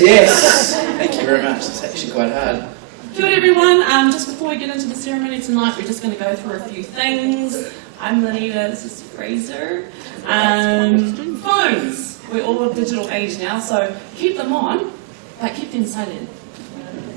yes. Thank you very much. It's actually quite hard. Kia ora everyone. Just before we get into the ceremony tonight, we're just going to go through a few things. I'm Lanita, this is Fraser. Phones. We're all of digital age now, so keep them on, but keep them silent.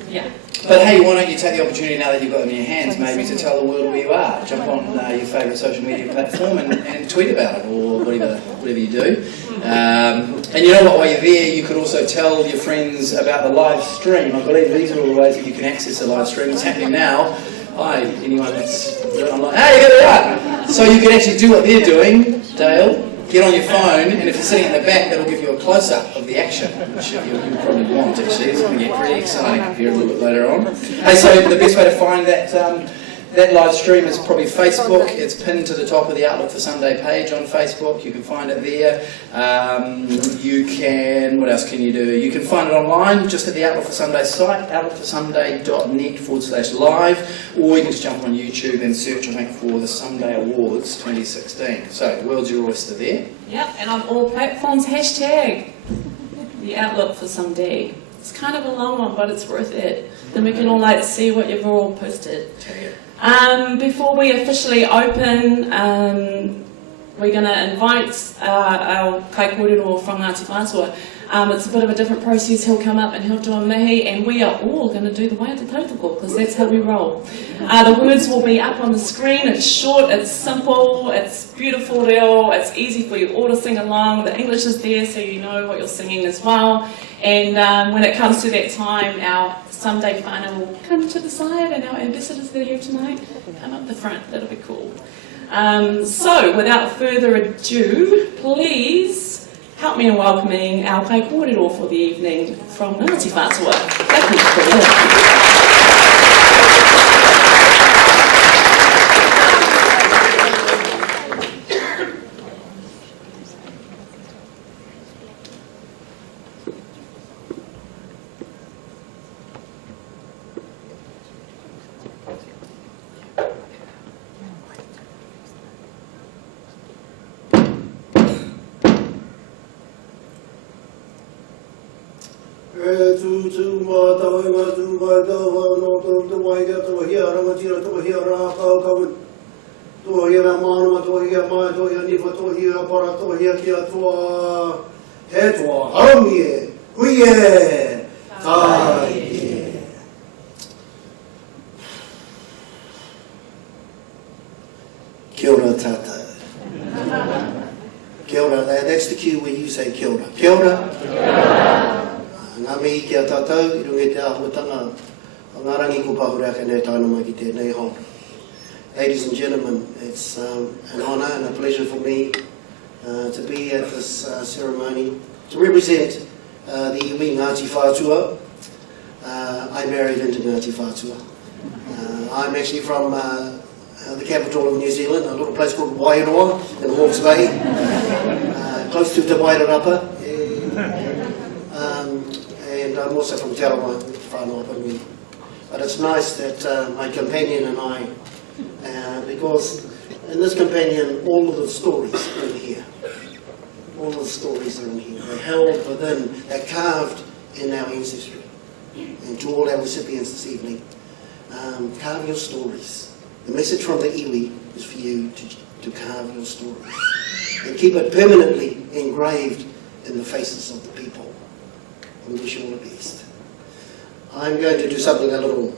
Yeah. But hey, why don't you take the opportunity now that you've got them in your hands, maybe to tell the world where you are. Jump on your favourite social media platform and tweet about it, or whatever you do. And you know what, while you're there, you could also tell your friends about the live stream. I believe these are all the ways that you can access the live stream. It's happening now. Hi, anyone that's online. Hey, here they are! So you can actually do what they're doing, Dale. Get on your phone, and if you're sitting in the back, that'll give you a close-up of the action, which you probably want, actually. It's going to get pretty exciting up here a little bit later on. Hey, so the best way to find that live stream is probably Facebook. It's pinned to the top of the Outlook for Sunday page on Facebook. You can find it there. What else can you do? You can find it online, just at the Outlook for Sunday site, outlookforsunday.net/live, or you can just jump on YouTube and search, I think, for the Sunday Awards 2016. So, world's your oyster there. Yep, and on all platforms, hashtag the Outlook for Sunday. It's kind of a long one, but it's worth it. Then we can all see what you've all posted. Before we officially open, we're going to invite our kai kōrero from Ngāti Whātua. It's a bit of a different process. He'll come up and he'll do a mihi, and we are all going to do the waiata tautoko, because that's how we roll. The words will be up on the screen. It's short, it's simple, it's beautiful reo, it's easy for you all to sing along. The English is there so you know what you're singing as well. And when it comes to that time, our Sunday whānau will come to the side, and our ambassadors that are here tonight come up the front. That'll be cool. So, without further ado, please help me in welcoming our kai kōrero for the evening from Ngāti Whātua. Kia ora tātou. Kia ora, that's the cue where you say kia ora. Kia ora. Ngā mihi kia tātou, I rungi te āhuatanga o ngā rangi ko pahuraka nei tāna mai ki tēnei hon. Ladies and gentlemen, it's an honour and a pleasure for me to be at this ceremony to represent the iwi Ngāti Whātua. I married into Ngāti Whātua. I'm actually from the capital of New Zealand, a little place called Wairoa in Hawke's Bay, close to Te Wairarapa. And I'm also from Tearaway, whānau. But it's nice that my companion and I, because in this companion all of the stories are in here. All of the stories are in here. They're held within, they're carved in our ancestry. And to all our recipients this evening, carve your stories. The message from the iwi is for you to carve your stories and keep it permanently engraved in the faces of the people. We wish you all the best. I'm going to do something a little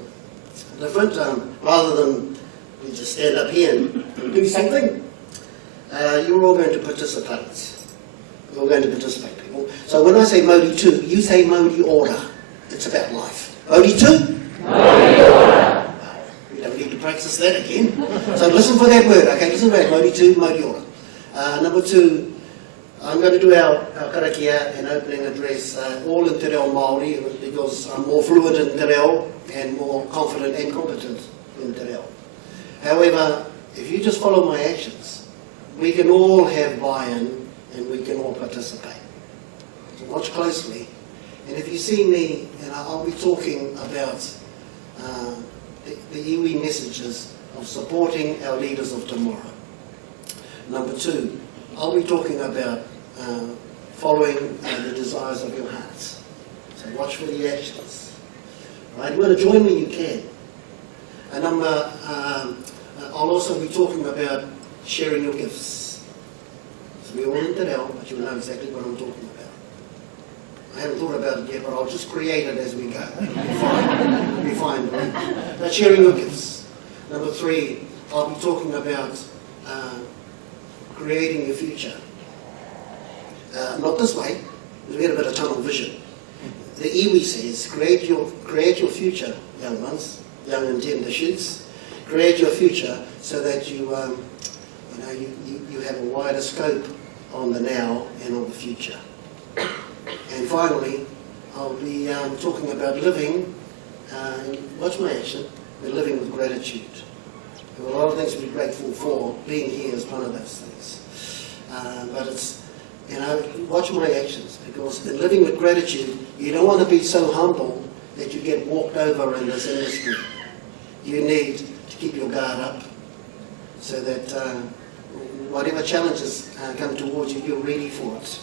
different. Rather than we just stand up here and do something, you're all going to participate. You're all going to participate, people. So when I say Māori tū, you say Māori ora. It's about life. Māori tū? Māori ora. We don't need to practice that again. So listen for that word, okay? Listen for that. Māori tū, Māori ora. Number two, I'm going to do our Karakia and opening address all in te reo Māori, because I'm more fluent in te reo and more confident and competent in te reo. However, if you just follow my actions, we can all have buy-in and we can all participate. So watch closely. And if you see me, and I'll be talking about the iwi messages of supporting our leaders of tomorrow. Number two, I'll be talking about following the desires of your hearts. So watch for the actions. Right? You want to join me, you can. And I'll also be talking about sharing your gifts. So we all need to know, but you'll know exactly what I'm talking about. I haven't thought about it yet, but I'll just create it as we go. It'll be fine, right? But sharing your gifts. Number 3, I'll be talking about creating your future. Not this way, because we get a bit of tunnel vision. The iwi says, create your future, young ones, young and tender shoots. Create your future so that you have a wider scope on the now and on the future. And finally, I'll be talking about living, watch my action, we're living with gratitude. There are a lot of things to be grateful for. Being here is one of those things. But it's, watch my actions, because in living with gratitude, you don't want to be so humble that you get walked over in this industry. You need to keep your guard up so that whatever challenges come towards you, you're ready for it.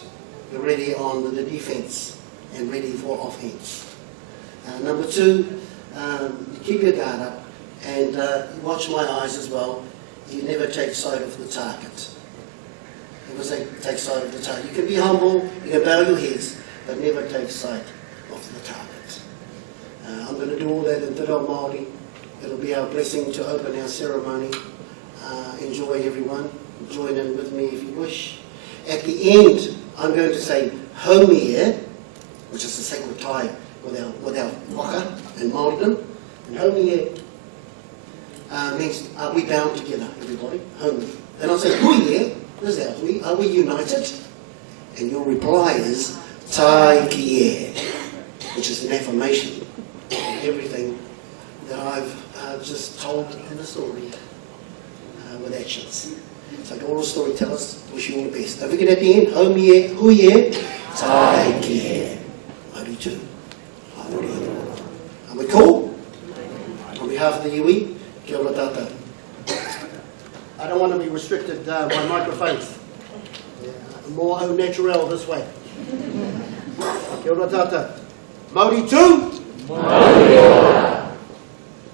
You're ready on the defense and ready for offense. Number 2, keep your guard up and watch my eyes as well. You never take sight of the target. Never take sight of the target. You can be humble, you can bow your heads, but never take sight of the target. I'm going to do all that in Te Reo Māori. It'll be our blessing to open our ceremony. Enjoy, everyone. Join in with me if you wish. At the end, I'm going to say haumie, which is the sacred tie with our waka and Māoridom. And haumie means, are we bound together, everybody? Haumie. Then I'll say huie, what is that? Are we united? And your reply is tai kie, which is an affirmation of everything that I've just told in the story with actions. So like all the storytellers, wish you all the best. Don't forget at the end, haumie, huie, tai kie. Only 2. Are we cool? On behalf of the iwi, kia ora tātou. I don't want to be restricted by microphones. More au naturel this way. Kia ora tātou. Māori tū? Māori ora.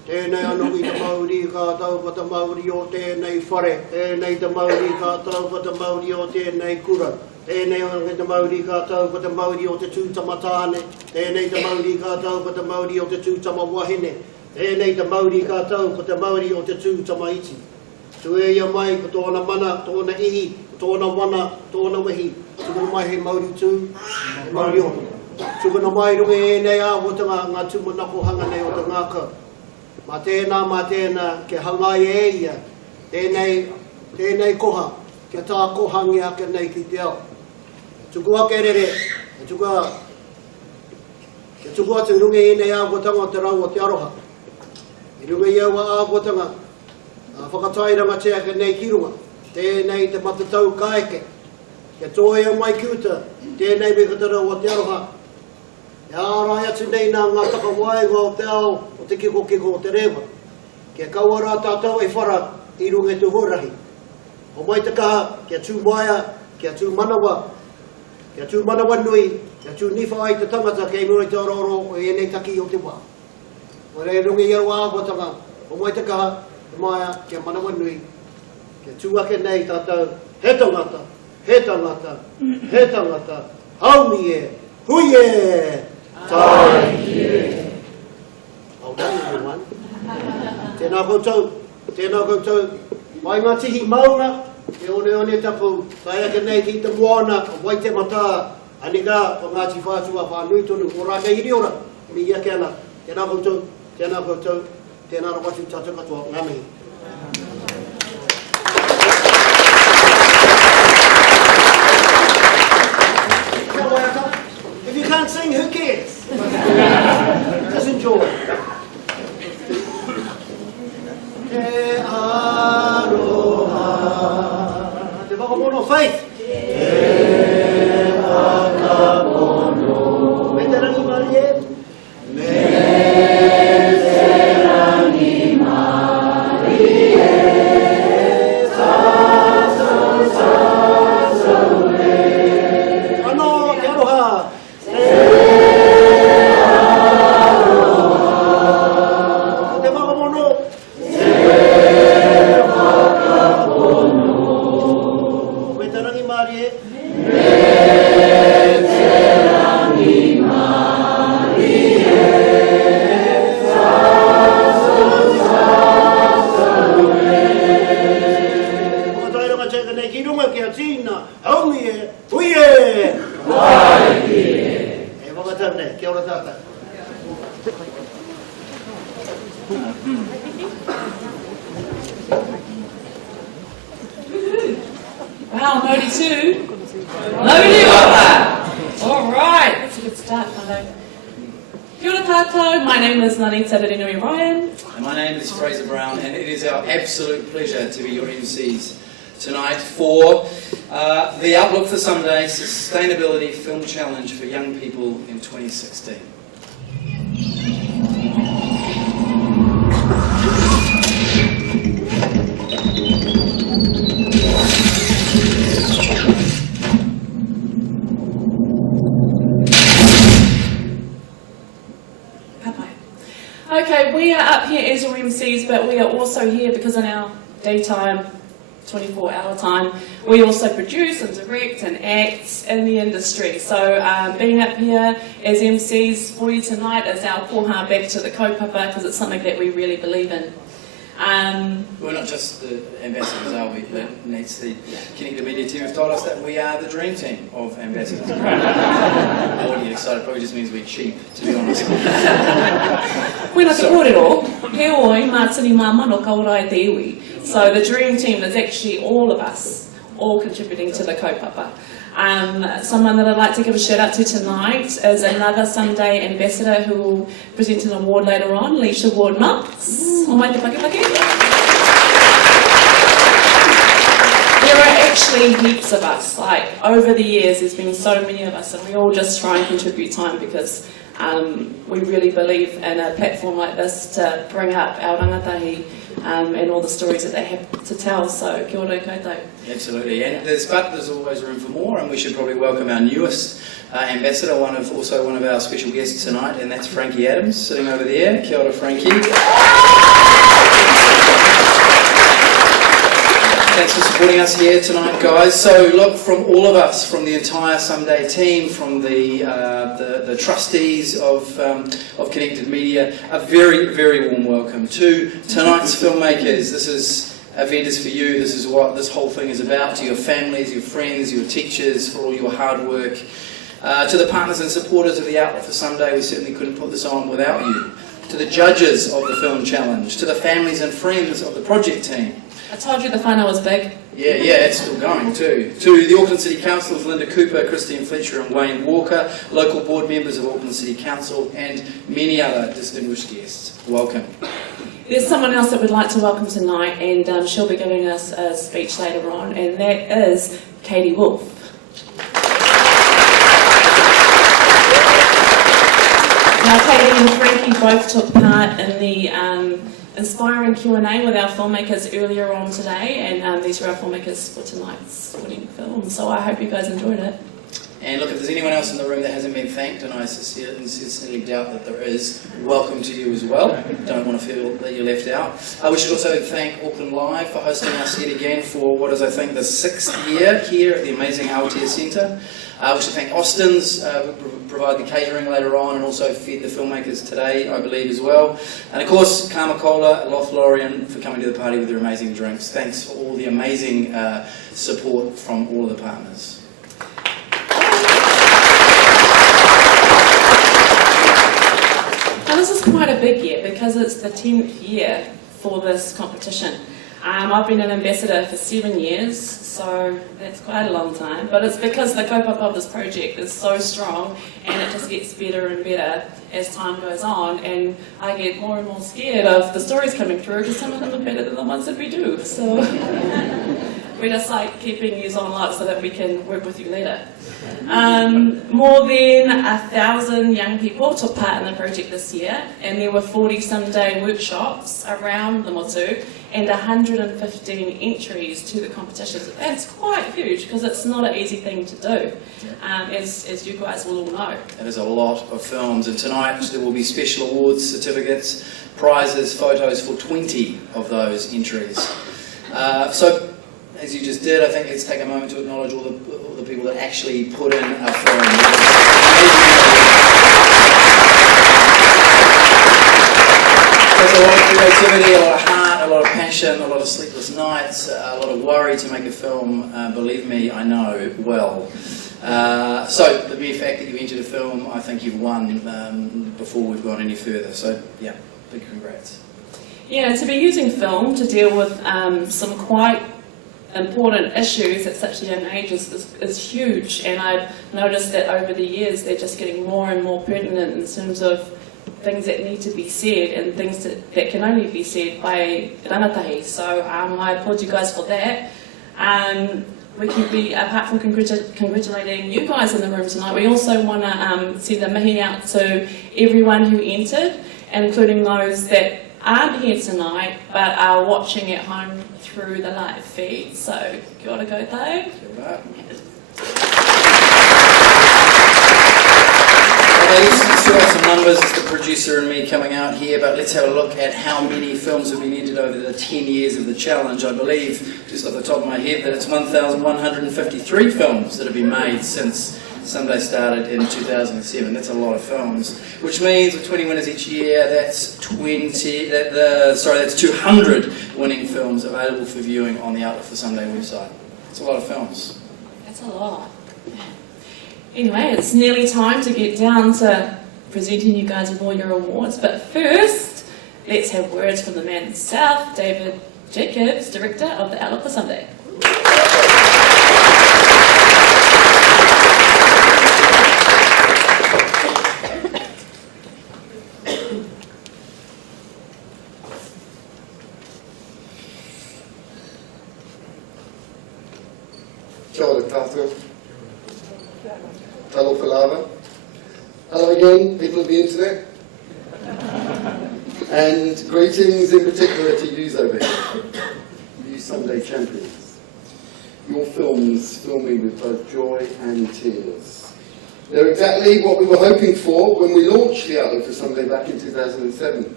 Tēnei anō i te Māori kātou pa te Māori o tēnei whare. Tēnei te Māori kātou pa te Māori o tēnei kura. Tēnei anō i te Māori kātou pa te Māori o te tūtama tāne. Tēnei te Māori kātou pa te Māori o te tūtama wahine. Tēnei te Māori kātou pa te Māori o te tūtama iti. Tue ia mai ko tōna mana, tōna ihi, tōna wana, tōna wehi. Tūkana mai he Māori tū, he Māori o. Tūkana mai runga e nei āwatanga ngā tūmanako hanga nei o te ngāka. Mā tēnā, ke hangai e ia, tēnei koha, ke tā kohangi ake nei ki te ao. Tuku ake rere, ke tuku atu runga e nei āwatanga o te rau o te aroha. I runga i aua āwatanga, whakatairanga te ake nei ki runga, tēnei te matatau kaeke, ke tōia mai kiuta, tēnei me ka te rau o te aroha. E ārai atu nei nā ngā takawaenga o te ao, o te kiko o te rewa. Kia kauara tātou e whara i runga e te huarahi. O mai te kaha, kia tū maia, kia tū manawa nui, kia tū niwha ai te tangata kei mua i te ororo o e nei taki o te wā. O rei runga i au āwatanga, o mai te kaha, te maia, kia manawa nui, kia tū ake nei tātou, he tangata, haumie, huie, tai kie. Well done, everyone. Tēnā koutou, mai ngā tihi maunga, te one tapu, tai ake nei ki te moana, wai te mata, anika, o Ngāti Whātua whānui tonu, o rāke iri ora, mi ake ana. Tēnā koutou, tēnā rawatu tātou katoa, ngā mihi. If you can't sing, who cares? Just enjoy. Te aroha. Te whakamono, Faith. Te whakamono. Me te rangi mari e? Me te rangi mari e. Tātou e. Anō, te aroha. Te runga ki a tīna, haumi e, hui e! Mai e! E whakatau nei, kia ora tātou. Wow, Māori too. Lovely Weta. All right, that's a good start, Mano. Kia ora tātou, my name is Lanita Ririnui-Ryan. And my name is Fraser Brown, and it is our absolute pleasure to be your MCs tonight for the Outlook for Sunday Sustainability Film Challenge for Young People in 2016. Okay, we are up here as your MCs, but we are also here because in our daytime, 24-hour time, we also produce and direct and act in the industry. So being up here as MCs for you tonight is our koha back to the kaupapa, because it's something that we really believe in. We're not just the ambassadors, are we? Needs the Connected Media team have told us that we are the dream team of ambassadors. I wouldn't get excited, probably just means we're cheap, to be honest. Wena te kōrero, he oi, mā tini mā mano ka ora e te iwi. So the dream team is actually all of us, all contributing to the kaupapa. Someone that I'd like to give a shout out to tonight is another Sunday ambassador who will present an award later on, Liesha Award Knox. O mai te pakipaki. There are actually heaps of us. Like over the years, there's been so many of us, and we all just try and contribute time because we really believe in a platform like this to bring up our rangatahi and all the stories that they have to tell. So kia ora koutou. Absolutely, and there's always room for more, and we should probably welcome our newest ambassador, also one of our special guests tonight, and that's Frankie Adams, sitting over there. Kia ora, Frankie. Thanks for supporting us here tonight, guys. So, look, from all of us, from the entire Sunday team, from the trustees of Connected Media, a very, very warm welcome to tonight's filmmakers. This event is for you. This is what this whole thing is about. To your families, your friends, your teachers, for all your hard work. To the partners and supporters of the Outlook for Sunday, we certainly couldn't put this on without you. To the judges of the film challenge. To the families and friends of the project team. I told you the whānau was big. Yeah, it's still going too. To the Auckland City Council's Linda Cooper, Christine Fletcher and Wayne Walker, local board members of Auckland City Council and many other distinguished guests. Welcome. There's someone else that we'd like to welcome tonight, and she'll be giving us a speech later on, and that is Katie Wolfe. Now, Katie and Frankie both took part in the inspiring Q&A with our filmmakers earlier on today, and these are our filmmakers for tonight's winning film, so I hope you guys enjoyed it. And look, if there's anyone else in the room that hasn't been thanked, and I sincerely doubt that there is, welcome to you as well. Don't want to feel that you're left out. We should also thank Auckland Live for hosting us yet again for what is, I think, the 6th year here at the amazing Aotea Centre. We should thank Austin's, who provide the catering later on and also fed the filmmakers today, I believe, as well. And of course, Karmakola, Lothlorien for coming to the party with their amazing drinks. Thanks for all the amazing support from all of the partners. Now this is quite a big year because it's the 10th year for this competition. I've been an ambassador for 7 years, so that's quite a long time, but it's because the kaupapa of this project is so strong and it just gets better and better as time goes on, and I get more and more scared of the stories coming through because some of them are better than the ones that we do, so we just like keeping you on lock so that we can work with you later. More than 1,000 young people took part in the project this year, and there were 40 some-day workshops around the motu and 115 entries to the competition. That's quite huge because it's not an easy thing to do, as you guys will all know. It is a lot of films, and tonight there will be special awards, certificates, prizes, photos for 20 of those entries. So, as you just did, I think let's take a moment to acknowledge all the people that actually put in a film. There's a lot of creativity, a lot of heart, a lot of passion passion, a lot of sleepless nights, a lot of worry to make a film. Believe me, I know well. So the mere fact that you entered a film, I think you've won before we've gone any further. So yeah, big congrats. Yeah, to be using film to deal with some quite important issues at such a young age is huge, and I've noticed that over the years they're just getting more and more pertinent in terms of things that need to be said and things that can only be said by rangatahi. So I applaud you guys for that. We can be, apart from congratulating you guys in the room tonight, we also want to send a mihi out to everyone who entered, and including those that aren't here tonight but are watching at home through the live feed. So, kia ora koutou. Let's throw out some numbers. It's the producer and me coming out here, but let's have a look at how many films have been entered over the 10 years of the challenge. I believe, just off the top of my head, that it's 1,153 films that have been made since Sunday started in 2007. That's a lot of films, which means with 20 winners each year, that's 200 winning films available for viewing on the Outlook for Sunday website. It's a lot of films. That's a lot. Anyway, it's nearly time to get down to presenting you guys with all your awards, but first, let's have words from the man himself, David Jacobs, director of the Outlook for Sunday. Kia ora tātou. Taulafo. Hello again, people of the internet. And greetings in particular to you over here, you Sunday champions. Your films fill me with both joy and tears. They're exactly what we were hoping for when we launched the Outlook for Sunday back in 2007.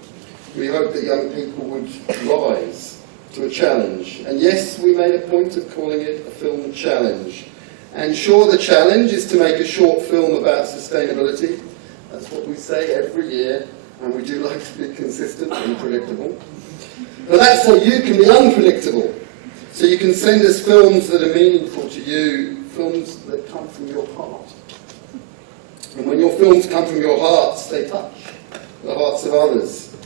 We hoped that young people would rise to a challenge. And yes, we made a point of calling it a film challenge. And sure, the challenge is to make a short film about sustainability. That's what we say every year, and we do like to be consistent and predictable. But that's so you can be unpredictable. So you can send us films that are meaningful to you, films that come from your heart. And when your films come from your hearts, they touch the hearts of others.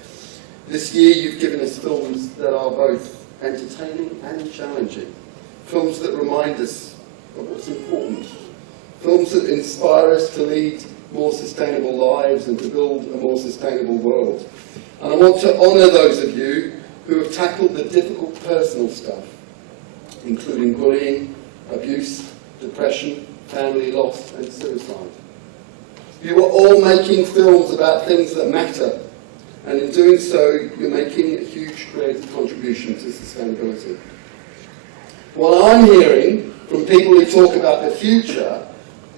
This year you've given us films that are both entertaining and challenging. Films that remind us of what's important. Films that inspire us to lead more sustainable lives and to build a more sustainable world. And I want to honour those of you who have tackled the difficult personal stuff, including bullying, abuse, depression, family loss and suicide. You are all making films about things that matter, and in doing so you're making a huge creative contribution to sustainability. What I'm hearing from people who talk about the future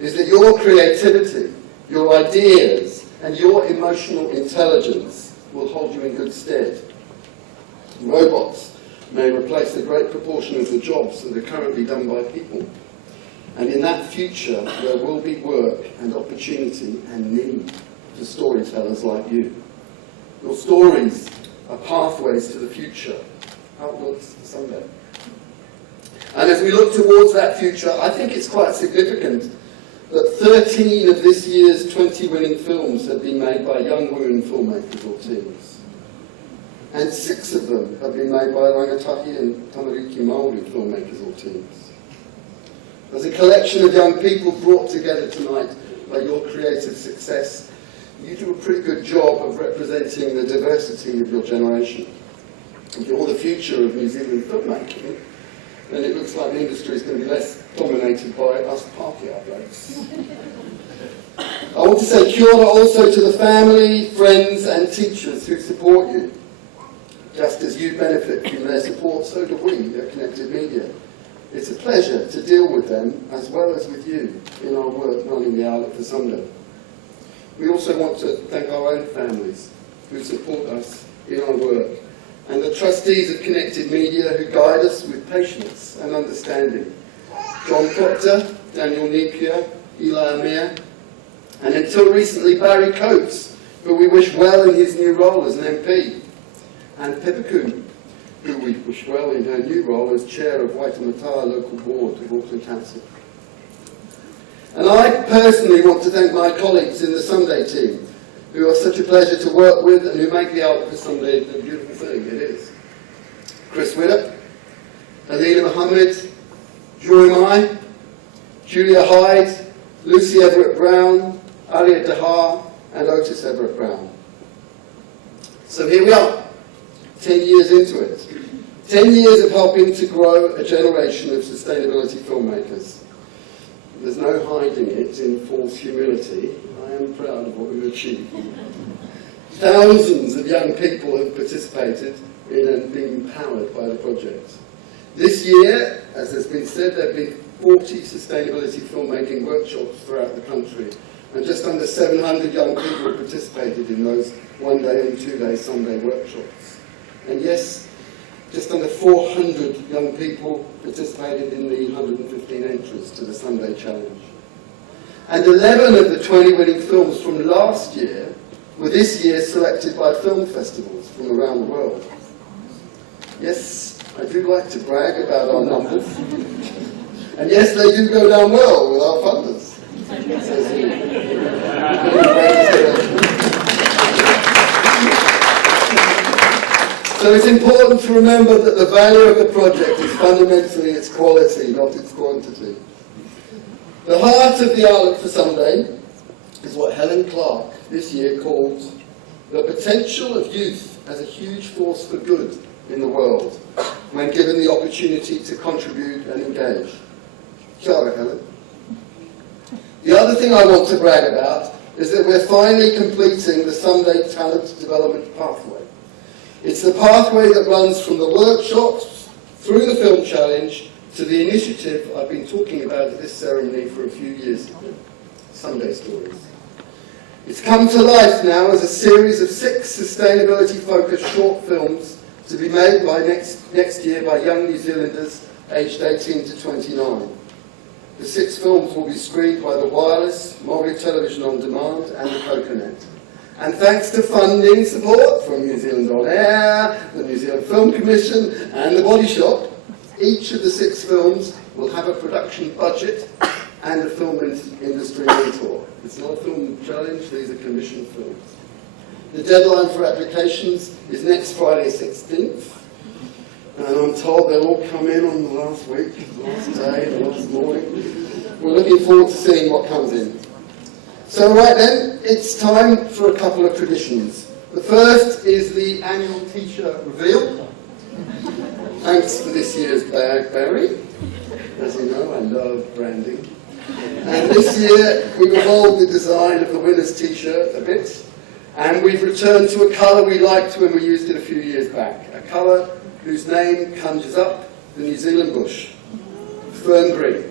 is that your creativity, your ideas and your emotional intelligence will hold you in good stead. Robots may replace a great proportion of the jobs that are currently done by people. And in that future, there will be work and opportunity and need for storytellers like you. Your stories are pathways to the future, outlooks for Sunday. And as we look towards that future, I think it's quite significant that 13 of this year's 20 winning films have been made by young women filmmakers or teams. And 6 of them have been made by rangatahi and Tamariki Māori filmmakers or teams. As a collection of young people brought together tonight by your creative success, you do a pretty good job of representing the diversity of your generation. If you're the future of New Zealand filmmaking, then it looks like the industry is going to be less dominated by us party blokes. I want to say kia ora also to the family, friends and teachers who support you. Just as you benefit from their support, so do we at Connected Media. It's a pleasure to deal with them as well as with you in our work running the Outlook for Sunday. We also want to thank our own families who support us in our work, and the trustees of Connected Media who guide us with patience and understanding. John Proctor, Daniel Napier, Eli Amir, and until recently Barry Coates, who we wish well in his new role as an MP, and Pepakun, who we wish well in her new role as Chair of Weta Local Board of Auckland Council. And I personally want to thank my colleagues in the Sunday team, who are such a pleasure to work with and who make the Outlook for Sunday a beautiful thing. It is. Chris Widdop, Alina Mohammed, Joy Mai, Julia Hyde, Lucy Everett-Brown, Elliott Dahar, and Otis Everett-Brown. So here we are, 10 years into it. 10 years of helping to grow a generation of sustainability filmmakers. There's no hiding it in false humility. I am proud of what we've achieved. Thousands of young people have participated in and been empowered by the project. This year, as has been said, there have been 40 sustainability filmmaking workshops throughout the country, and just under 700 young people participated in those one-day and two-day Sunday workshops. And yes, just under 400 young people participated in the 115 entries to the Sunday Challenge. And 11 of the 20 winning films from last year were this year selected by film festivals from around the world. Yes, I do like to brag about our numbers. And yes, they do go down well with our funders. So it's important to remember that the value of the project is fundamentally its quality, not its quantity. The heart of the Outlook for Sunday is what Helen Clark this year called the potential of youth as a huge force for good in the world when given the opportunity to contribute and engage. Kia ora, Helen. The other thing I want to brag about is that we're finally completing the Sunday Talent Development Pathway. It's the pathway that runs from the workshops, through the Film Challenge, to the initiative I've been talking about at this ceremony for a few years now, Sunday Stories. It's come to life now as a series of 6 sustainability-focused short films to be made by next year by young New Zealanders aged 18 to 29. The 6 films will be screened by the Wireless, Māori Television on Demand and the Coconut. And thanks to funding support from New Zealand On Air, the New Zealand Film Commission and the Body Shop, each of the 6 films will have a production budget and a film industry mentor. It's not a film challenge, these are commissioned films. The deadline for applications is next Friday 16th. And I'm told they'll all come in on the last week, the last day, the last morning. We're looking forward to seeing what comes in. So right then, it's time for a couple of traditions. The first is the annual T-shirt reveal. Thanks for this year's bag, Barry. As you know, I love branding. And this year, we've evolved the design of the winner's T-shirt a bit. And we've returned to a colour we liked when we used it a few years back. A colour whose name conjures up the New Zealand bush. Fern green.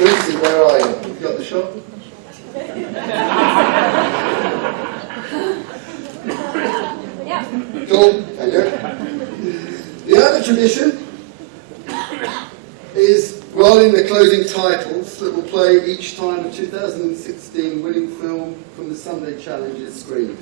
Lucy, where are you? You got the shot? Yeah. Cool, thank you. The other tradition is rolling the closing titles that will play each time a 2016 winning film from the Sunday Challenge is screened.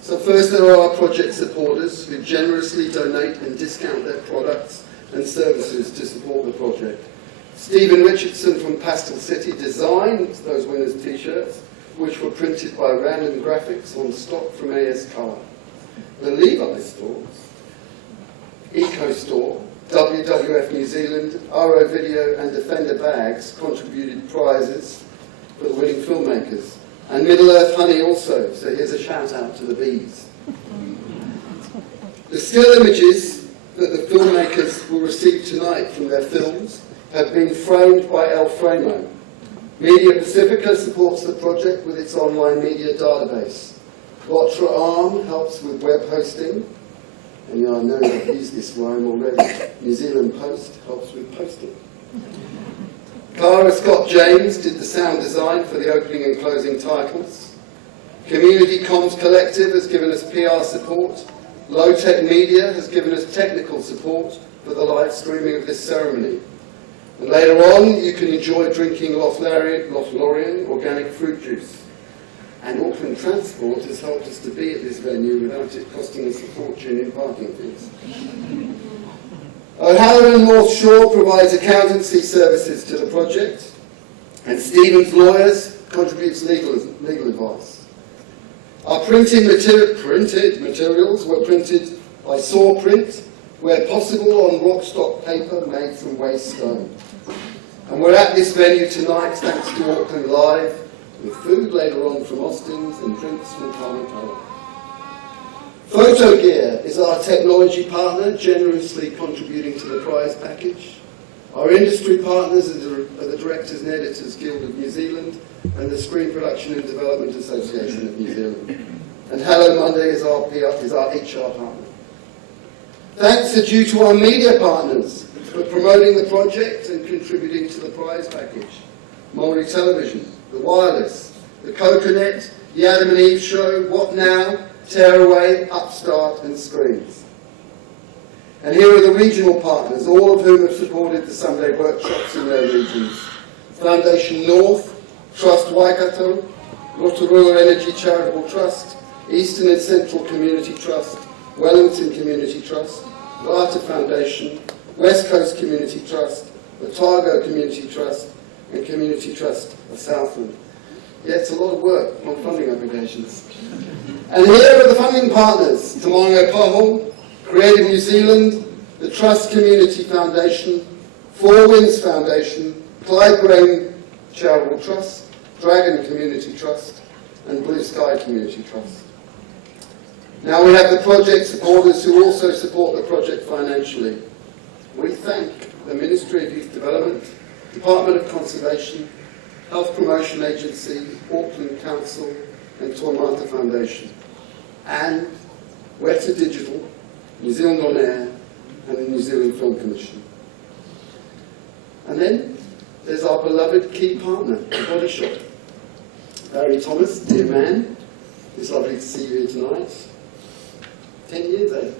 So first there are our project supporters who generously donate and discount their products and services to support the project. Stephen Richardson from Pastel City designed those winners' t-shirts, which were printed by Random Graphics on stock from AS Colour. The Levi Stores, Eco Store, WWF New Zealand, RO Video and Defender Bags contributed prizes for the winning filmmakers. And Middle-earth Honey also, so here's a shout out to the bees. The still images that the filmmakers will receive tonight from their films have been framed by El Framo. Media Pacifica supports the project with its online media database. Lotra Arm helps with web hosting. And I know I've used this rhyme already. New Zealand Post helps with posting. Cara Scott James did the sound design for the opening and closing titles. Community Comms Collective has given us PR support. Low Tech Media has given us technical support for the live streaming of this ceremony. And later on, you can enjoy drinking Lothlorien organic fruit juice. And Auckland Transport has helped us to be at this venue without it costing us a fortune in parking fees. O'Halloran North Shore provides accountancy services to the project, and Stevens Lawyers contributes legal advice. Our printed materials were printed by Saw Print, where possible on Rockstock paper made from waste stone. And we're at this venue tonight thanks to Auckland Live, with food later on from Austin's and drinks from Kamakara. Photogear is our technology partner, generously contributing to the prize package. Our industry partners are the Directors and Editors Guild of New Zealand and the Screen Production and Development Association of New Zealand. And Hello Monday is our HR partner. Thanks are due to our media partners for promoting the project and contributing to the prize package. Māori Television, The Wireless, The Coconut, The Adam and Eve Show, What Now, Tearaway, Upstart and Screens. And here are the regional partners, all of whom have supported the Sunday workshops in their regions. Foundation North, Trust Waikato, Rotorua Energy Charitable Trust, Eastern and Central Community Trust, Wellington Community Trust, Whata Foundation, West Coast Community Trust, Otago Community Trust, and Community Trust of Southland. Yeah, it's a lot of work on funding applications. And here are the funding partners: Tamango Paho, Creative New Zealand, the Trust Community Foundation, Four Winds Foundation, Clyde Grain Charitable Trust, Dragon Community Trust, and Blue Sky Community Trust. Now we have the project supporters who also support the project financially. We thank the Ministry of Youth Development, Department of Conservation, Health Promotion Agency, Auckland Council, and Toimata Foundation, and Weta Digital, New Zealand On Air, and the New Zealand Film Commission. And then there's our beloved key partner, The Body Shop. Barry Thomas, dear man, it's lovely to see you here tonight. 10 years, eh?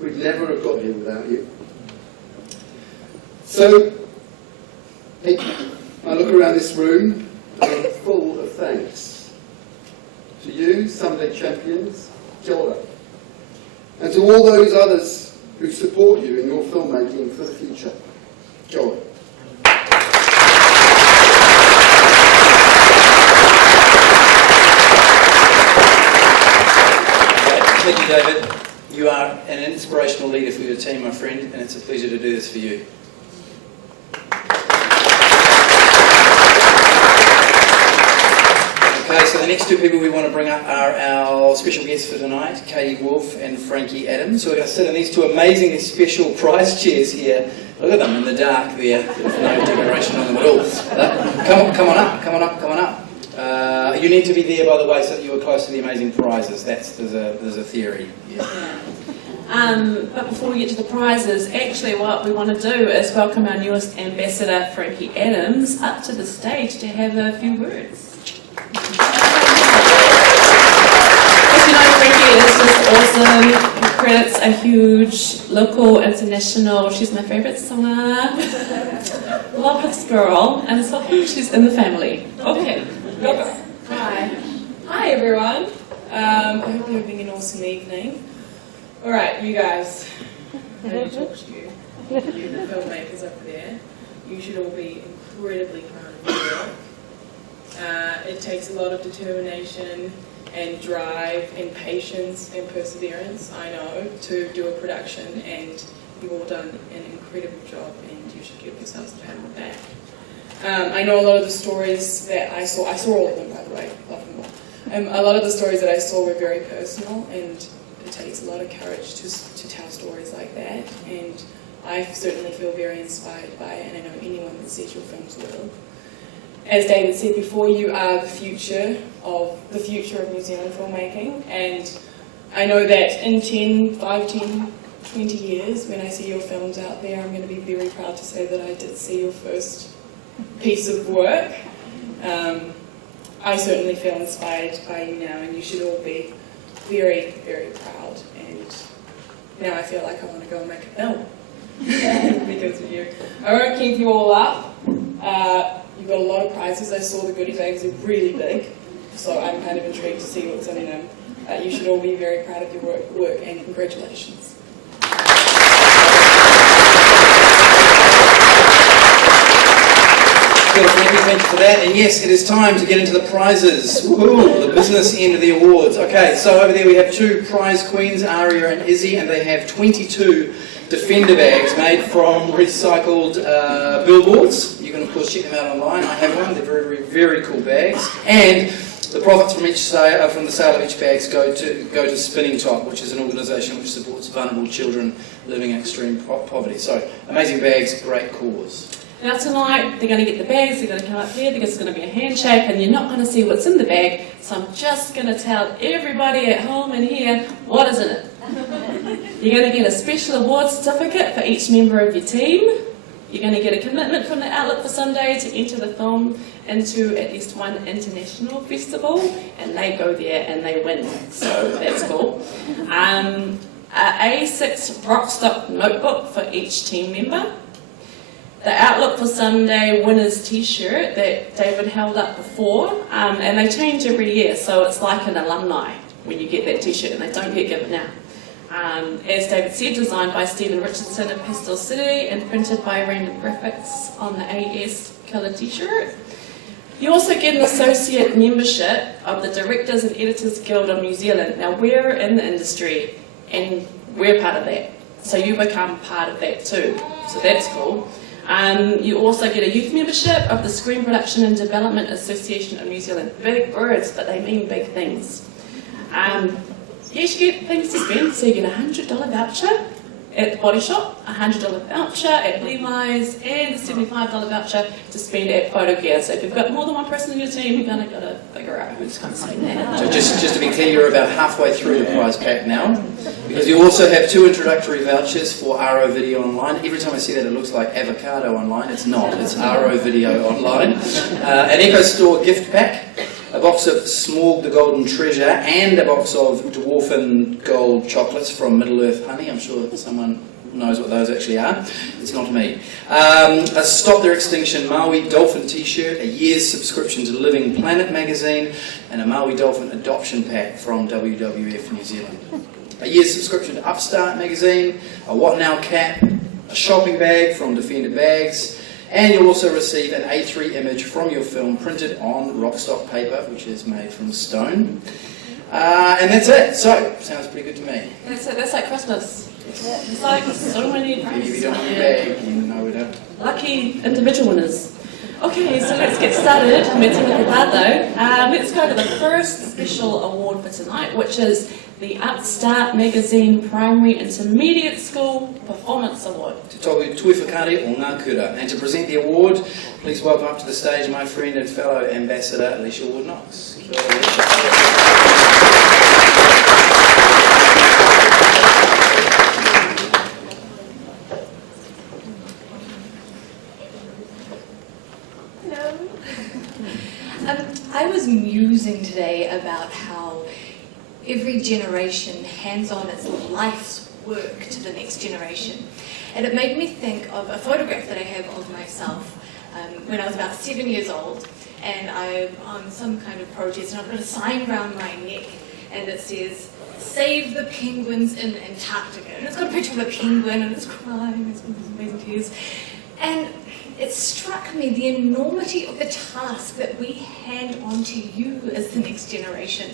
We'd never have got here without you. So, hey, I look around this room and I'm full of thanks. To you, Sunday champions, kia ora. And to all those others who support you in your filmmaking for the future, kia ora. Thank you, David. You are an inspirational leader for your team, my friend, and it's a pleasure to do this for you. Okay, so the next two people we want to bring up are our special guests for tonight, Katie Wolfe and Frankie Adams. So we're going to sit in these two amazingly special prize chairs here. Look at them in the dark there, with no decoration on them at all. Come on up. You need to be there, by the way, so that you are close to the amazing prizes. There's a theory. Yeah. But before we get to the prizes, actually what we want to do is welcome our newest ambassador, Frankie Adams, up to the stage to have a few words. As you know, Frankie is just awesome. Her credits are huge, local, international. She's my favourite singer. Love this girl, and so she's in the family. Okay. Yes. Hi everyone. I hope you're having an awesome evening. Alright, you guys. I need to talk to you. You, the filmmakers up there. You should all be incredibly proud of your work. It takes a lot of determination and drive and patience and perseverance, I know, to do a production and you've all done an incredible job, and you should give yourselves a pat on the back. I know a lot of the stories that I saw all of them, by the way, love them all. A lot of the stories that I saw were very personal, and it takes a lot of courage to tell stories like that, and I certainly feel very inspired by it, and I know anyone that sees your films will. As David said before, you are the future of New Zealand filmmaking, and I know that in 5, 10, 20 years, when I see your films out there, I'm going to be very proud to say that I did see your first piece of work. I certainly feel inspired by you now, and you should all be very, very proud. And now I feel like I want to go and make a film because of you. I won't keep you all up. You've got a lot of prizes. I saw the goodie bags are really big, so I'm kind of intrigued to see what's in them. You should all be very proud of your work, and congratulations. Thank you for that. And yes, it is time to get into the prizes. Woohoo, the business end of the awards. Okay, so over there we have 2 prize queens, Aria and Izzy, and they have 22 Defender bags made from recycled billboards. You can of course check them out online. I have one. They're very, very, very cool bags. And the profits from from the sale of each bags go to Spinning Top, which is an organisation which supports vulnerable children living in extreme poverty. So amazing bags, great cause. Now tonight, they're going to get the bags, they're going to come up here, there's going to be a handshake, and you're not going to see what's in the bag, so I'm just going to tell everybody at home and here what is in it. You're going to get a special award certificate for each member of your team. You're going to get a commitment from the Outlook for Sunday to enter the film into at least one international festival, and they go there and they win, so that's cool. A A6 Rockstock notebook for each team member. The Outlook for Sunday winners t-shirt that David held up before, and they change every year, so it's like an alumni when you get that t-shirt, and they don't get given now. As David said, designed by Stephen Richardson of Pastel City and printed by Random Graphics on the AS colour t-shirt. You also get an associate membership of the Directors and Editors Guild of New Zealand. Now we're in the industry and we're part of that, so you become part of that too, so that's cool. You also get a youth membership of the Screen Production and Development Association of New Zealand. Big words, but they mean big things. You should get things to spend, so you get a $100 voucher at the Body Shop, a $100 voucher at Levi's, and a $75 voucher to spend at Photogear. So if you've got more than one person in your team, you're going to figure out who's going to spend that. So just to be clear, you're about halfway through the prize pack now, because you also have 2 introductory vouchers for RO Video Online. Every time I see that, it looks like avocado online. It's not. It's RO Video Online. An Eco Store gift pack, a box of Smorg the Golden Treasure, and a box of Dwarfen Gold chocolates from Middle Earth Honey. I'm sure that someone knows what those actually are. It's not me. A Stop Their Extinction Maui Dolphin t-shirt, a year's subscription to Living Planet magazine, and a Maui Dolphin adoption pack from WWF New Zealand. A year's subscription to Upstart magazine, a What Now cap, a shopping bag from Defender Bags, and you'll also receive an A3 image from your film printed on Rockstock paper, which is made from stone. And that's it. So, sounds pretty good to me. That's like Christmas. It's like so many If you don't have a bag, you know we don't. lucky individual winners. Okay, so let's get started. Let's go to the first special award for tonight, which is the Upstart Magazine Primary Intermediate School Performance Award. Te toku tui whakare o ngā kura. And to present the award, please welcome up to the stage my friend and fellow ambassador, Liesha Knox. I was musing today about how every generation hands on its life's work to the next generation. And it made me think of a photograph that I have of myself when I was about 7 years old, and I'm on some kind of protest, and I've got a sign around my neck, and it says, "Save the penguins in Antarctica." And it's got a picture of a penguin, and it's crying, it's got these amazing tears. And it struck me the enormity of the task that we hand on to you as the next generation.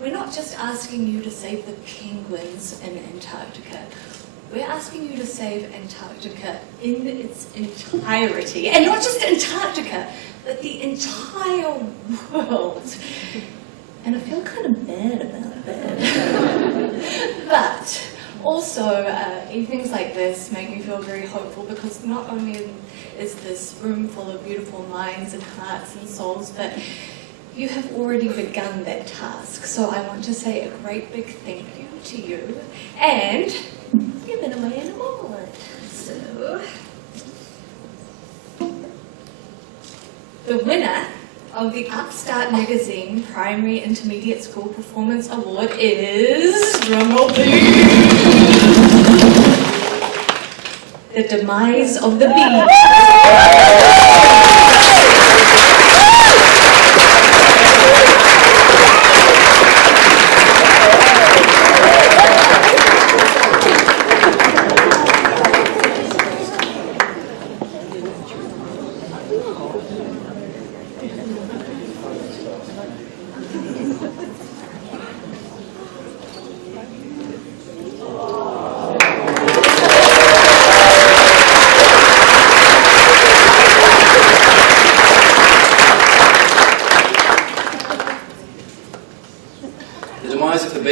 We're not just asking you to save the penguins in Antarctica. we're asking you to save Antarctica in its entirety. And not just Antarctica, but the entire world. And I feel kind of bad about that. But also, evenings like this make me feel very hopeful, because not only is this room full of beautiful minds and hearts and souls, but you have already begun that task. So I want to say a great big thank you to you, and you've been away in a moment. So, the winner of the Upstart Magazine Primary Intermediate School Performance Award is, drumroll please, The Demise of the Bees.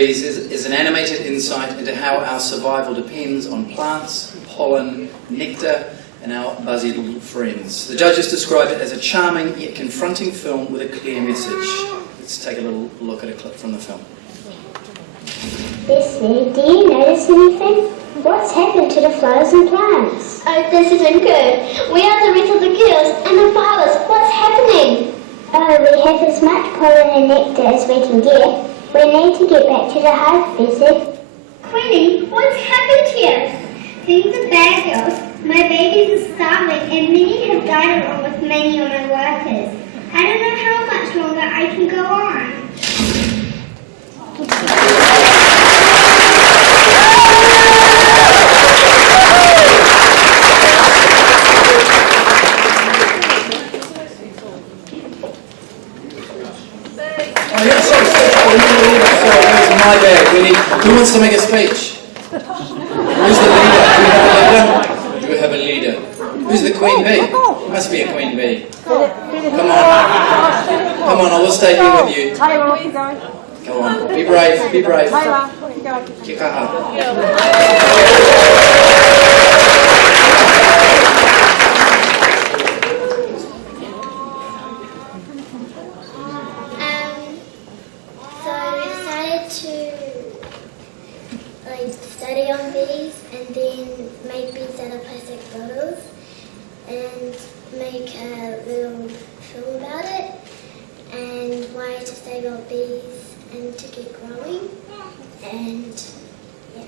Is an animated insight into how our survival depends on plants, pollen, nectar, and our buzzy little friends. The judges described it as a charming yet confronting film with a clear message. Let's take a little look at a clip from the film. Bessie, do you notice anything? What's happened to the flowers and plants? Oh, this isn't good. We are the rest of the girls and the flowers. What's happening? Oh, we have as much pollen and nectar as we can get. We need to get back to the hive, Bessie. Queenie, what's happened here? Things are bad, girls. My babies are starving and many have died along with many of my workers. I don't know how much longer I can go on. My bad. Who wants to make a speech? Who's the leader? Do we have a leader? Who's the queen bee? Must be a queen bee. Come on. Come on, I'll stay here with you. Taylor, off you go. Come on. Be brave. Be brave. Taylor, off you go. Kia kaha. Study on bees and then make bees out of plastic bottles and make a little film about it and why to save our bees and to keep growing and yeah.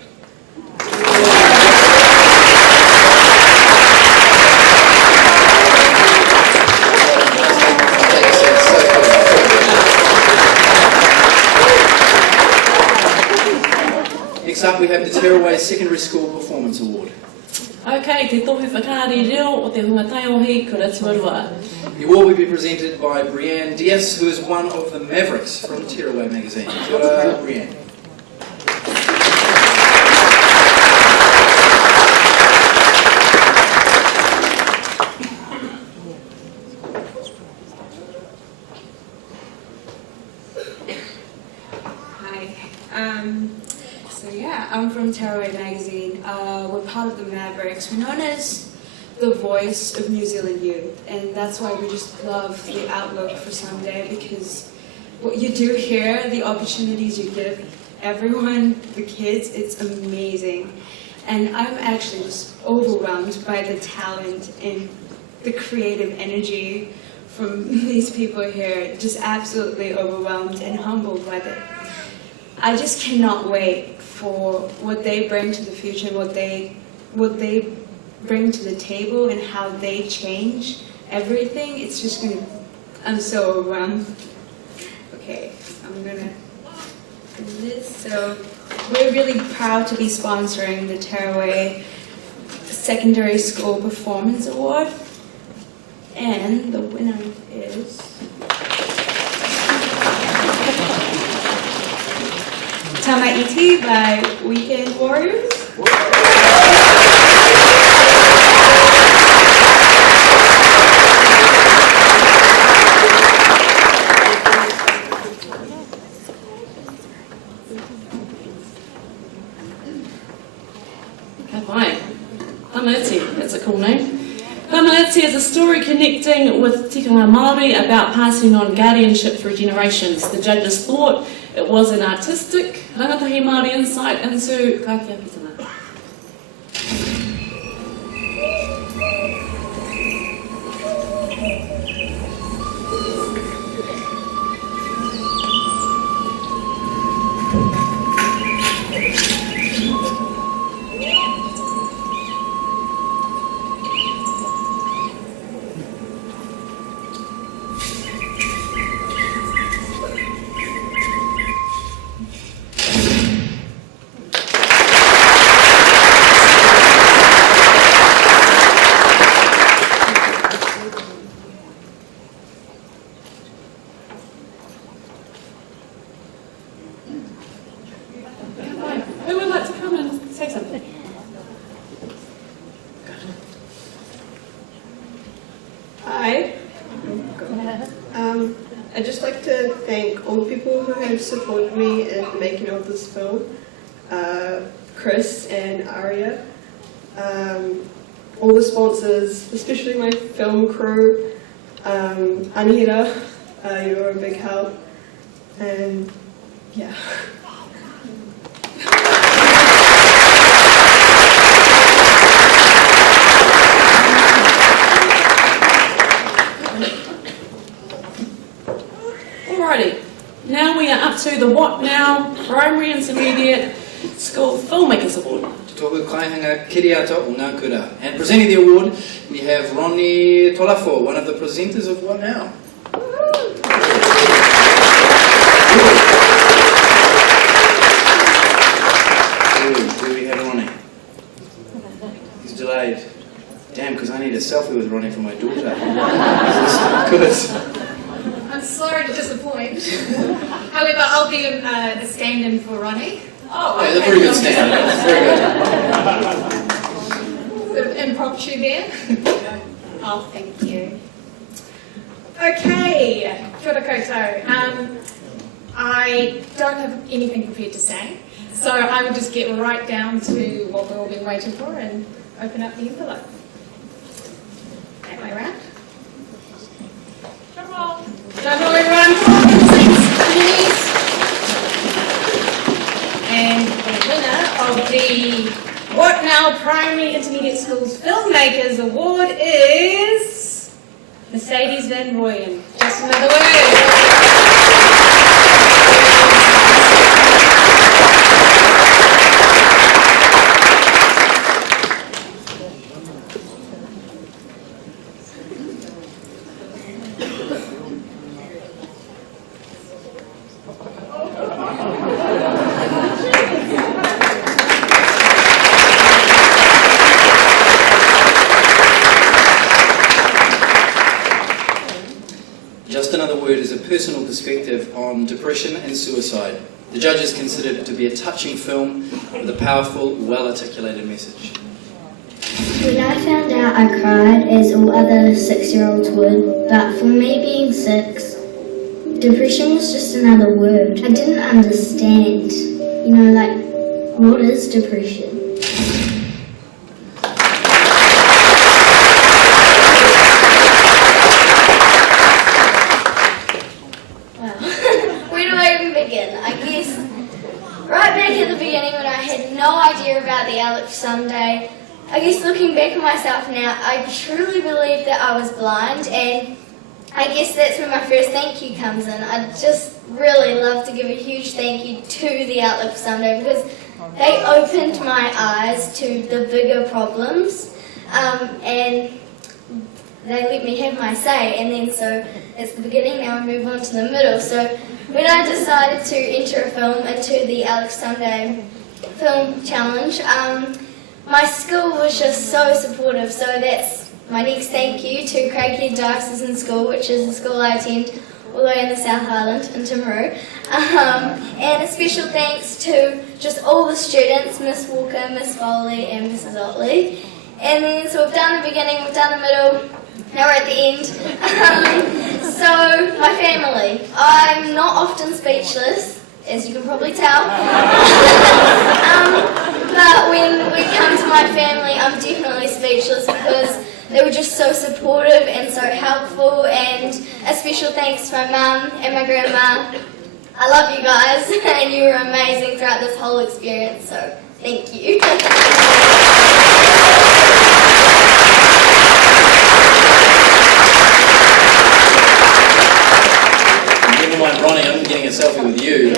Next up we have the Tearaway Secondary School Performance Award. Okay, te tohi whakaari reo o te hungatai ohi kura tuarua. The award will be presented by Breann, who is one of the Mavericks from Tearaway magazine. Kia ora, Breann. I'm from Tearaway magazine. We're part of the Mavericks. We're known as the voice of New Zealand youth, and that's why we just love the outlook for Sunday, because what you do here, the opportunities you give everyone, the kids, it's amazing. And I'm actually just overwhelmed by the talent and the creative energy from these people here. Just absolutely overwhelmed and humbled by it. I just cannot wait for what they bring to the future, what they bring to the table, and how they change everything. It's just gonna. I'm so overwhelmed. Okay, I'm gonna do this. So we're really proud to be sponsoring the Tearaway Secondary School Performance Award, and the winner is Tama Iti by Weekend Warriors. Whakatipuranga, that's a cool name. Whakatipuranga is a story connecting with tikanga Māori about passing on guardianship through generations. The judges thought it was an artistic, rangatahi Māori insight into Karakia pitanga. I'd just like to thank all the people who have supported me in making of this film, Chris and Aria, all the sponsors, especially my film crew, Anihira, you were a big help, and yeah. Alrighty, now we are up to the What Now Primary Intermediate School Filmmakers Award. Tōku kaihanga kiriata o ngā kura. And presenting the award, we have Ronnie Taulafo, one of the presenters of What Now. Do we have Ronnie? He's delayed. Damn, because I need a selfie with Ronnie for my daughter. Good. I'm sorry to disappoint. However, I'll be the stand-in for Ronnie. Oh, yeah, very good stand. Very good. Sort of impromptu there. Oh, thank you. Okay, kia ora koutou. I don't have anything prepared to say, so I will just get right down to what we've all been waiting for and open up the envelope. That way around. Drum roll. Drum roll, everyone. Please. And the winner of the What Now Primary Intermediate Schools Filmmakers Award is Mercedes Van Rooyen. Just another word. Personal perspective on depression and suicide. The judges considered it to be a touching film with a powerful, well-articulated message. When I found out, I cried, as all other 6-year-olds would, but for me being 6, depression was just another word. I didn't understand, what is depression? Sunday. I guess looking back at myself now, I truly believe that I was blind, and I guess that's where my first thank you comes in. I'd just really love to give a huge thank you to the Outlook for Sunday because they opened my eyes to the bigger problems, and they let me have my say, and then so it's the beginning, now we move on to the middle. So when I decided to enter a film into the Outlook Sunday Film Challenge, my school was just so supportive, so that's my next thank you to Karakia Diocesan School, which is the school I attend all the way in the South Island in Timaru. And a special thanks to just all the students, Miss Walker, Miss Foley and Mrs Otley. And then so we've done the beginning, we've done the middle, now we're at the end. So my family, I'm not often speechless, as you can probably tell. But when we come to my family, I'm definitely speechless because they were just so supportive and so helpful, and a special thanks to my mum and my grandma. I love you guys, and you were amazing throughout this whole experience, so thank you. Never mind Ronnie, I'm getting a selfie with you.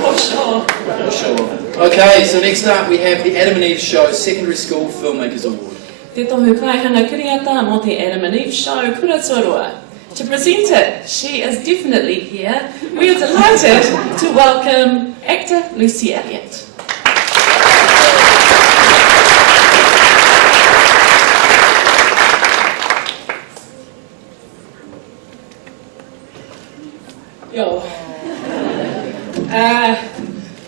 For sure. For sure. Okay, so next up we have the Adam and Eve Show Secondary School Filmmakers Award. Te tohu kaihanga kiriata mo te Adam and Eve Show Kura Torua. To present it, she is definitely here. We are delighted to welcome actor Lucy Elliott. Yo. I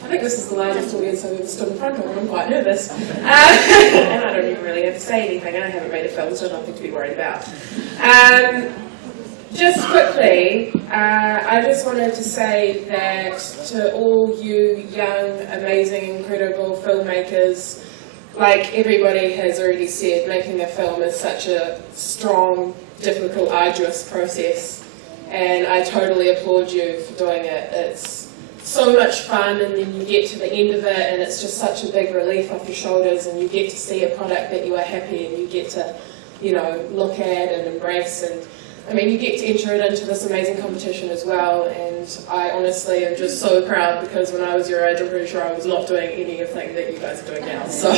think this is the largest audience I've ever stood in front of, and I'm quite nervous. And I don't even really have to say anything, and I haven't made a film, so nothing to be worried about. Just quickly, I just wanted to say that to all you young, amazing, incredible filmmakers, like everybody has already said, making a film is such a strong, difficult, arduous process. And I totally applaud you for doing it. It's so much fun, and then you get to the end of it and it's just such a big relief off your shoulders, and you get to see a product that you are happy and you get to, you know, look at and embrace, and I mean you get to enter it into this amazing competition as well. And I honestly am just so proud, because when I was your age I'm pretty sure I was not doing anything that you guys are doing now, so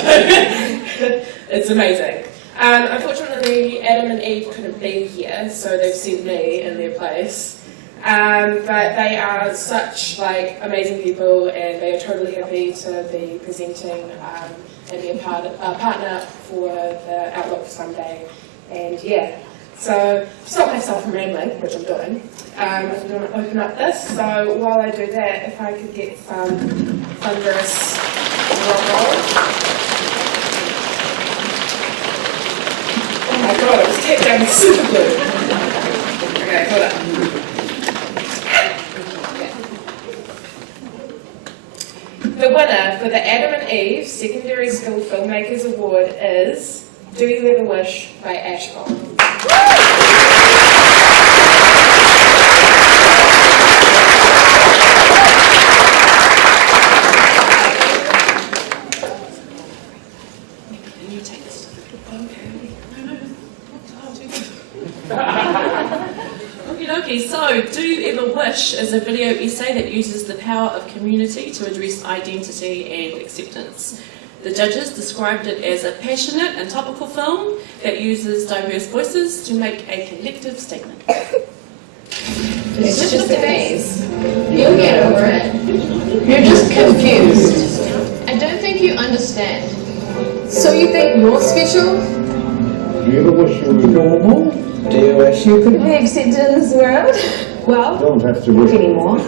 it's amazing. Unfortunately Adam and Eve couldn't be here, so they've sent me in their place. But they are such amazing people, and they are totally happy to be presenting and be a partner for the Outlook someday. And yeah, so stop myself from rambling, which I'm doing. I'm going to open up this. So while I do that, if I could get some thunderous drum roll. Oh my god, it was taped down with super glue. Okay, hold up. The winner for the Adam and Eve Secondary School Filmmakers Award is Do You Ever Wish by Ashbon. Okay, so Do You Ever Wish is a video essay that uses the power of community to address identity and acceptance. The judges described it as a passionate and topical film that uses diverse voices to make a collective statement. It's just a phase. You'll get over it. You're just confused. I don't think you understand. So you think you're special? Do you ever wish you were normal? Do you wish you could Be accepted in this world? Well, don't have to not wish. anymore.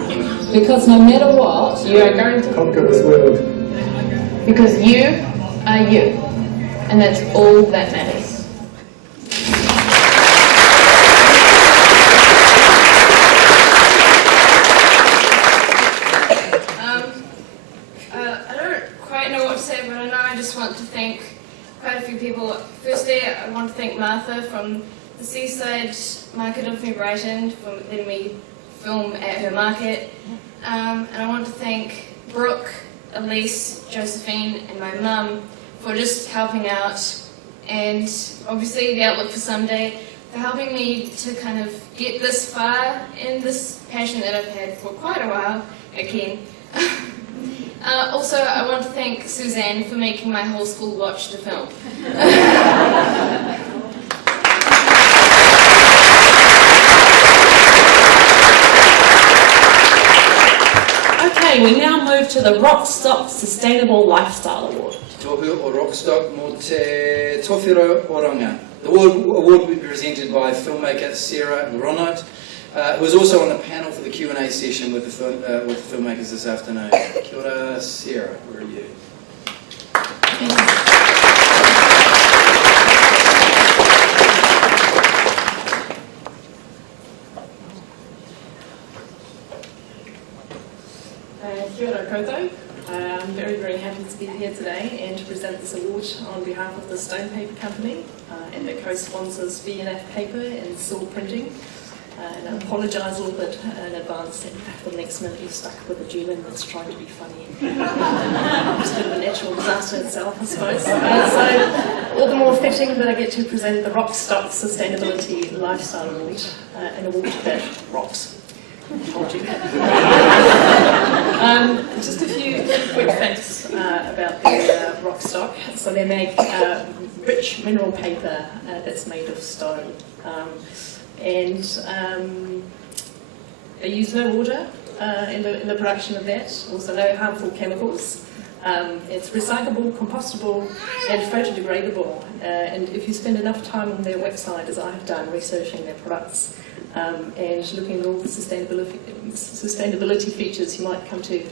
Because no matter what, you are going to Conquer this world. Because you are you. And that's all that matters. I don't quite know what to say, but I know I just want to thank quite a few people. Firstly, I want to thank Martha from the Seaside Market of Brighton for letting me film at her market. And I want to thank Brooke, Elise, Josephine and my mum for just helping out, and obviously the Outlook for Someday for helping me to kind of get this far in this passion that I've had for quite a while again. Also, I want to thank Suzanne for making my whole school watch the film. Okay, we now move to the Rockstock Sustainable Lifestyle Award. Tohu o Rockstock mo te Tohiariki. The award will be presented by filmmaker Sarah Ronnie, who is also on the panel for the Q&A session with the filmmakers this afternoon. Kia ora, Sarah, where are you? Kia ora koutou. I'm very, very happy to be here today and to present this award on behalf of the Stone Paper Company and the co-sponsors BNF Paper and Saw Printing. And I apologise a little bit in advance that for the next minute you're stuck with a German that's trying to be funny. It's a bit of a natural disaster itself, I suppose. So all the more fitting that I get to present the Rockstock Sustainability Lifestyle Award, an award that rocks. Told you. Just a few quick facts about the Rockstock. So they make rich mineral paper that's made of stone. And they use no water in the production of that, also no harmful chemicals. It's recyclable, compostable and photodegradable, and if you spend enough time on their website, as I have done, researching their products and looking at all the sustainability features, you might come to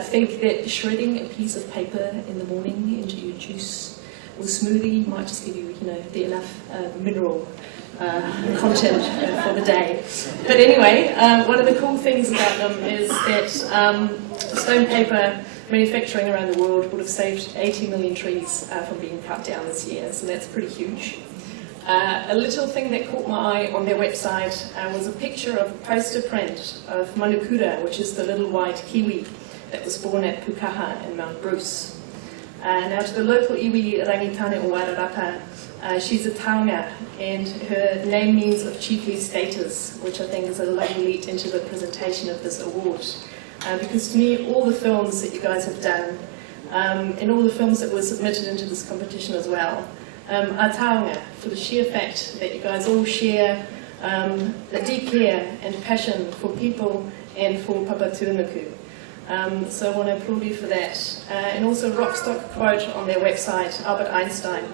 think that shredding a piece of paper in the morning into your juice or smoothie might just give you, the enough mineral content for the day. But anyway, one of the cool things about them is that stone paper manufacturing around the world would have saved 80 million trees from being cut down this year, so that's pretty huge. A little thing that caught my eye on their website was a picture of a poster print of Manukura, which is the little white kiwi that was born at Pukaha in Mount Bruce. Now to the local iwi rangitane o Wairarapa, she's a taonga, and her name means of chiefly status, which I think is a lovely lead into the presentation of this award. Because to me, all the films that you guys have done, and all the films that were submitted into this competition as well, are taonga, for the sheer fact that you guys all share a deep care and passion for people and for Papatūānuku. So I want to applaud you for that. And also a Rockstock quote on their website, Albert Einstein,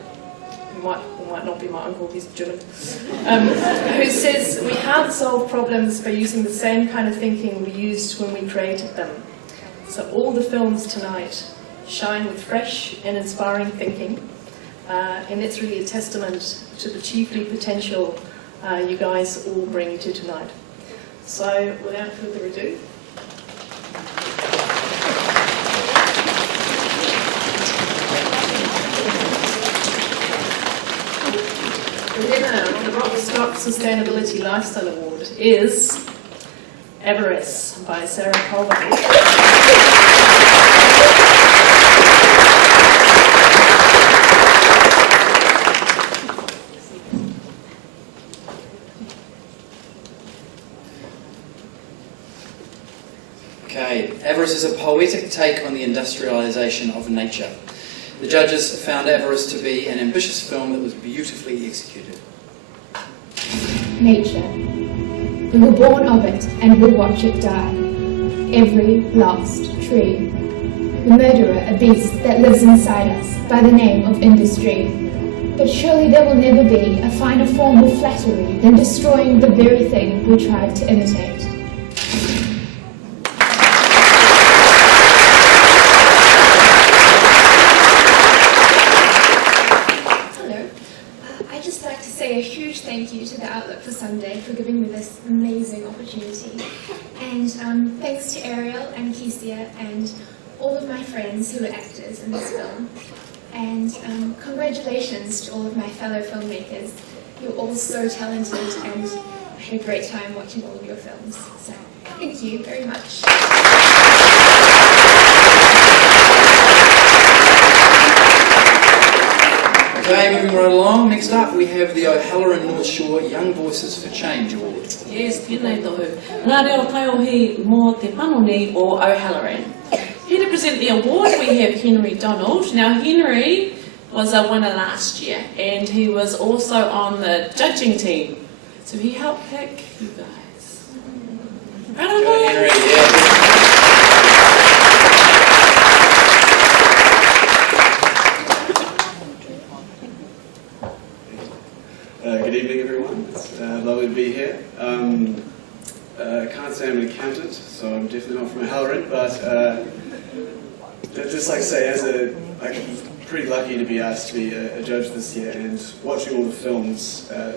who might not be my uncle, he's German, who says, "We can't solve problems by using the same kind of thinking we used when we created them." So all the films tonight shine with fresh and inspiring thinking, and that's really a testament to the chiefly potential you guys all bring to tonight. So without further ado, the winner of the Rockstock Sustainability Lifestyle Award is Avarice by Sarah Culver. Okay, Avarice is a poetic take on the industrialisation of nature. The judges found Avarice to be an ambitious film that was beautifully executed. Nature. We were born of it and will watch it die. Every last tree. The murderer, a beast that lives inside us by the name of industry. But surely there will never be a finer form of flattery than destroying the very thing we tried to imitate. Thank you to the Outlook for Sunday for giving me this amazing opportunity. And thanks to Ariel and Kesia and all of my friends who were actors in this film. And congratulations to all of my fellow filmmakers. You're all so talented and I had a great time watching all of your films. So thank you very much. Okay, moving right along. Next up, we have the O'Halloran North Shore Young Voices for Change Award. Yes, tēnei tohu. Nā reo taiohi mō te panoni o O'Halloran. Here to present the award, we have Henry Donald. Now, Henry was a winner last year, and he was also on the judging team. So he helped pick you guys. Go Henry, yeah. Good evening, everyone. It's lovely to be here. Can't say I'm an accountant, so I'm definitely not from O'Halloran, but I'd just like to say, I'm pretty lucky to be asked to be a judge this year, and watching all the films, I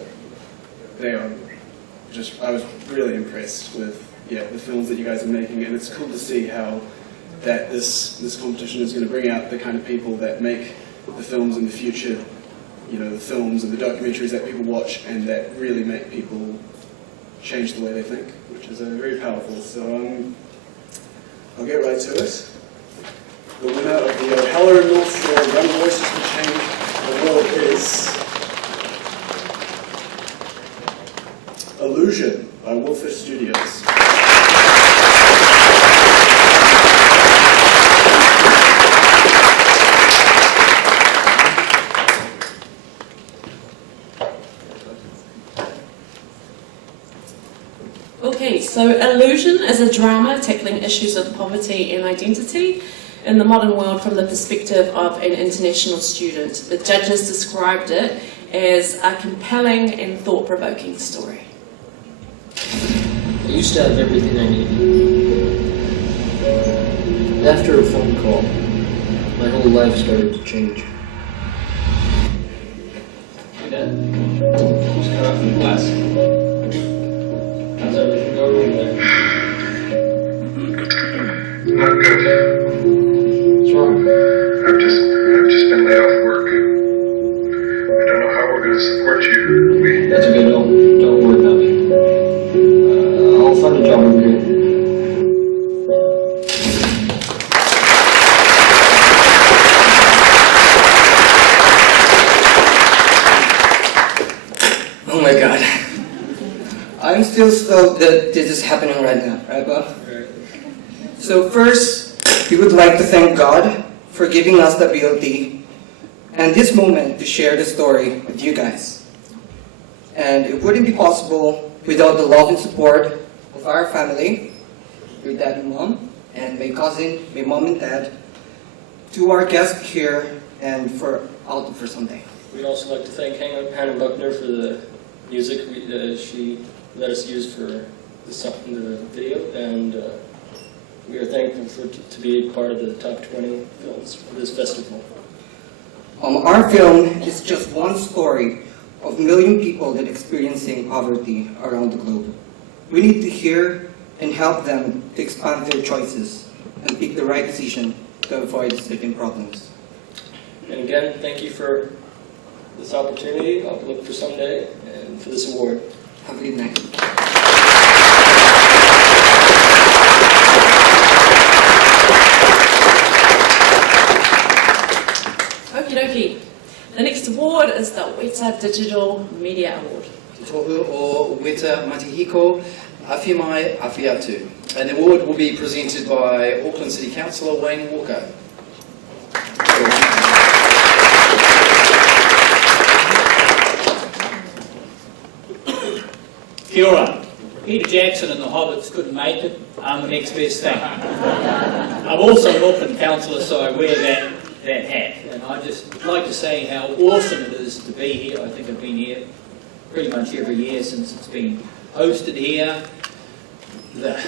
was really impressed with the films that you guys are making, and it's cool to see how that this competition is going to bring out the kind of people that make the films in the future, you know, the films and the documentaries that people watch and that really make people change the way they think, which is very powerful. So I'll get right to it. The winner of the O'Halloran and North Shore Young Voices for Change Award is Illusion by Wolfe Studios. Okay, so Illusion is a drama tackling issues of poverty and identity in the modern world from the perspective of an international student. The judges described it as a compelling and thought-provoking story. I used to have everything I needed. After a phone call, my whole life started to change. Hey Dad, just got off from class. How's everything going over there? Not good. What's wrong? I've just been laid off work. I don't know how we're going to support you. That's okay, don't worry about me. I'll find a job over here. Oh my god. I'm still stoked that this is happening right now, right, Bob? Right. So first, we would like to thank God for giving us the ability and this moment to share the story with you guys. And it wouldn't be possible without the love and support of our family, your dad and mom, and my cousin, my mom and dad, to our guests here and for Out for Sunday. We'd also like to thank Hannah Buckner for the music she let us use for the video, and we are thankful to be part of the top 20 films for this festival. Our film is just one story of a million people that are experiencing poverty around the globe. We need to hear and help them to expand their choices and pick the right decision to avoid certain problems. And again, thank you for this opportunity. I'll look for someday and for this award. Have a good night. Okie dokie. The next award is the Weta Digital Media Award. Tohu o Weta Matihiko Awhiamai Awhiatu. An award will be presented by Auckland City Councillor Wayne Walker. Kia ora. Peter Jackson and the Hobbits couldn't make it. I'm the next best thing. I'm also an Auckland councillor, so I wear that hat. And I just would like to say how awesome it is to be here. I think I've been here pretty much every year since it's been hosted here. The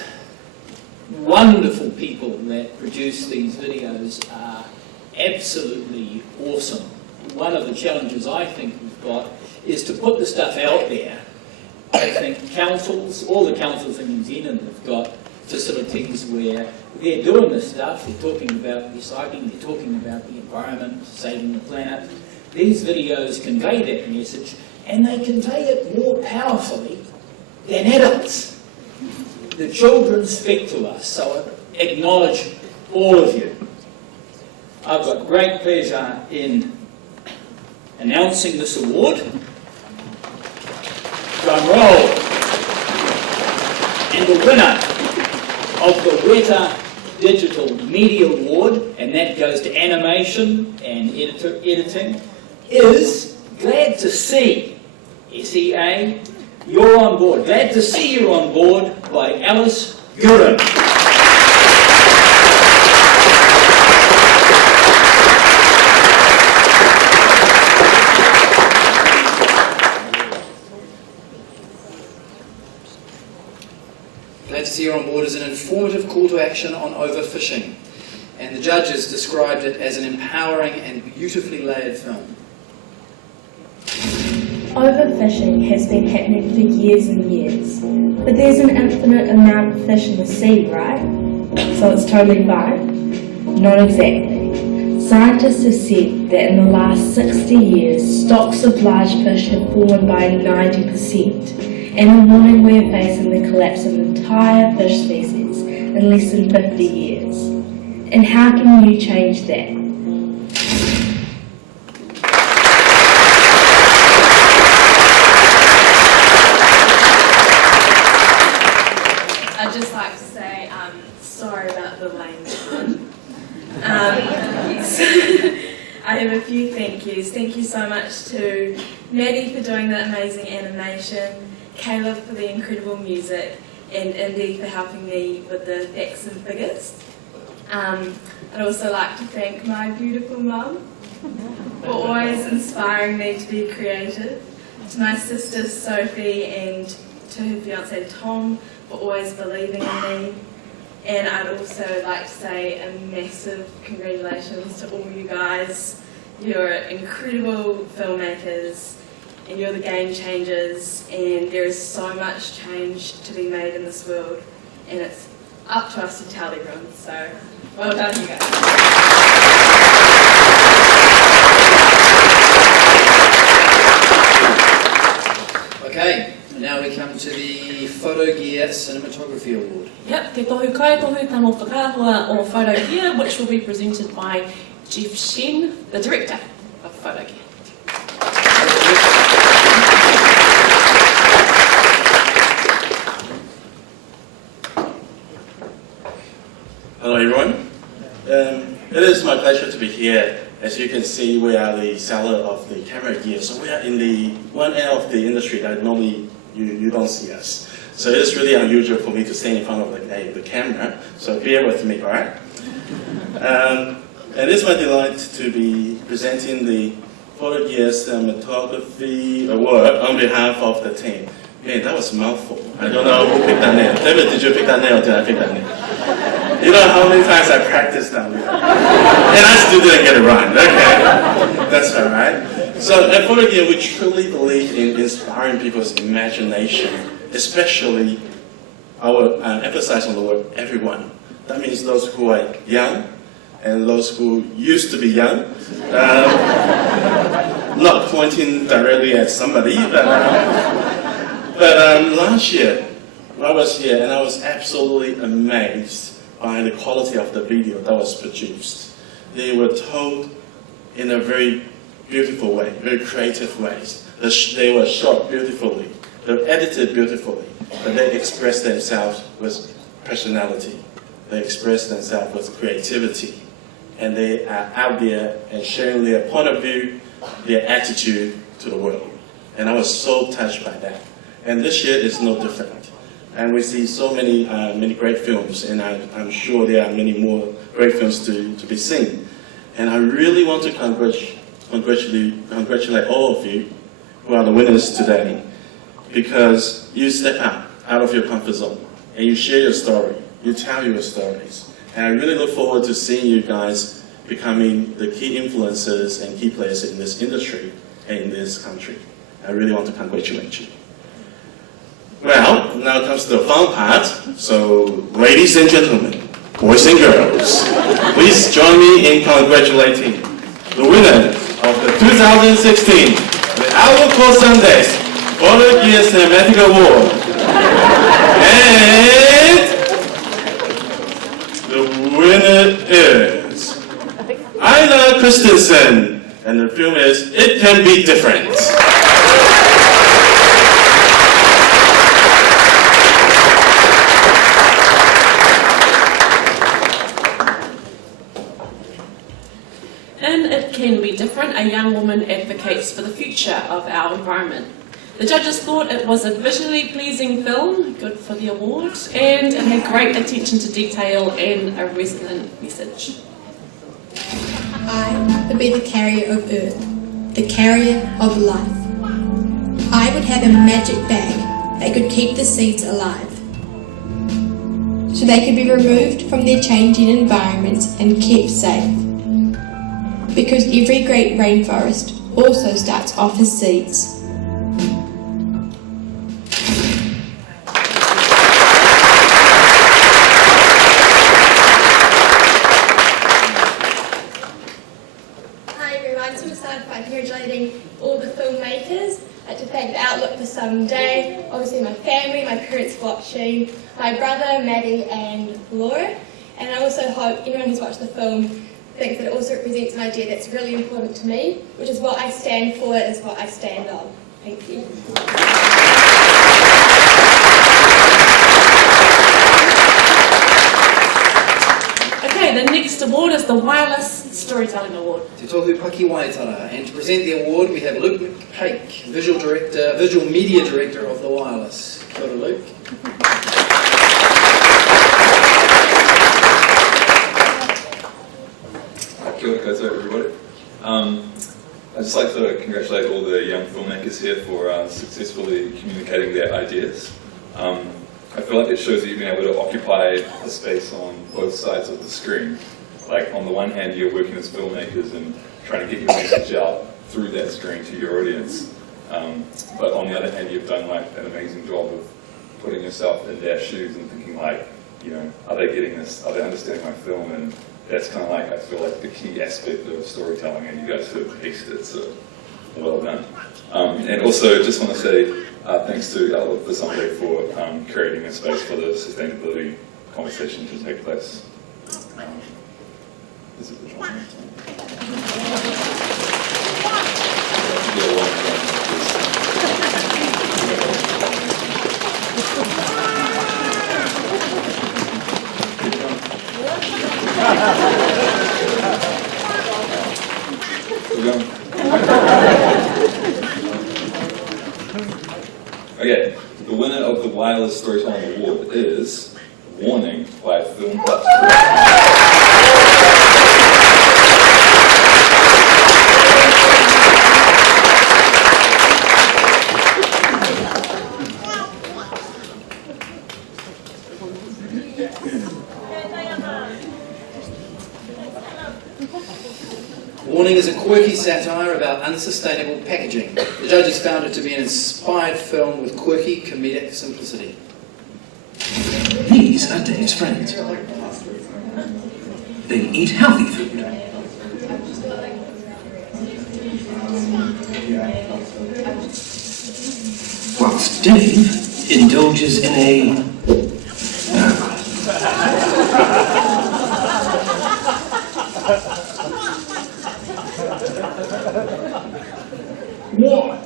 wonderful people that produce these videos are absolutely awesome. One of the challenges I think we've got is to put the stuff out there. I think councils, all the councils in New Zealand have got facilities where they're doing this stuff, they're talking about recycling, they're talking about the environment, saving the planet. These videos convey that message, and they convey it more powerfully than adults. The children speak to us, so I acknowledge all of you. I've got great pleasure in announcing this award. Drum roll. And the winner of the Weta Digital Media Award, and that goes to animation and editing, is Glad to See, SEA, You're on Board. Glad to See You're on Board by Alice Gurin. Glad to See You're on Board is an informative call to action on overfishing, and the judges described it as an empowering and beautifully layered film. Overfishing has been happening for years and years, but there's an infinite amount of fish in the sea, right? so it's totally fine? Not exactly. Scientists have said that in the last 60 years, stocks of large fish have fallen by 90%, and the warning we are facing the collapse of an entire fish species in less than 50 years. And how can you change that? I'd just like to say, sorry about the lame pun. I have a few thank yous. Thank you so much to Maddie for doing the amazing animation, Caleb for the incredible music, and Indy for helping me with the facts and figures. I'd also like to thank my beautiful mum for always inspiring me to be creative, to my sister Sophie and to her fiance Tom for always believing in me, and I'd also like to say a massive congratulations to all you guys. You're incredible filmmakers and you're the game changers, and there is so much change to be made in this world, and it's up to us to tell everyone, so well done you guys. Okay, now we come to the Photogear Cinematography Award. Yep, te tohu kai tohu tamo whakaahua o Photogear, which will be presented by Jeff Shen, the director of Photogear. Hello everyone. It is my pleasure to be here. As you can see, we are the seller of the camera gear. So we are in the one end of the industry that normally you don't see us. So it is really unusual for me to stand in front of the camera. So bear with me, alright? And it's my delight to be presenting the Photogear Cinematography Award on behalf of the team. Man, that was a mouthful. I don't know who picked that name. David, did you pick that name or did I pick that name? You know how many times I practiced that name? And I still didn't get it right. Okay, that's all right. So at Photogear, we truly believe in inspiring people's imagination, especially our emphasis on the word everyone. That means those who are young and those who used to be young. Not pointing directly at somebody, but last year, I was here and I was absolutely amazed by the quality of the video that was produced. They were told in a very beautiful way, very creative ways. They were shot beautifully, they were edited beautifully, but they expressed themselves with personality. They expressed themselves with creativity. And they are out there and sharing their point of view, their attitude to the world. And I was so touched by that. And this year is no different. And we see so many great films, and I'm sure there are many more great films to be seen. And I really want to congratulate all of you who are the winners today, because you step out of your comfort zone, and you share your story, you tell your stories. And I really look forward to seeing you guys becoming the key influencers and key players in this industry and in this country. I really want to congratulate you. Well, now comes the fun part. So, ladies and gentlemen, boys and girls, please join me in congratulating the winner of the 2016 The Outlook for Sundays Photogear Cinematic Award. And the winner is Ina Christensen, and the film is It Can Be Different. In It Can Be Different, a young woman advocates for the future of our environment. The judges thought it was a visually pleasing film, good for the award, and it had great attention to detail and a resonant message. I would be the carrier of earth, the carrier of life. I would have a magic bag that could keep the seeds alive, so they could be removed from their changing environments and kept safe. Because every great rainforest also starts off as seeds. someday. Obviously my family, my parents watching, my brother, Maddie and Laura. And I also hope everyone who's watched the film thinks that it also represents an idea that's really important to me, which is what I stand for, is what I stand on. Thank you. Okay, the next award is the Wireless Storytelling Award. Te tohu paki waitara, and to present the award we have Luke McPake, Visual Media Director of the Wireless. Kia ora, Luke. Kia ora koutou, everybody. I'd just like to congratulate all the young filmmakers here for successfully communicating their ideas. I feel like it shows that you've been able to occupy a space on both sides of the screen. Like, on the one hand, you're working as filmmakers and trying to get your message out through that screen to your audience. But on the other hand, you've done like an amazing job of putting yourself in their shoes and thinking like, you know, are they getting this? Are they understanding my film? And that's kind of like, I feel like the key aspect of storytelling, and you guys have aced it, so well done. And also, just want to say thanks to Elliott for Sunday for creating a space for the sustainability conversation to take place. Is it which one? Okay, the winner of the Wireless Storytelling Award is Warning by Film Warning is a quirky satire about unsustainable packaging. The judges found it to be an inspired film with quirky comedic simplicity. These are Dave's friends. They eat healthy food. Whilst Dave indulges in a... What?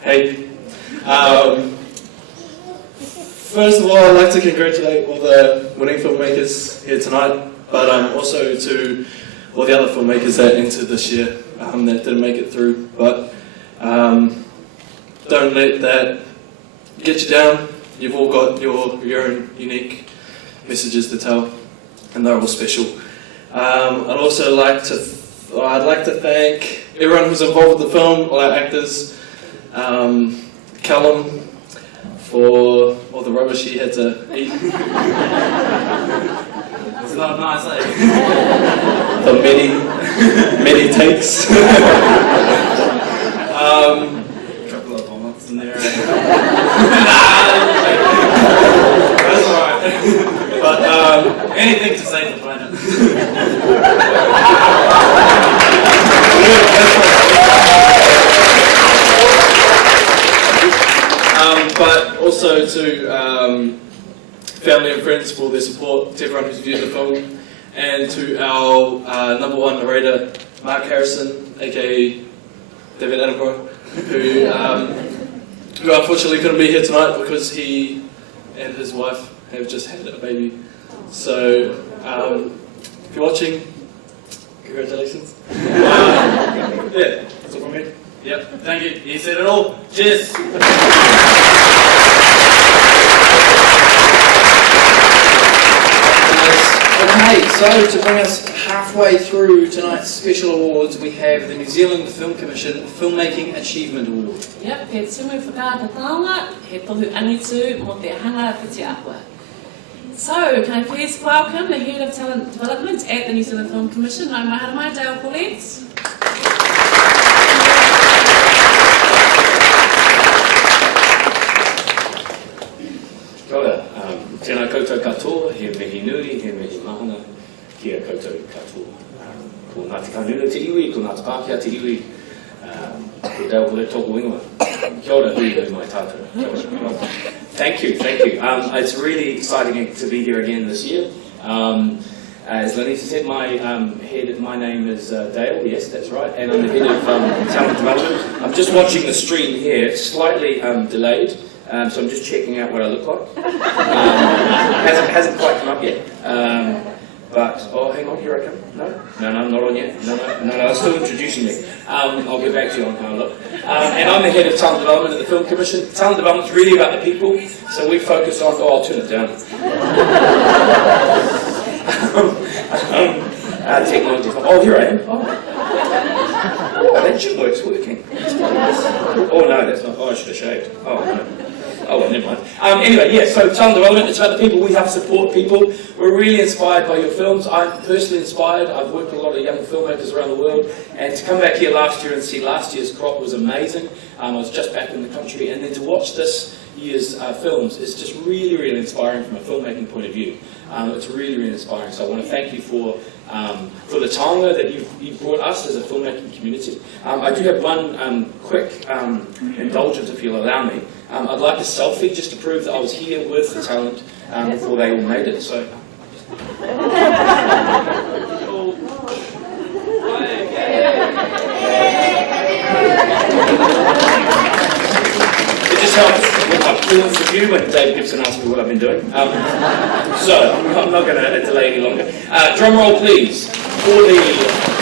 Hey. First of all, I'd like to congratulate all the winning filmmakers here tonight, but also to all the other filmmakers that entered this year that didn't make it through. But don't let that get you down. You've all got your own unique messages to tell, and they're all special. I'd also like to thank everyone who's involved with the film, all our actors, Callum for all the rubbish he had to eat. It's not nice, eh? The many takes. Couple of vomits in there. That's alright. But anything to save the planet. But also to family and friends for their support, to everyone who's viewed the film, and to our number one narrator, Mark Harrison, aka David Attenborough, who unfortunately couldn't be here tonight because he and his wife have just had a baby. So if you're watching, congratulations. Yeah, that's all from me. Yep, thank you. You said it all. Cheers. Okay, so to bring us halfway through tonight's special awards, we have the New Zealand Film Commission Filmmaking Achievement Award. Yep, he tumu whakatipuranga, he tohu angitu mo te hanga whiti ahua. So, can I please welcome the Head of Talent Development at the New Zealand Film Commission, Nau Mahara mai Dale Paulettes. Kia ora. koutou katoa, he mihi nui, he mihi mahana, kia koutou katoa. Ko Ngāti Kanuna te iwi, ko Ngāti Pākehā te iwi, ko Deo Kore tōku ingoa. Kia ora hui hui mai tātou. Kia ora. Thank you, thank you. It's really exciting to be here again this year. As Lanita said, my name is Dale, yes, that's right, and I'm the head of talent development. I'm just watching the stream here, it's slightly delayed, so I'm just checking out what I look like. Hasn't quite come up yet. But, oh, hang on, here I come. No, I'm not on yet. No, I'm still introducing me. I'll get back to you on how I look. And I'm the head of talent development at the Film Commission. Talent development's really about the people, so we focus on, I'll turn it down. Technology. Oh, here I am. Oh, that shit works working. Oh, no, that's not. Oh, I should have shaved. Oh, no. Oh, well, never mind. Anyway, yeah, so talent development, it's about the people. We help support people. We're really inspired by your films. I'm personally inspired. I've worked with a lot of young filmmakers around the world, and to come back here last year and see last year's crop was amazing. I was just back in the country, and then to watch this year's films is just really, really inspiring from a filmmaking point of view. It's really, really inspiring. So I want to thank you for the taonga that you've brought us as a filmmaking community. I do have one quick indulgence, if you'll allow me. I'd like a selfie just to prove that I was here with the talent before they all made it. So. It just helps with my performance review when Dave Gibson asks me what I've been doing. So, I'm not going to delay any longer. Drum roll, please, for the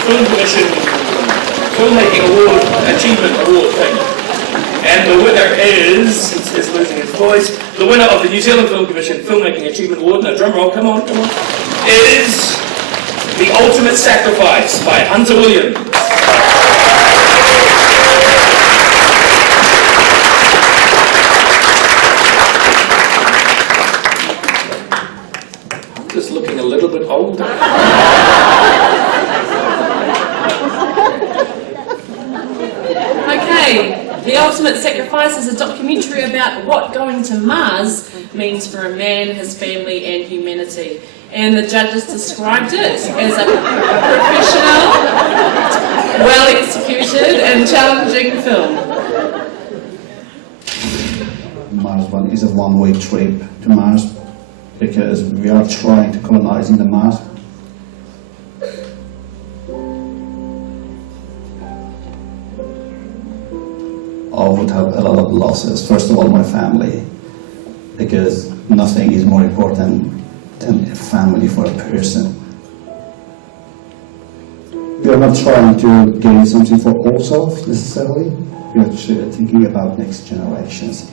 Film Commission Filmmaking Award, Achievement Award thing. And the winner is, he's losing his voice, the winner of the New Zealand Film Commission Filmmaking Achievement Award, no, drum roll, come on, is The Ultimate Sacrifice by Hunter Williams. I'm just looking a little bit older. The Ultimate Sacrifice is a documentary about what going to Mars means for a man, his family and humanity. And the judges described it as a professional, well-executed and challenging film. Mars One is a one-way trip to Mars because we are trying to colonize the Mars. I would have a lot of losses. First of all, my family, because nothing is more important than a family for a person. We are not trying to gain something for ourselves necessarily. We are thinking about next generations.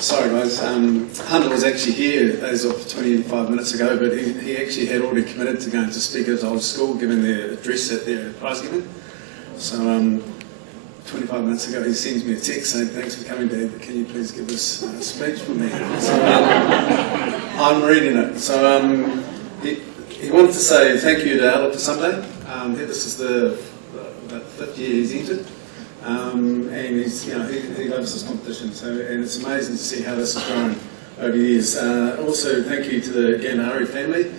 Sorry guys, Hunter was actually here as of 25 minutes ago, but he actually had already committed to going to speak at his old school, giving their address at their prize giving. So 25 minutes ago he sends me a text saying, thanks for coming Dave, but can you please give this speech for me? So I'm reading it. So he wanted to say thank you to Elliott for Sunday. This is the 5th year he's entered. And he's, he loves this competition, and it's amazing to see how this has grown over the years. Also, thank you to the Ganahari family,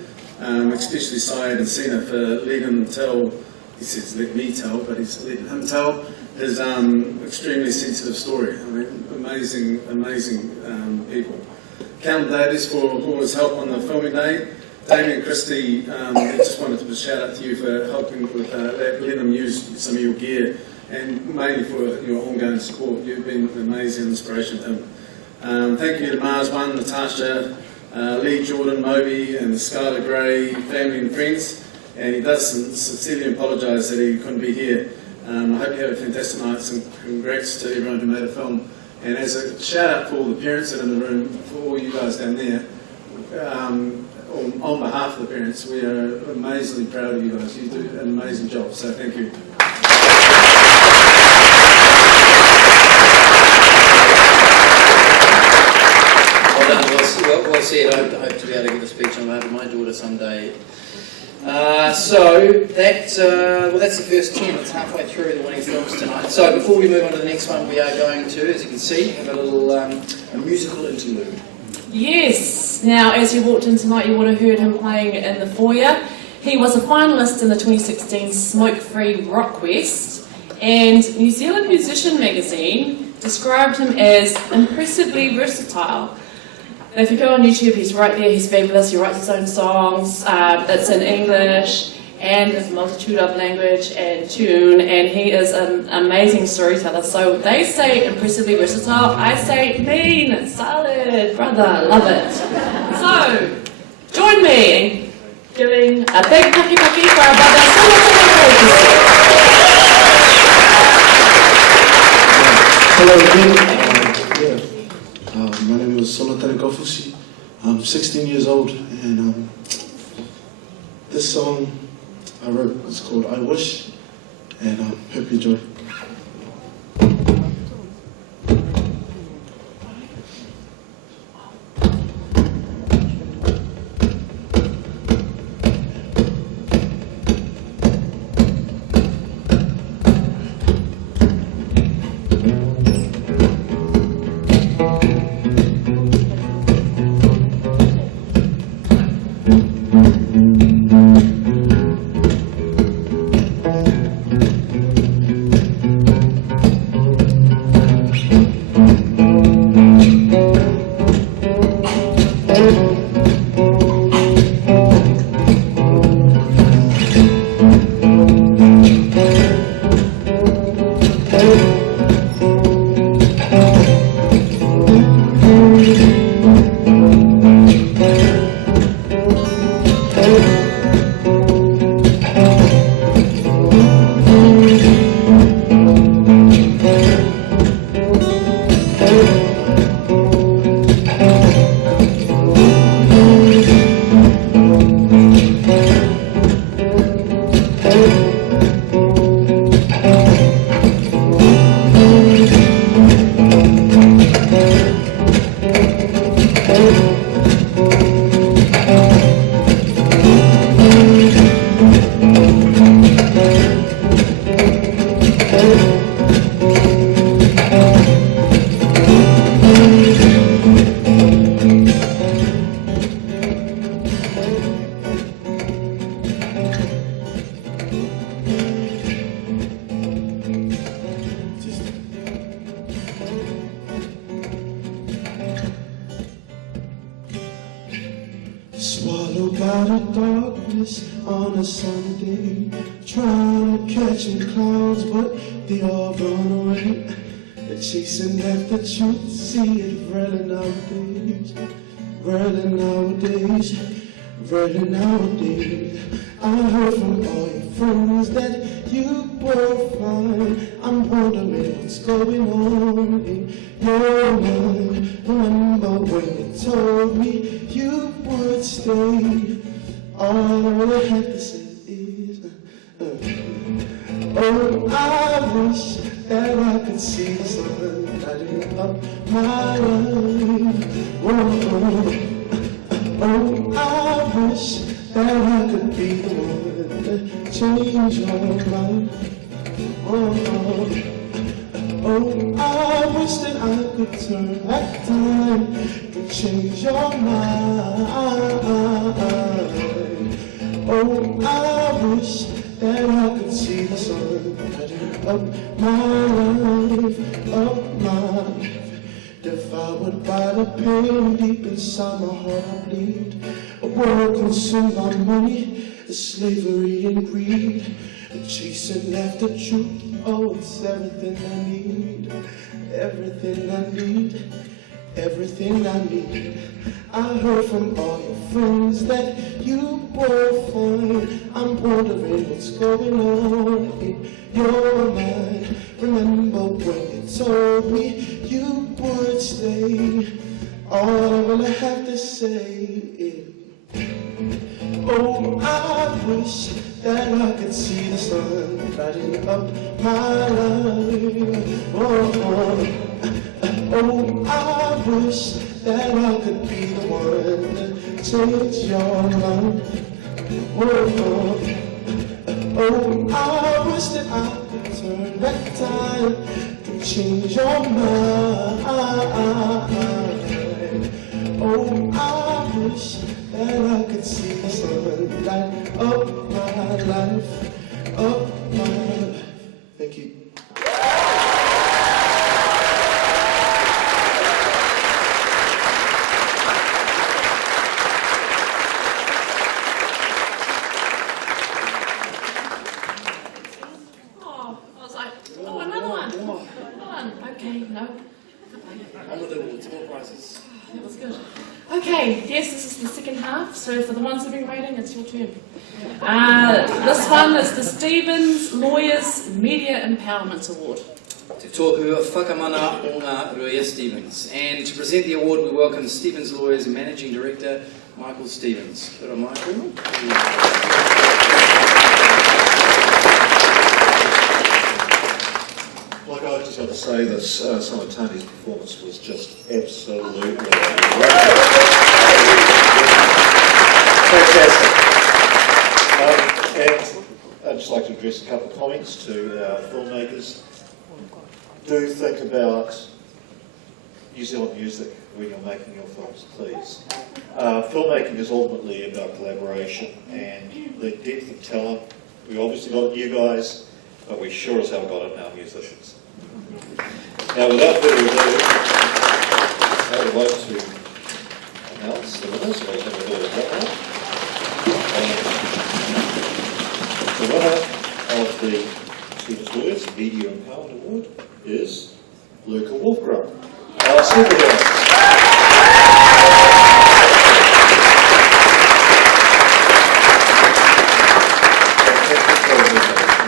especially Syed and Sina for letting him tell. He says let me tell, but he's letting him tell his extremely sensitive story. I mean, amazing people. Count Davies for his help on the filming day. Damien Christie, I just wanted to give a shout out to you for helping with letting them use some of your gear. And mainly for your ongoing support. You've been an amazing inspiration to him. Thank you to Mars One, Natasha, Lee, Jordan, Moby, and the Skylar Gray family and friends. And he does sincerely apologise that he couldn't be here. I hope you have a fantastic night, and congrats to everyone who made a film. And as a shout out for all the parents that are in the room, for all you guys down there, on behalf of the parents, we are amazingly proud of you guys. You do an amazing job, so thank you. Well said. I hope to be able to give a speech on behalf of my daughter someday. So that's the first 10. It's halfway through the winning films tonight. So before we move on to the next one, we are going to, as you can see, have a little a musical interlude. Yes. Now, as you walked in tonight, you would have heard him playing in the foyer. He was a finalist in the 2016 Smoke-Free Rock Quest, and New Zealand Musician magazine described him as impressively versatile. If you go on YouTube, he's right there, he's fabulous, he writes his own songs, it's in English, and there's a multitude of language and tune, and he is an amazing storyteller. So they say impressively versatile, I say mean, solid, brother, love it. So, join me in giving a big paki paki for our brother Sonatane Kaufusi. Hello again. My name is Sonatane Kaufusi. I'm 16 years old, and this song I wrote is called I Wish, and hope you enjoy. Nowadays, I heard from all your friends that you were fine. I'm wondering what's going on in your mind. Remember when you told me you would stay? All I have to say is, oh, I wish that I could see the sun lighting up my life. Oh, I wish that I could be the one that change your life. Oh, I wish that I could turn back time to change your mind. Oh, I wish that I could see the sun lighting up my life, up my life. Devoured by the pain deep inside my heart I bleed. A world consumed by money, the slavery and greed, the chasing after truth. Oh, it's everything I need, everything I need, everything I need. I heard from all your friends that you were fine. I'm wondering what's going on in your mind. Remember when you told me you would stay? All I have to say is, oh, I wish that I could see the sun lighting up my life. Oh, I wish that I could be the one that changed your life. Oh, I wish that I could turn back time to change your mind. Oh, I wish that I could see the sunlight of my life, of my life. Thank you. Okay, no. On with the awards, more prizes. That was good. Okay, yes, this is the second half, so for the ones who've been waiting, it's your turn. This one is the Stevens Lawyers Media Empowerment Award. Te tōku whakamana o ngā Ruia Stevens. And to present the award, we welcome Stevens Lawyers Managing Director, Michael Stevens. Kia ora, Michael. Like I just have to say that Sonatane's performance was just absolutely fantastic. And I'd just like to address a couple of comments to our filmmakers. Do think about New Zealand music when you're making your films, please. Filmmaking is ultimately about collaboration and the depth of talent. We obviously got you guys, but we sure as hell got it in our musicians. Now, without further ado, I would like to announce the winners. We'll have a bit of that now. The winner of the Stevens Lawyers Media Empowerment Award is Luca Wolfgram, our superhero.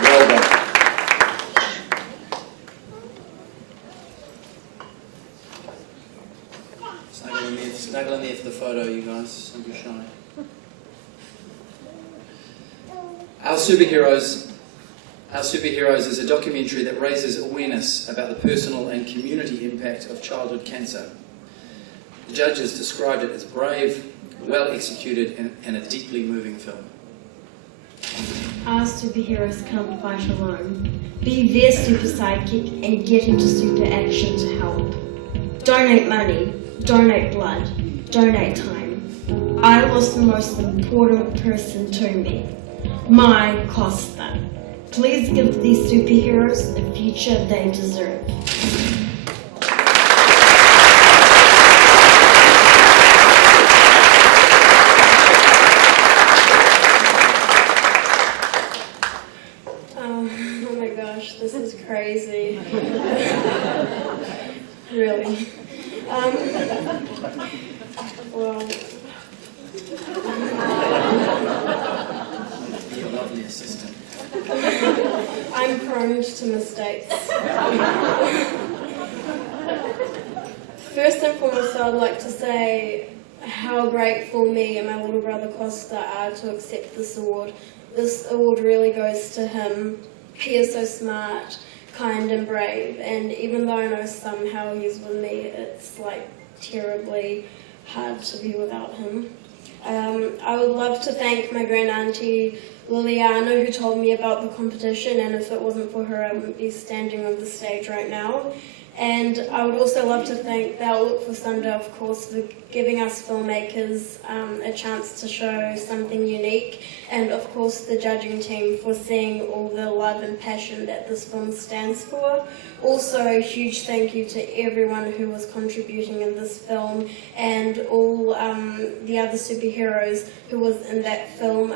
Well done. Snuggle in there for the photo, you guys. Don't be shy. Our Superheroes is a documentary that raises awareness about the personal and community impact of childhood cancer. The judges described it as brave, well executed, and a deeply moving film. Our superheroes can't fight alone. Be their super sidekick and get into super action to help. Donate money, donate blood, donate time. I lost the most important person to me, my Costa. Please give these superheroes the future they deserve. Oh my gosh, this is crazy. Really. Well. Your lovely assistant. I'm prone to mistakes. First and foremost, I'd like to say how grateful me and my little brother Costa are to accept this award. This award really goes to him. He is so smart, kind and brave, and even though I know somehow he's with me, it's like terribly hard to be without him. I would love to thank my grand auntie Liliana, who told me about the competition, and if it wasn't for her I wouldn't be standing on the stage right now. And I would also love to thank the Outlook for Sunday, of course, for giving us filmmakers a chance to show something unique, and of course the judging team for seeing all the love and passion that this film stands for. Also a huge thank you to everyone who was contributing in this film, and all the other superheroes who was in that film,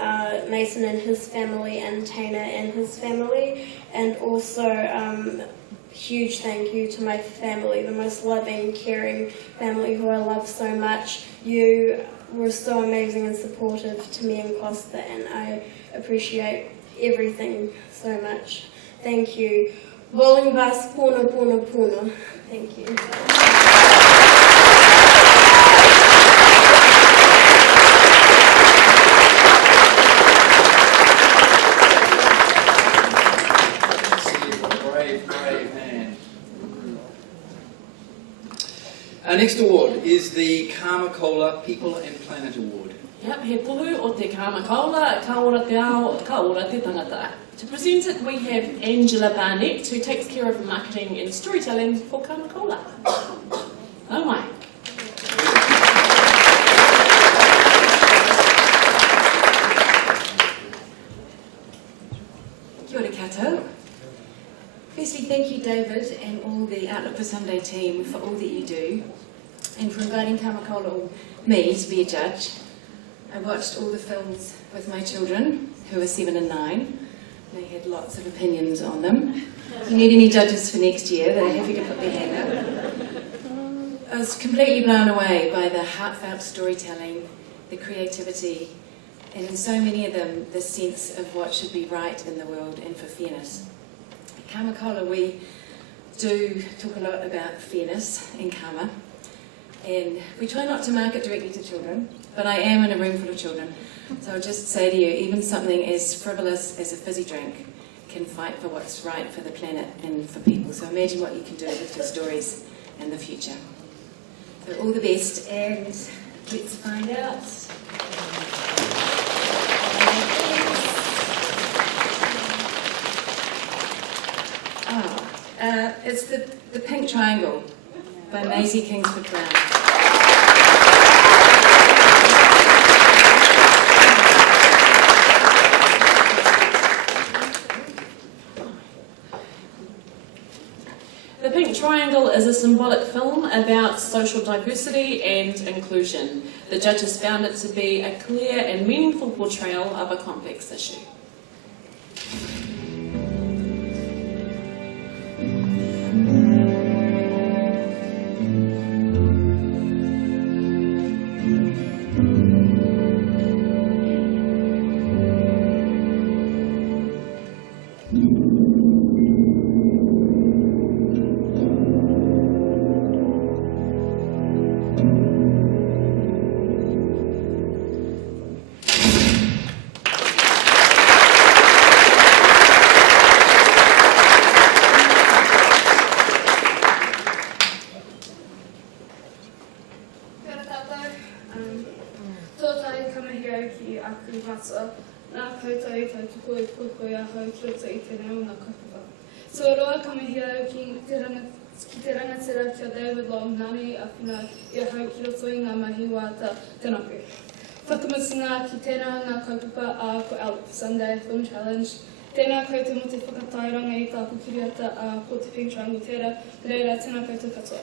Mason and his family and Taina and his family, and also huge thank you to my family, the most loving, caring family who I love so much. You were so amazing and supportive to me and Costa, and I appreciate everything so much. Thank you. Bowling bus, puna, puna, puna. Thank you. Our next award is the Karma Cola People and Planet Award. Yep, he puhu o te kāmakaula, ka ora te ao, ka ora te tangata. To present it, we have Angela Barnett, who takes care of marketing and storytelling for Kāmakaula. Oh my. Kia ora koutou. Firstly, thank you, David, and all the Outlook for Sunday team for all that you do, and for inviting Kāmakaula or me to be a judge. I watched all the films with my children, who are 7 and 9. They had lots of opinions on them. If you need any judges for next year, they're happy to put their hand up. I was completely blown away by the heartfelt storytelling, the creativity, and in so many of them, the sense of what should be right in the world and for fairness. At Kāmakaula, we do talk a lot about fairness and karma, and we try not to market directly to children, but I am in a room full of children. So I'll just say to you, even something as frivolous as a fizzy drink can fight for what's right for the planet and for people. So imagine what you can do with your stories in the future. So all the best, and let's find out. It's the Pink Triangle by Maisie Kingsford Brown. The Pink Triangle is a symbolic film about social diversity and inclusion. The judges found it to be a clear and meaningful portrayal of a complex issue. So roa kamehia ki te rangatira kia David Long nani a whina I hau ki roto I ngā mahi wāta tēnā koe. Whakamusinga ki tēnā ngā kaupapa a ko Outlook for Sunday Film Challenge. Tēnā koutou mo te whakatairanga I tāku kiriata a ko te Pink Triangle tērā. Reira, tēnā koutou katoa.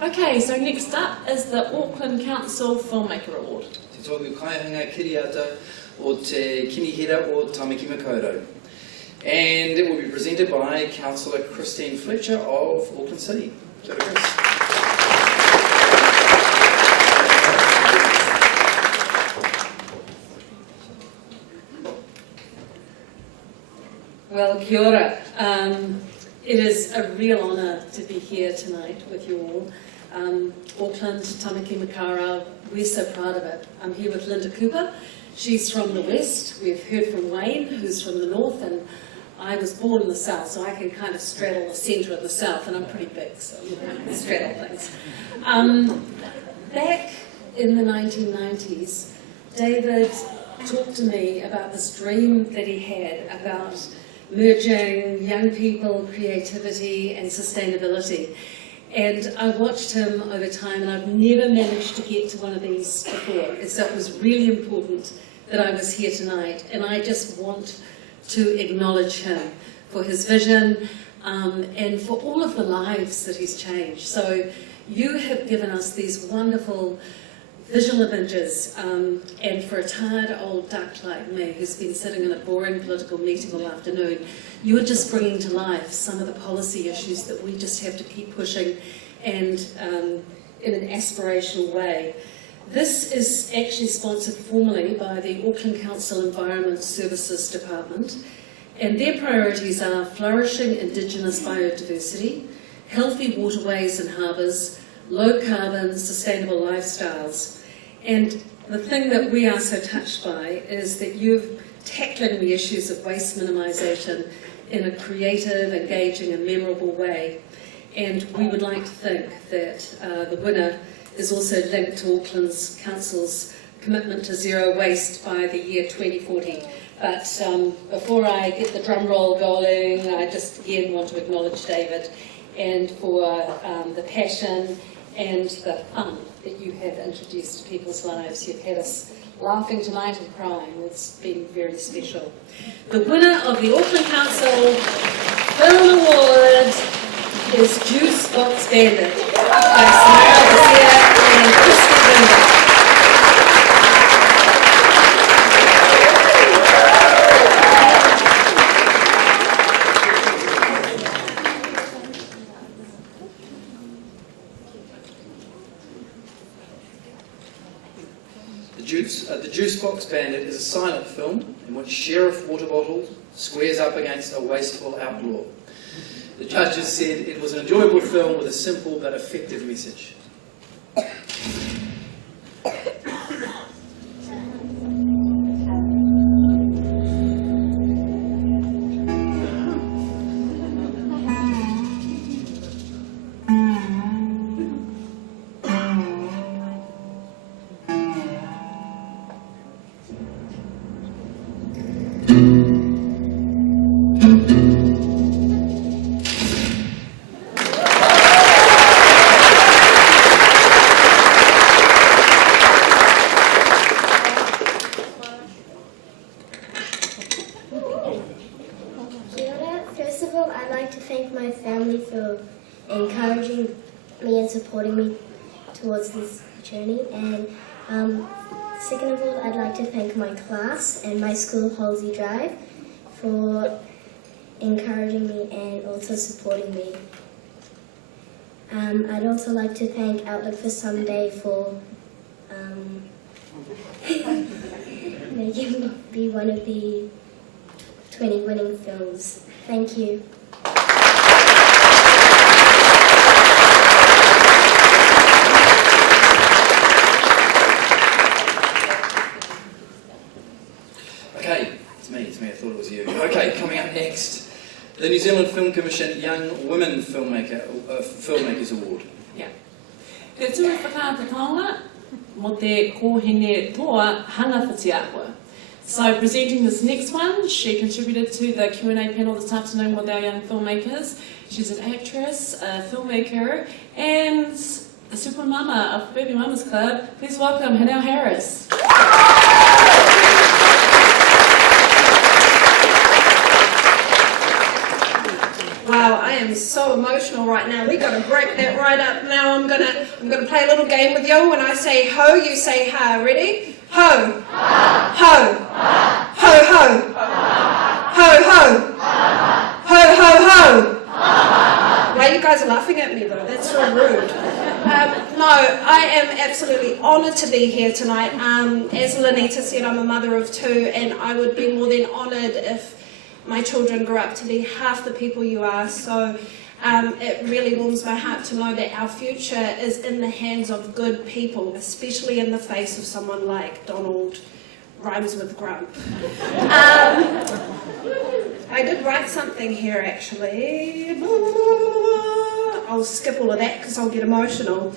Okay, so next up is the Auckland Council Filmmaker Award. Te tōku kaihanga kiriata o te kimihira o Tamaki Makaurau. And it will be presented by Councillor Christine Fletcher of Auckland City. Kia ora, Chris. Well, kia ora. It is a real honour to be here tonight with you all. Auckland, Tamaki Makaurau, we're so proud of it. I'm here with Linda Cooper. She's from the west. We've heard from Wayne, who's from the north, and I was born in the south, so I can kind of straddle the centre of the south, and I'm pretty big, so I can straddle things. Back in the 1990s, David talked to me about this dream that he had about merging young people, creativity and sustainability. And I watched him over time, and I've never managed to get to one of these before. So it was really important that I was here tonight, and I just want to acknowledge him for his vision and for all of the lives that he's changed. So you have given us these wonderful visual images, and for a tired old duck like me who's been sitting in a boring political meeting all afternoon, you're just bringing to life some of the policy issues that we just have to keep pushing, and in an aspirational way. This is actually sponsored formally by the Auckland Council Environment Services Department, and their priorities are flourishing Indigenous biodiversity, healthy waterways and harbours, low carbon, sustainable lifestyles. And the thing that we are so touched by is that you're tackling the issues of waste minimisation in a creative, engaging and memorable way. And we would like to think that the winner is also linked to Auckland's Council's commitment to zero waste by the year 2040. But before I get the drum roll going, I just again want to acknowledge David and for the passion and the fun that you have introduced to people's lives. You've had us laughing tonight and crying. It's been very special. The winner of the Auckland Council Film Award is Juice Box Bandit by Sonatane and Fraser. The Juice Box Bandit is a silent film in which Sheriff Water Bottle squares up against a wasteful outlaw. The judges said it was an enjoyable film with a simple but effective message. Supporting me towards this journey, and second of all, I'd like to thank my class and my school, Halsey Drive, for encouraging me and also supporting me. I'd also like to thank Outlook for Someday for making me be one of the 20 winning films. Thank you. It's me, I thought it was you. Okay, coming up next, the New Zealand Film Commission Young Women Filmmakers Award. Yeah. Te tū whakatipuranga mo te kōhine toa hangawhatiakwa. So presenting this next one, she contributed to the Q&A panel this afternoon with our young filmmakers. She's an actress, a filmmaker, and a super mama of Baby Mamas Club. Please welcome Hanel Harris. Wow, I am so emotional right now. We've got to break that right up now. I'm gonna play a little game with you. When I say ho, you say ha. Ready? Ho. Ho. Ho ho. Ho ho. Ho ho ho. Why you guys are laughing at me though? That's so rude. No, I am absolutely honoured to be here tonight. As Lanita said, I'm a mother of two, and I would be more than honoured if my children grew up to be half the people you are. So it really warms my heart to know that our future is in the hands of good people, especially in the face of someone like Donald, rhymes with Grump. I did write something here actually. I'll skip all of that because I'll get emotional.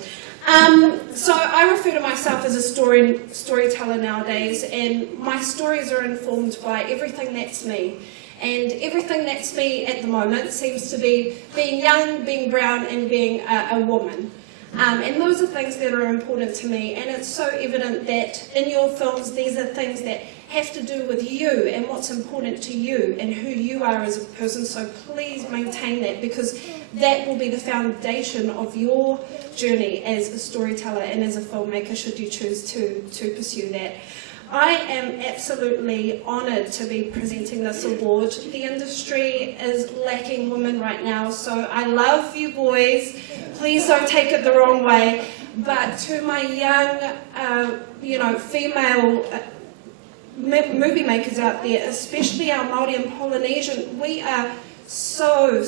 So I refer to myself as a storyteller nowadays, and my stories are informed by everything that's me. And everything that's me at the moment seems to be being young, being brown, and being a woman. And those are things that are important to me, and it's so evident that in your films these are things that have to do with you and what's important to you and who you are as a person, so please maintain that, because that will be the foundation of your journey as a storyteller and as a filmmaker, should you choose to pursue that. I am absolutely honoured to be presenting this award. The industry is lacking women right now, so I love you boys. Please don't take it the wrong way. But to my young, female movie makers out there, especially our Māori and Polynesian, we are so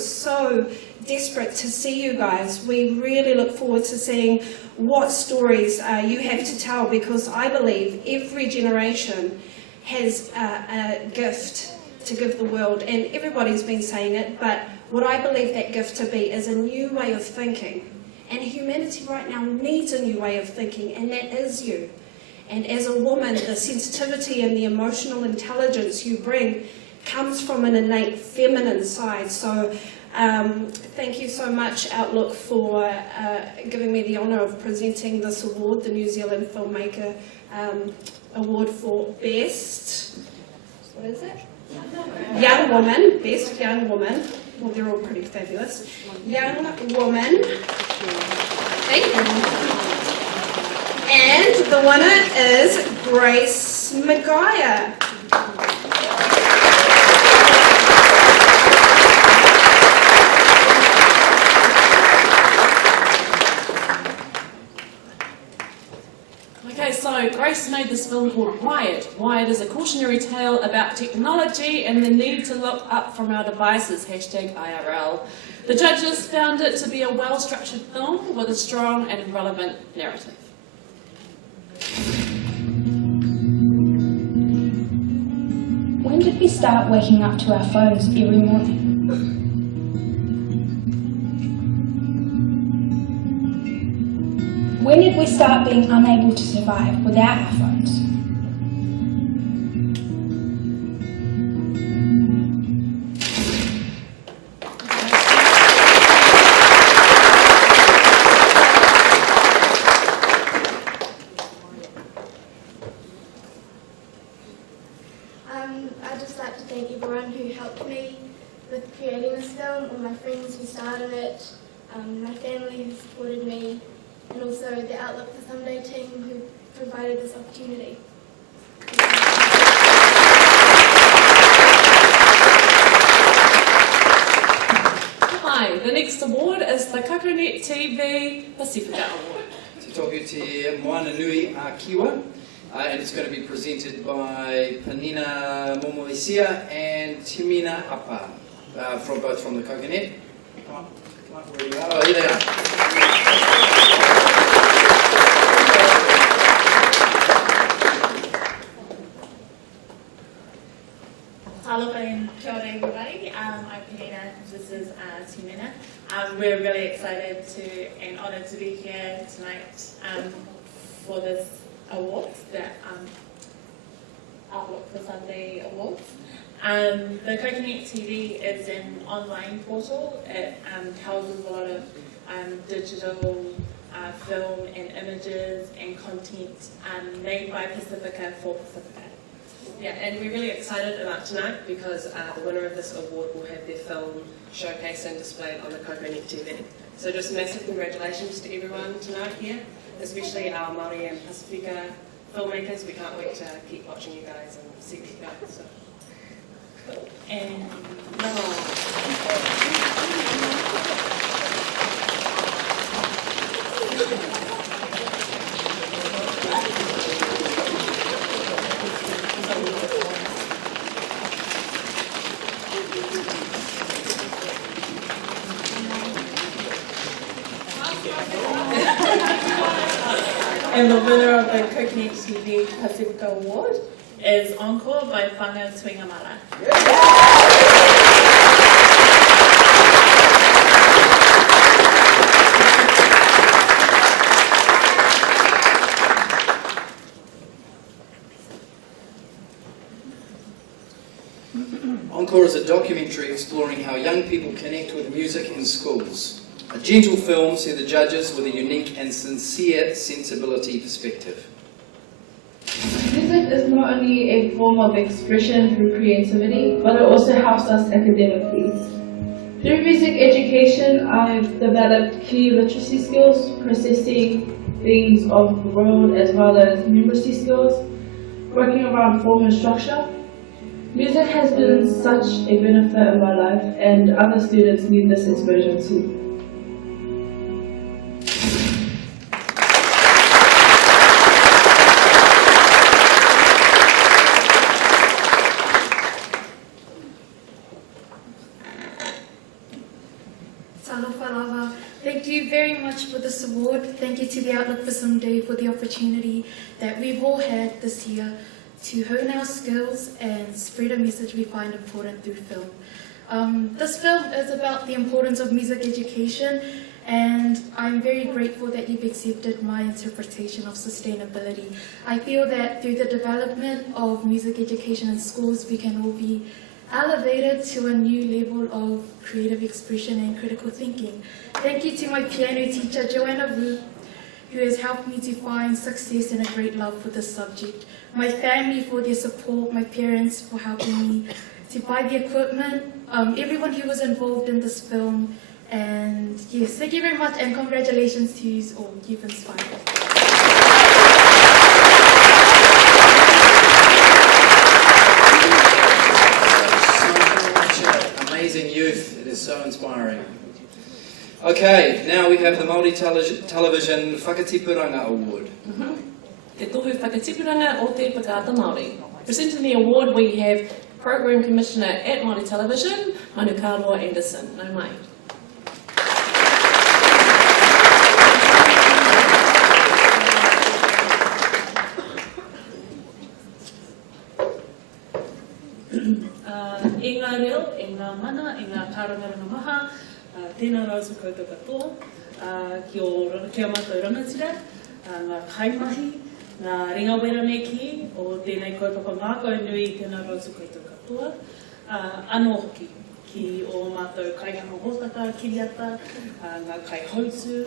desperate to see you guys. We really look forward to seeing what stories you have to tell, because I believe every generation has a gift to give the world, and everybody's been saying it, but what I believe that gift to be is a new way of thinking. And humanity right now needs a new way of thinking, and that is you. And as a woman, the sensitivity and the emotional intelligence you bring comes from an innate feminine side. So thank you so much, Outlook, for giving me the honour of presenting this award, the New Zealand Filmmaker Award for Best, what is it? Young Woman, Best Young Woman. Well, they're all pretty fabulous. Young Woman. Thank you. And the winner is Grace Maguire. Okay, so Grace made this film called Wired. Wired is a cautionary tale about technology and the need to look up from our devices, #IRL. The judges found it to be a well-structured film with a strong and relevant narrative. When did we start waking up to our phones every morning? When did we start being unable to survive without our phones? I'd just like to thank everyone who helped me with creating this film, all my friends who started it, my family who supported me, and also the Outlook for Someday team who provided this opportunity. Hi, the next award is the Coconut TV Pasifika Award. Te toku te moana nui a kiwa, and it's going to be presented by Panina Momoisia and Timina Apa, both from the Coconut. Come on, where you are? Oh, here they are. Taulafo and kia ora everybody. I'm Panina, this is Timina. We're really excited and honoured to be here tonight for this award, the Outlook for Sunday Awards. The Coconut TV is an online portal. It houses a lot of digital film and images and content made by Pasifika for Pasifika. Yeah, and we're really excited about tonight because the winner of this award will have their film showcased and displayed on the Coconut TV. So just massive congratulations to everyone tonight here, especially our Māori and Pasifika filmmakers. We can't wait to keep watching you guys and see what you guys. So. And And the winner of the Coconut TV Pasifika Award is Encore by Whanga Tuingamara. Encore is a documentary exploring how young people connect with music in schools. A gentle film see the judges with a unique and sincere sensibility perspective. Music is not only a form of expression through creativity, but it also helps us academically. Through music education, I've developed key literacy skills, processing things of the world, as well as numeracy skills, working around form and structure. Music has been such a benefit in my life, and other students need this exposure too. Thank you very much for this award. Thank you to the Outlook for Someday for the opportunity that we've all had this year to hone our skills and spread a message we find important through film. This film is about the importance of music education, and I'm very grateful that you've accepted my interpretation of sustainability. I feel that through the development of music education in schools, we can all be elevated to a new level of creative expression and critical thinking. Thank you to my piano teacher, Joanna Wu, who has helped me to find success and a great love for this subject. My family for their support, my parents for helping me to buy the equipment, everyone who was involved in this film, and yes, thank you very much and congratulations to you all. You've inspired us. Amazing youth, it is so inspiring. Okay, now we have the Māori Television Whakatipuranga Award. Te tohu Whakatipuranga o te Pakata Māori. Presenting the award we have Program Commissioner at Māori Television, Manu Karoa Anderson. No mai. E ngā reo, e ngā mana, e ngā kārangaranga maha, tēnā rausu koutou katoa, kia mātou rangatira, ngā kaimahi, ngā ringa wera me ki, o tēnei kaupapa ngākau nui tēnā rausu koutou katoa, anō hoki ki o mātou kaihanga hōtaka, kiriata, ngā kai hautu,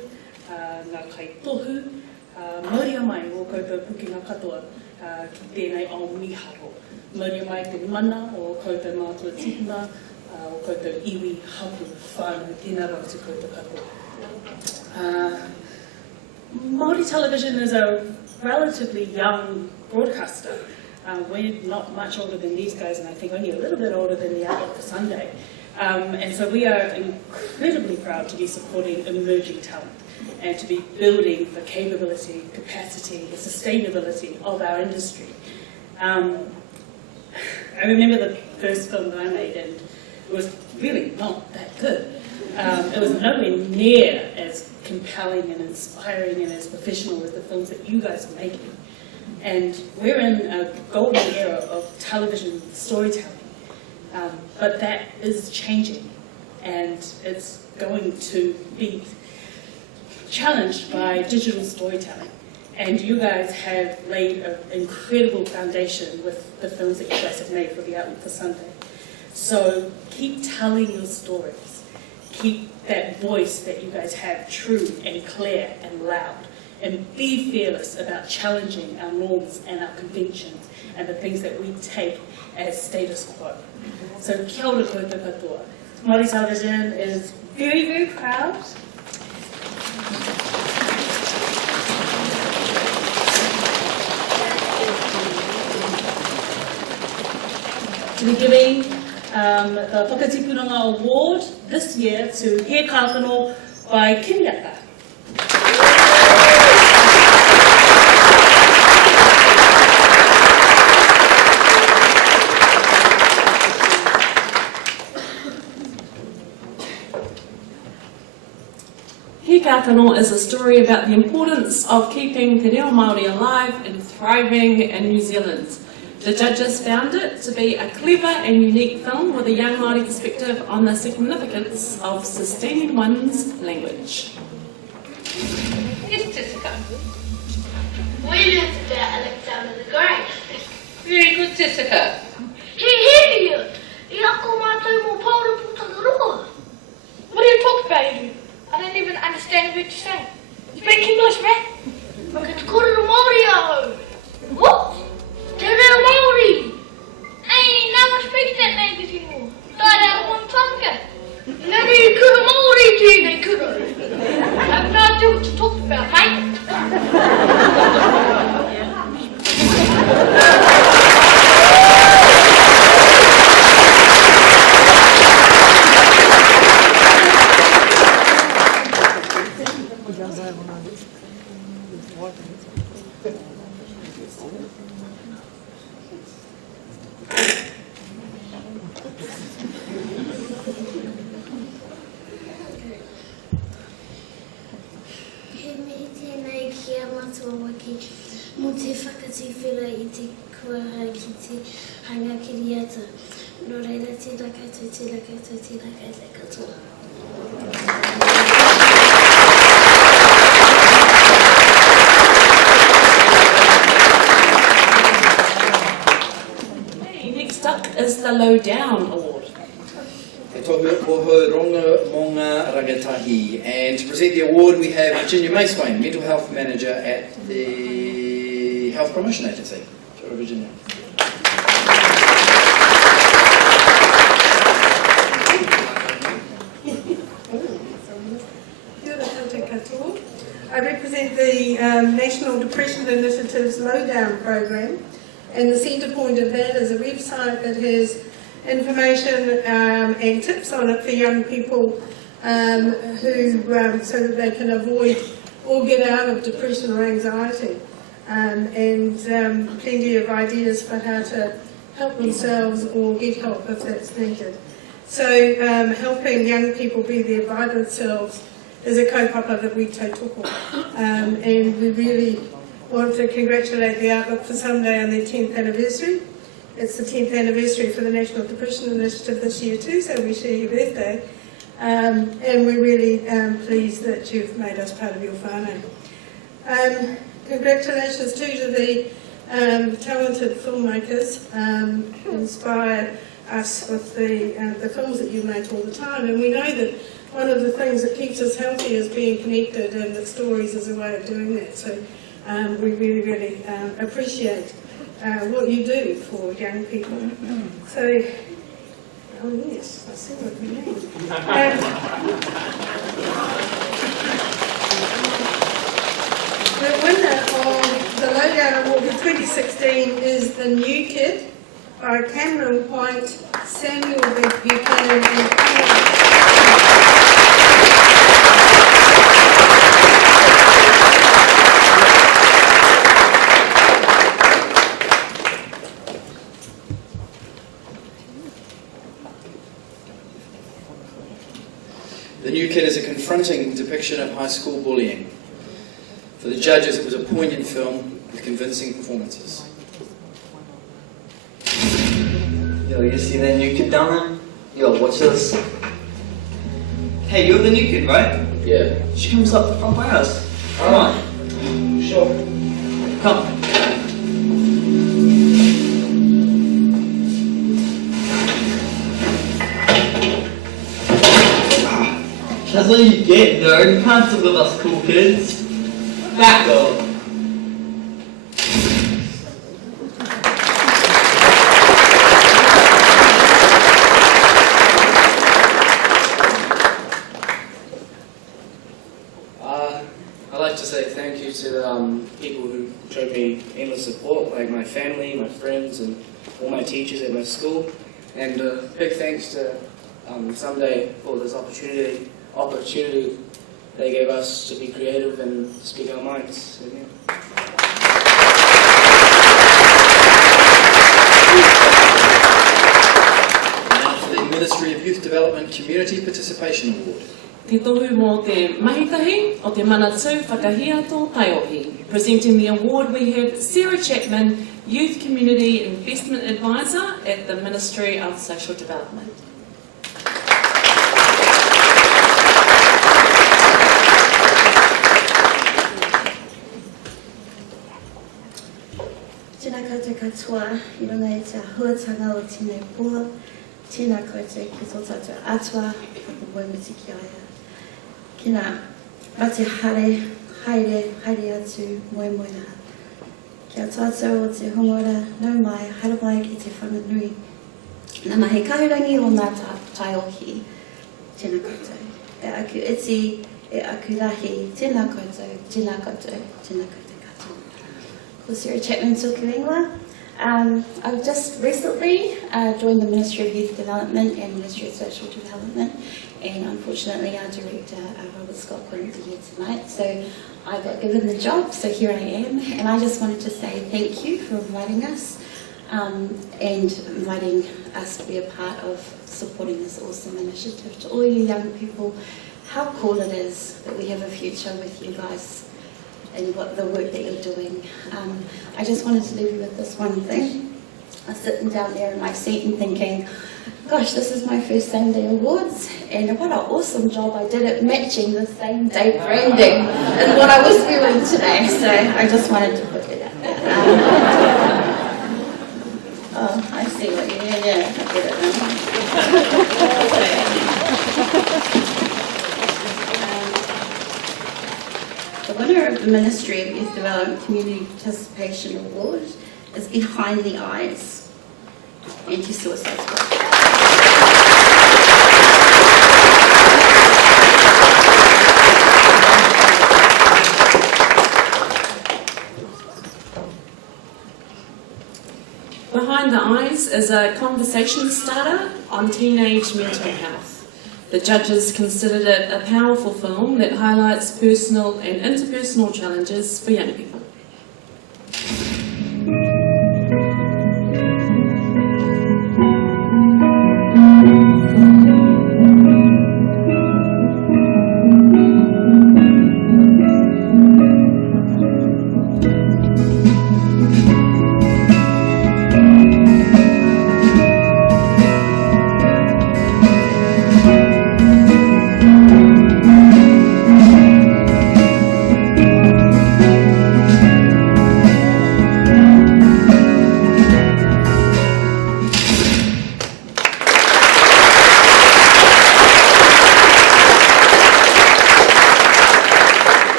ngā kai tohu, mauria mai o koutou pukinga katoa ki tēnei ao miharo. Mauria mai te mana o koutou mātua tihuna, o koutou iwi, hapu, whānau, tēnā rautu koutou katoa. Māori Television is a relatively young broadcaster. We're not much older than these guys, and I think only a little bit older than the Outlook for Sunday. And so we are incredibly proud to be supporting emerging talent and to be building the capability, capacity, the sustainability of our industry. I remember the first film that I made, and it was really not that good. It was nowhere near as compelling and inspiring and as professional as the films that you guys are making. And we're in a golden era of television storytelling, but that is changing, and it's going to be challenged by digital storytelling. And you guys have laid an incredible foundation with the films that you guys have made for the Outlook for Sunday. So keep telling your stories. Keep that voice that you guys have true and clear and loud. And be fearless about challenging our norms and our conventions and the things that we take as status quo. So kia ora koutou katoa. Māori Television is very, very proud to be giving the Whakatipuranga Award this year to He Kākano by Kiriaka. He Kākano is a story about the importance of keeping te reo Māori alive and thriving in New Zealand. The judges found it to be a clever and unique film with a young Māori perspective on the significance of sustaining one's language. Yes, Jessica. We learned about Alexander the Great. Very good, Jessica. Hey, Elliott! Iako mātou mō paura pūtaka roa. What are you talking about, Elliott? I don't even understand what you're saying. You speak English, man? Whakatipuranga Māori aho. What? Te reo Māori! Hey, now I speak that language anymore. Died out of one tongue. Never you could have Māori to they could have. I have no idea what you're talking about, mate. Mo te whakatiwhera I te kua hai ki te hanga kiriata. Nō reira, tēnā koutou, tēnā koutou, tēnā koutou katoa. Next up is the Lowdown Award. E Tohiariki mō ngā rangatahi. And to present the award we have Virginia Macewayne, Mental Health Manager at the Health Promotion Agency. Sure, Virginia. I represent the National Depression Initiative's Lowdown program, and the centre point of that is a website that has information and tips on it for young people so that they can avoid or get out of depression or anxiety, and plenty of ideas for how to help themselves or get help if that's needed. So helping young people be their vibrant selves is a kaupapa that we tautoko. And we really want to congratulate the Outlook for Sunday on their 10th anniversary. It's the 10th anniversary for the National Depression Initiative this year too, so we share your birthday. And we're really pleased that you've made us part of your whānau. Congratulations too to the talented filmmakers who inspire us with the films that you make all the time. And we know that one of the things that keeps us healthy is being connected, and that stories is a way of doing that. So we really, really appreciate what you do for young people. So, oh yes, I see what you mean. The winner of the Lowdown Award for 2016 is The New Kid by Cameron White, Samuel Buchanan and The New Kid is a confronting depiction of high school bullying. For the judges, it was a poignant film with convincing performances. Yo, you see that new kid down there? Yo, watch this. Hey, you're the new kid, right? Yeah. She comes up the front by us. Come on. Sure. Come. That's what you get, nerd. You can't sit with us cool kids. Back off. I'd like to say thank you to the people who showed me endless support, like my family, my friends, and all my teachers at my school. And big thanks to Someday for this opportunity they gave us to be creative and speak our minds. So, yeah. Now for the Ministry of Youth Development Community Participation Award. Te tohu mō te mahitahi o te manatū whakahiato taiohi. Presenting the award we have Sarah Chapman, Youth Community Investment Advisor at the Ministry of Social Development. Tēnā koutou katoa, I runga e te huatanga o tēnei pua. Tēnā koutou ki tō tātou atua, whakamoi ki aia. Ki nā mate haere atu moe moera. Kia tātou o te hongora, nau mai, haere mai ki te whanganui. Nā mahe kahurangi o ngā taiohi. Tēnā koutou. E aku iti, e aku rahi, tēnā koutou, tēnā koutou, tēnā koutou. Sarah Chapman Tukuingwa. I've just recently joined the Ministry of Youth Development and Ministry of Social Development, and unfortunately our director, Robert Scott, couldn't be here tonight, so I got given the job, so here I am, and I just wanted to say thank you for inviting us and inviting us to be a part of supporting this awesome initiative. To all you young people, how cool it is that we have a future with you guys and what the work that you're doing. I just wanted to leave you with this one thing. I was sitting down there in my seat and thinking, gosh, this is my first same day awards, and what an awesome job I did at matching the same day branding and what I was wearing today. So I just wanted to put it out there. Oh, I see what you mean. Yeah, I get it now. The winner of the Ministry of Youth Development Community Participation Award is Behind the Eyes, anti-suicide squad. Behind the Eyes is a conversation starter on teenage mental health. The judges considered it a powerful film that highlights personal and interpersonal challenges for young people.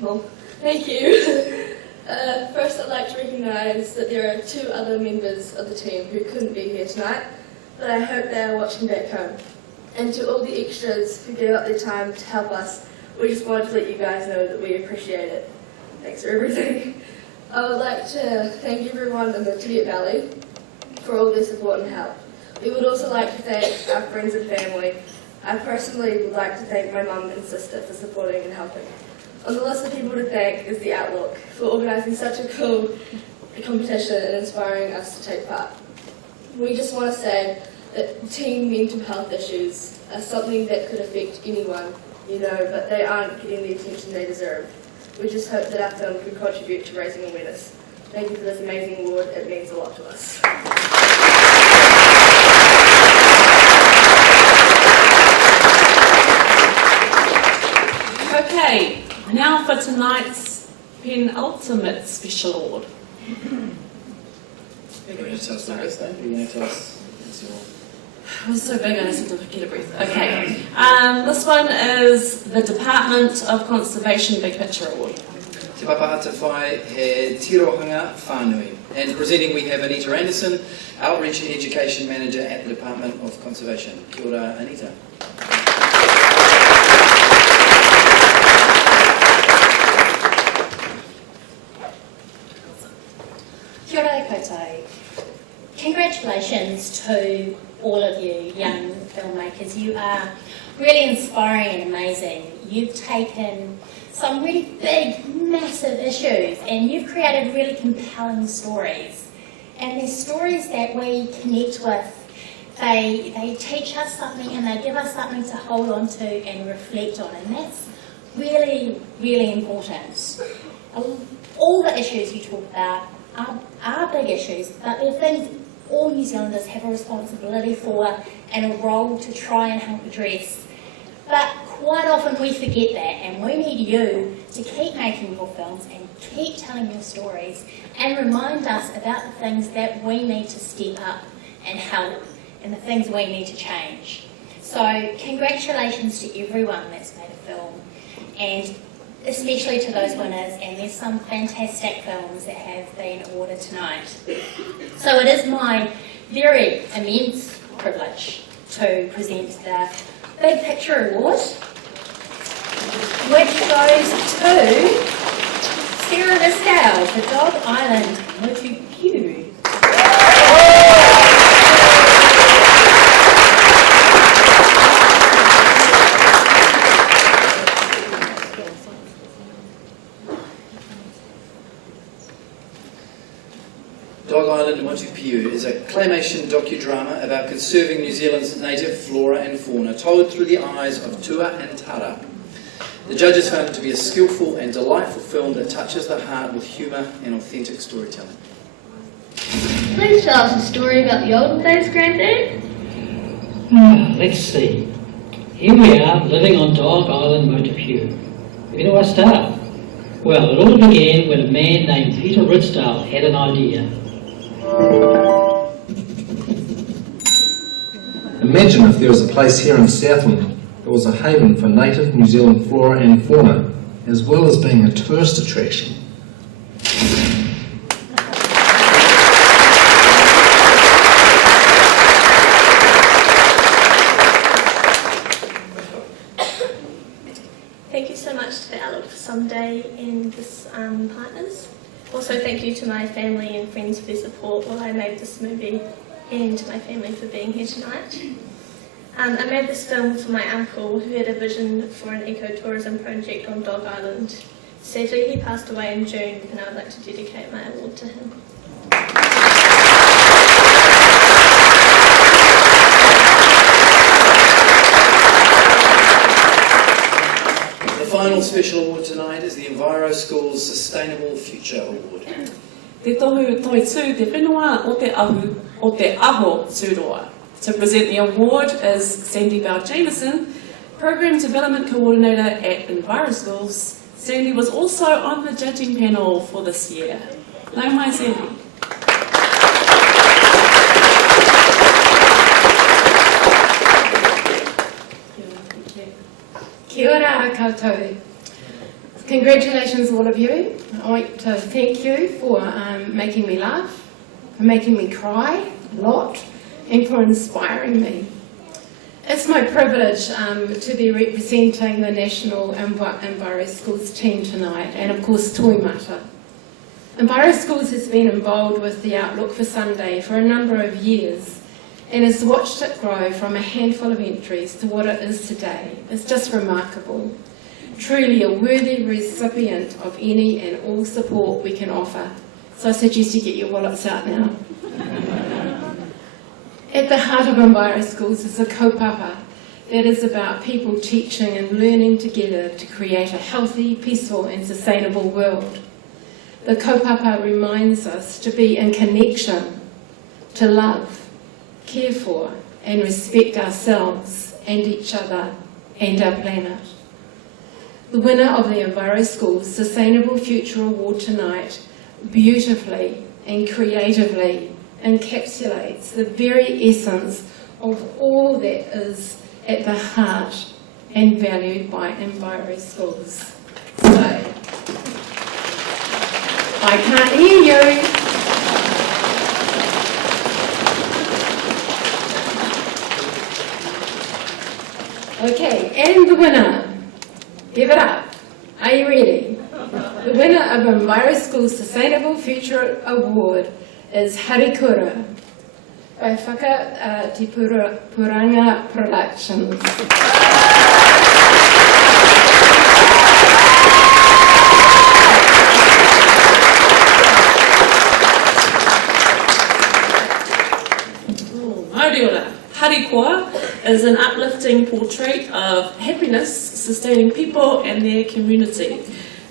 Well, thank you. First, I'd like to recognise that there are 2 other members of the team who couldn't be here tonight, but I hope they are watching back home. And to all the extras who gave up their time to help us, we just wanted to let you guys know that we appreciate it. Thanks for everything. I would like to thank everyone in the Tibet Valley for all their support and help. We would also like to thank our friends and family. I personally would like to thank my mum and sister for supporting and helping. On the list of people to thank is the Outlook for organising such a cool competition and inspiring us to take part. We just want to say that teen mental health issues are something that could affect anyone, but they aren't getting the attention they deserve. We just hope that our film can contribute to raising awareness. Thank you for this amazing award. It means a lot to us. Okay, now for tonight's penultimate special award. You're going to tell us the rest, though? You're going to tell us what's your... It was so big I just had to get a breath. Okay, this one is the Department of Conservation Big Picture Award. Te papahata whai he tirohanga whānui. And presenting we have Anita Anderson, Outreach and Education Manager at the Department of Conservation. Kia ora, Anita. Kia ora koutou. Congratulations to all of you young filmmakers. You are really inspiring and amazing. You've taken some really big, massive issues and you've created really compelling stories. And they're stories that we connect with. They teach us something and they give us something to hold on to and reflect on. And that's really, really important. All the issues you talk about are big issues, but they're things all New Zealanders have a responsibility for and a role to try and help address. But quite often we forget that, and we need you to keep making your films and keep telling your stories and remind us about the things that we need to step up and help and the things we need to change. So congratulations to everyone that's made a film, and especially to those winners, and there's some fantastic films that have been awarded tonight. So it is my very immense privilege to present the Big Picture Award, which goes to Sarah Nisdale for Dog Island Motu Pew. Dog Island Motupiu is a claymation docudrama about conserving New Zealand's native flora and fauna, told through the eyes of Tua and Tara. The judges found it to be a skillful and delightful film that touches the heart with humour and authentic storytelling. Please tell us a story about the olden days, Granddad. Let's see. Here we are, living on Dog Island, Motupiu. Where do I start? Well, it all began when a man named Peter Ridsdale had an idea. Imagine if there was a place here in Southland that was a haven for native New Zealand flora and fauna, as well as being a tourist attraction. Thank you so much to the Outlook for Someday and this partners. Also thank you to my family and friends for their support while I made this movie, and to my family for being here tonight. I made this film for my uncle who had a vision for an ecotourism project on Dog Island. Sadly he passed away in June, and I would like to dedicate my award to him. The final special award tonight is the Enviroschools Sustainable Future Award. Te tohu toi tū te whenua o te aho tūroa. To present the award is Sandy Bell-Jameson, Program Development Coordinator at Enviroschools. Sandy was also on the judging panel for this year. Nau mai, Sandy. Kia ora koutou. Congratulations all of you. I'd like to thank you for making me laugh, for making me cry a lot, and for inspiring me. It's my privilege to be representing the National Enviroschools team tonight, and of course Toimata. Enviroschools has been involved with the Outlook for Sunday for a number of years, and has watched it grow from a handful of entries to what it is today. It's just remarkable. Truly a worthy recipient of any and all support we can offer. So I suggest you get your wallets out now. At the heart of Enviroschools is a kaupapa that is about people teaching and learning together to create a healthy, peaceful and sustainable world. The kaupapa reminds us to be in connection, to love, care for and respect ourselves and each other and our planet. The winner of the Enviroschools Sustainable Future Award tonight beautifully and creatively encapsulates the very essence of all that is at the heart and valued by Enviroschools. So, I can't hear you. Okay, and the winner. Give it up. Are you ready? The winner of Enviroschools Sustainable Future Award is Harikura by Whakatipuranga Productions. Māori ora. Harikoa is an uplifting portrait of happiness, sustaining people and their community.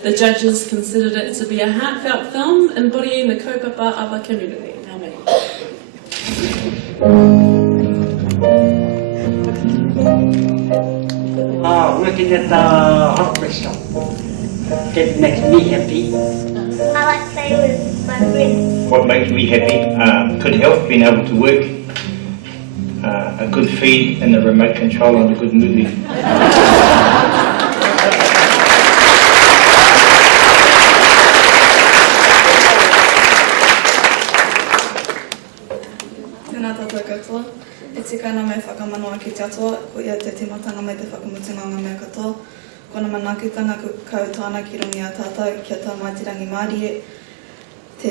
The judges considered it to be a heartfelt film embodying the kaupapa of a community. Amen. Working at the hot restaurant. That makes me happy. I like playing with my friends. What makes me happy? Good health, being able to work, a good feed, and a remote control and a good movie. Tēnā tātou katoa. E tika ana me whakamanoa ki te atua, ko ia te timatanga me te whakamutinganga me katoa. Kona manakitanga kautāna ki rungi a tātou, kia tā maitirangi Māori te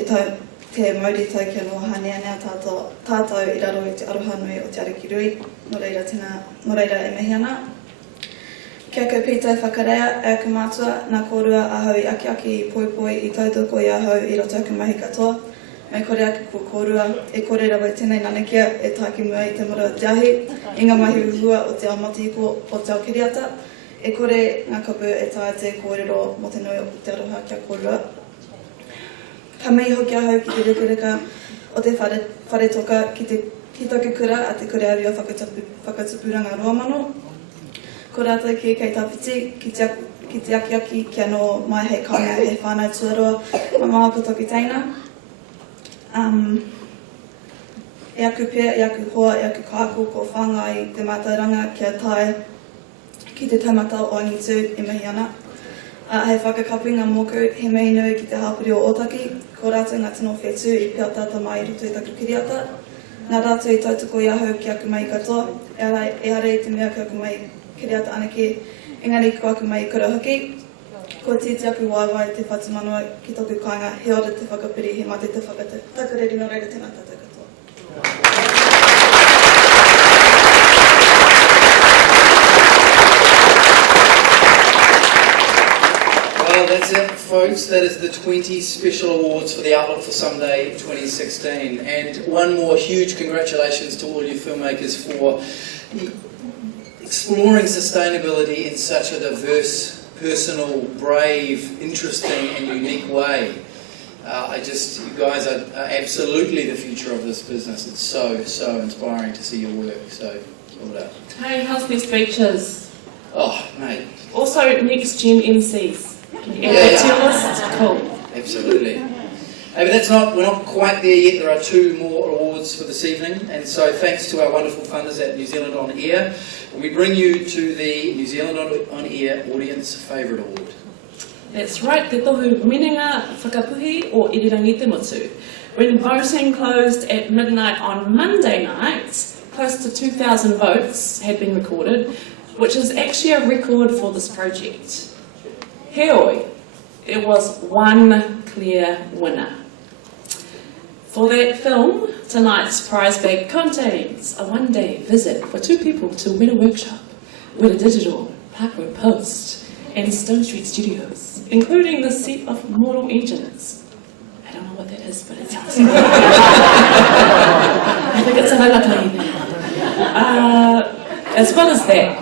Māori tau kia noa hanea nea tātou I raro I te aroha nui o te Arikirui. Nō reira e mihi ana. Kia kaupītai whakarea e aku mātua, nā kōrua ahau I aki I poipoi I tautoko I ahau I roto aku mahi katoa. me kore ake ko kōrua, e kore rawa tēnei nanakia, e tāki mua i te mura te ahi, i ngā mahi uhua o te amati ko o te ao kiriata, e kore ngā kapu e tāia te kōrero mo te nui o te aroha kia kōrua. Ka mei hoki ahau ki te rekereka o te whare toka ki te hitake kura a te kure awi o Whakatipuranga Roamano. Ko rātou ki kei tāpiti, ki te aki ki anō mai hei kaunga hei whānau tuaroa, ma maa ko toki teina. E aku pia, e aku hoa, e aku kāko ko whanga i te mātauranga kia tai ki te taumata o Angitu e mihi ana. Hei whakakapi ngā moku, he mihi nui ki te hapuri o Otaki, ko rātou ngā tino whetu i pia tata mai i rutu i taku kiriata. Nā rātou i tautoko i ahau ki aku mai katoa, e hare i te mea ki aku mai kiriata anake, engari ko aku mai kura hoki. Ko titi aku wāwai te whatumanua ki toku kāinga, he ora te whakapiri, he mate te whakareri no reira tēnā tātou katoa. Well, that's it, folks. That is the 20 special awards for the Outlook for Someday 2016. And one more huge congratulations to all you filmmakers for exploring sustainability in such a diverse, personal, brave, interesting and unique way. You guys are absolutely the future of this business. It's so inspiring to see your work. So, well done. Hey, how's these features? Oh, mate. Also, next gen MCs. Yeah. Cool. Absolutely. Hey, but we're not quite there yet. There are 2 more awards for this evening, and so thanks to our wonderful funders at New Zealand On Air, we bring you to the New Zealand On Air Audience Favourite Award. That's right, te tohu minenga whakapuhi o Irirangi te motu. When voting closed at midnight on Monday night, close to 2,000 votes had been recorded, which is actually a record for this project. Heoi, it was one clear winner. For that film, tonight's prize bag contains a one-day visit for 2 people to Weta Workshop, Weta Digital, Parkwood Post, and Stone Street Studios, including the set of Mortal Engines. I don't know what that is, but it sounds good. I think it's a rangatahi there. As well as that,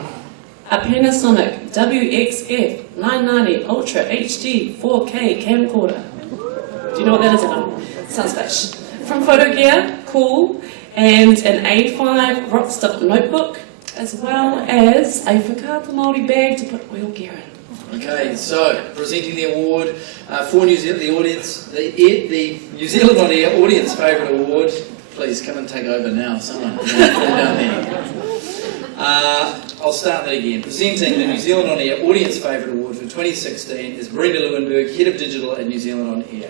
a Panasonic WXF 990 Ultra HD 4K camcorder. Do you know what that is? Sounds fish. From Photogear, cool, and an A5 Rockstock notebook, as well as a whakata Māori bag to put oil gear in. Okay, so presenting the award for New Zealand, the audience, the New Zealand On Air Audience Favourite Award. Please come and take over now, someone down there. I'll start that again. Presenting the New Zealand On Air Audience Favourite Award for 2016 is Brenda Lewinberg, Head of Digital at New Zealand On Air.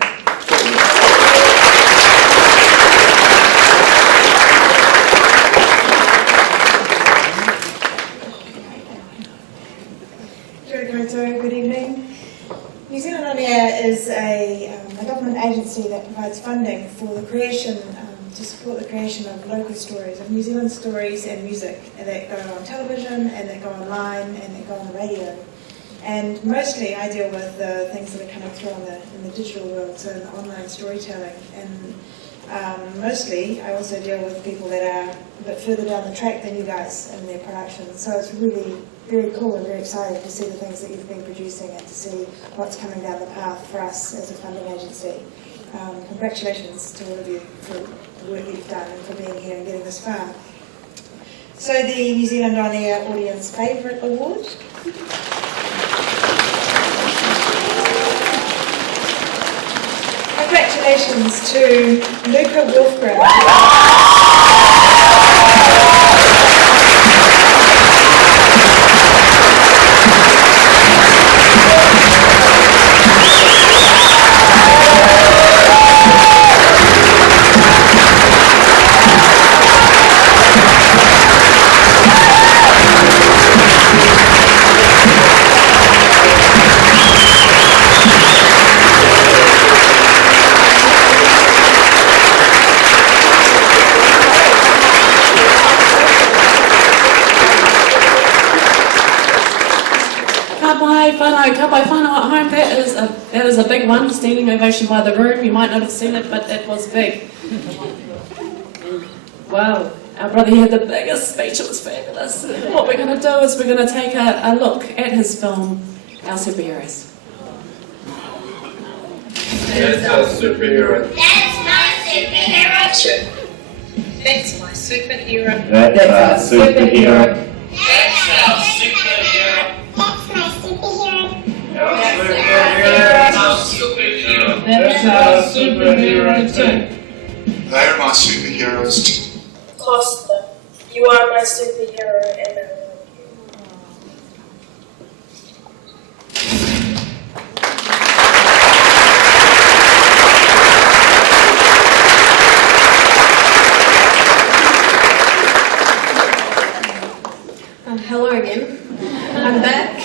Good evening. New Zealand On Air is a government agency that provides funding for the creation, to support the creation of local stories, of New Zealand stories and music that go on television and that go online and that go on the radio. And mostly I deal with the things that are coming through in the digital world, so in the online storytelling. And mostly I also deal with people that are a bit further down the track than you guys in their production. So it's really very cool and very exciting to see the things that you've been producing and to see what's coming down the path for us as a funding agency. Congratulations to all of you for the work you've done and for being here and getting this far. So the New Zealand On Air Audience Favourite Award. Congratulations to Luca Wolfgram. That is was a big one, standing ovation by the room. You might not have seen it, but it was big. Wow, our brother had the biggest speech, it was fabulous. What we're going to do is we're going to take a look at his film, Our Superheroes. That's our superhero. That's my superhero. That's my superhero. That's our superhero. That's our superhero. That's my superhero. That's our superhero. That's our superhero too. They're my superheroes too. Costa, you are my superhero and I love Hello again. I'm back.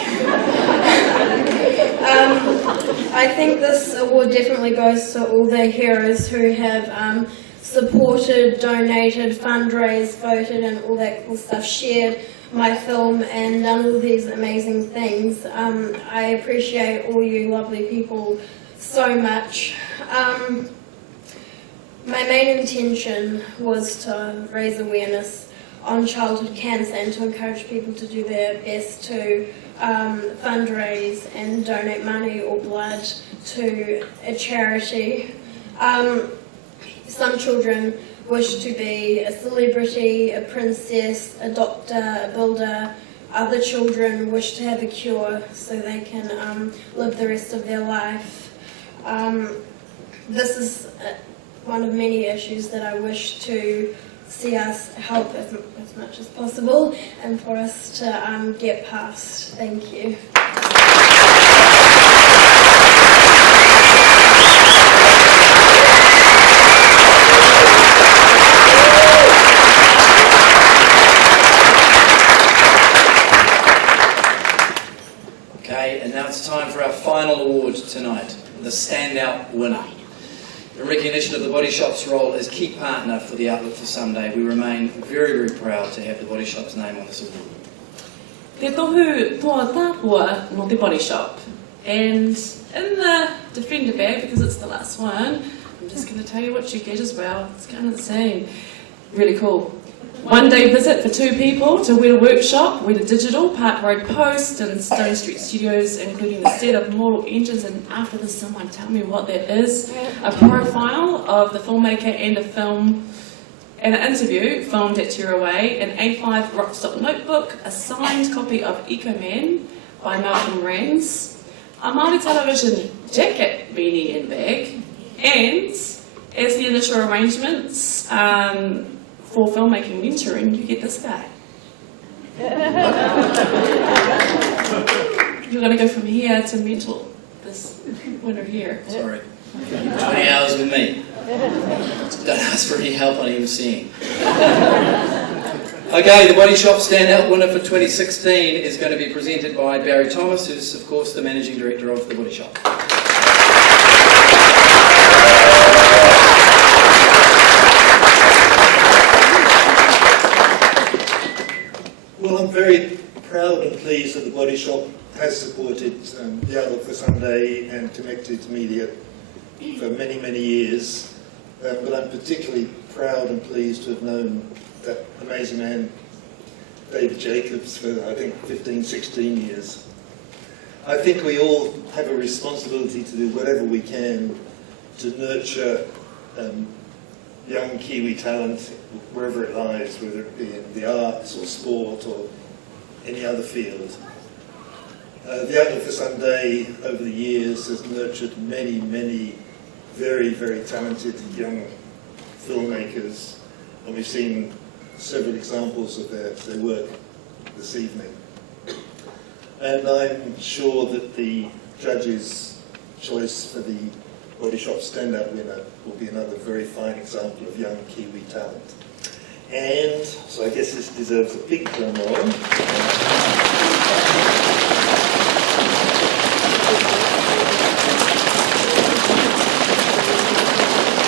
I think this award definitely goes to all the heroes who have supported, donated, fundraised, voted and all that cool stuff, shared my film and done all these amazing things. I appreciate all you lovely people so much. My main intention was to raise awareness on childhood cancer and to encourage people to do their best to fundraise and donate money or blood to a charity. Some children wish to be a celebrity, a princess, a doctor, a builder. Other children wish to have a cure so they can live the rest of their life. This is one of many issues that I wish to see us help as much as possible and for us to get past. Thank you. Okay, and now it's time for our final award tonight, the Standout winner. In recognition of the Body Shop's role as key partner for the Outlook for Sunday, we remain very, very proud to have the Body Shop's name on this award. Te tohu toa tāpua no te Body Shop. And in the Defender bag, because it's the last one, I'm just going to tell you what you get as well. It's kind of insane. Really cool. One-day visit for 2 people to Weta Workshop, Weta Digital, Park Road Post and Stone Street Studios, including a set of model engines, and after this someone tell me what that is. A profile of the filmmaker and a film and an interview filmed at Tearaway, an A5 Rockstock notebook, a signed copy of Eco Man by Malcolm Rans, a Māori television jacket, beanie and bag, and as the initial arrangements, for filmmaking mentoring, you get this guy. You're going to go from here to mentor this winner here. Sorry. 20 hours with me. Don't ask for any help on him seeing. Okay, the Body Shop Standout winner for 2016 is going to be presented by Barry Thomas, who's of course the Managing Director of the Body Shop. Well, I'm very proud and pleased that the Body Shop has supported the Outlook for Sunday and Connected Media for many, many years. But I'm particularly proud and pleased to have known that amazing man, David Jacobs, for I think 15, 16 years. I think we all have a responsibility to do whatever we can to nurture young Kiwi talent wherever it lies, whether it be in the arts or sport or any other field. The Outlook for Sunday over the years has nurtured many, many very, very talented young filmmakers, and we've seen several examples of their work this evening. And I'm sure that the judges' choice for the Body Shop Standout winner will be another very fine example of young Kiwi talent. And so I guess this deserves a big drum roll.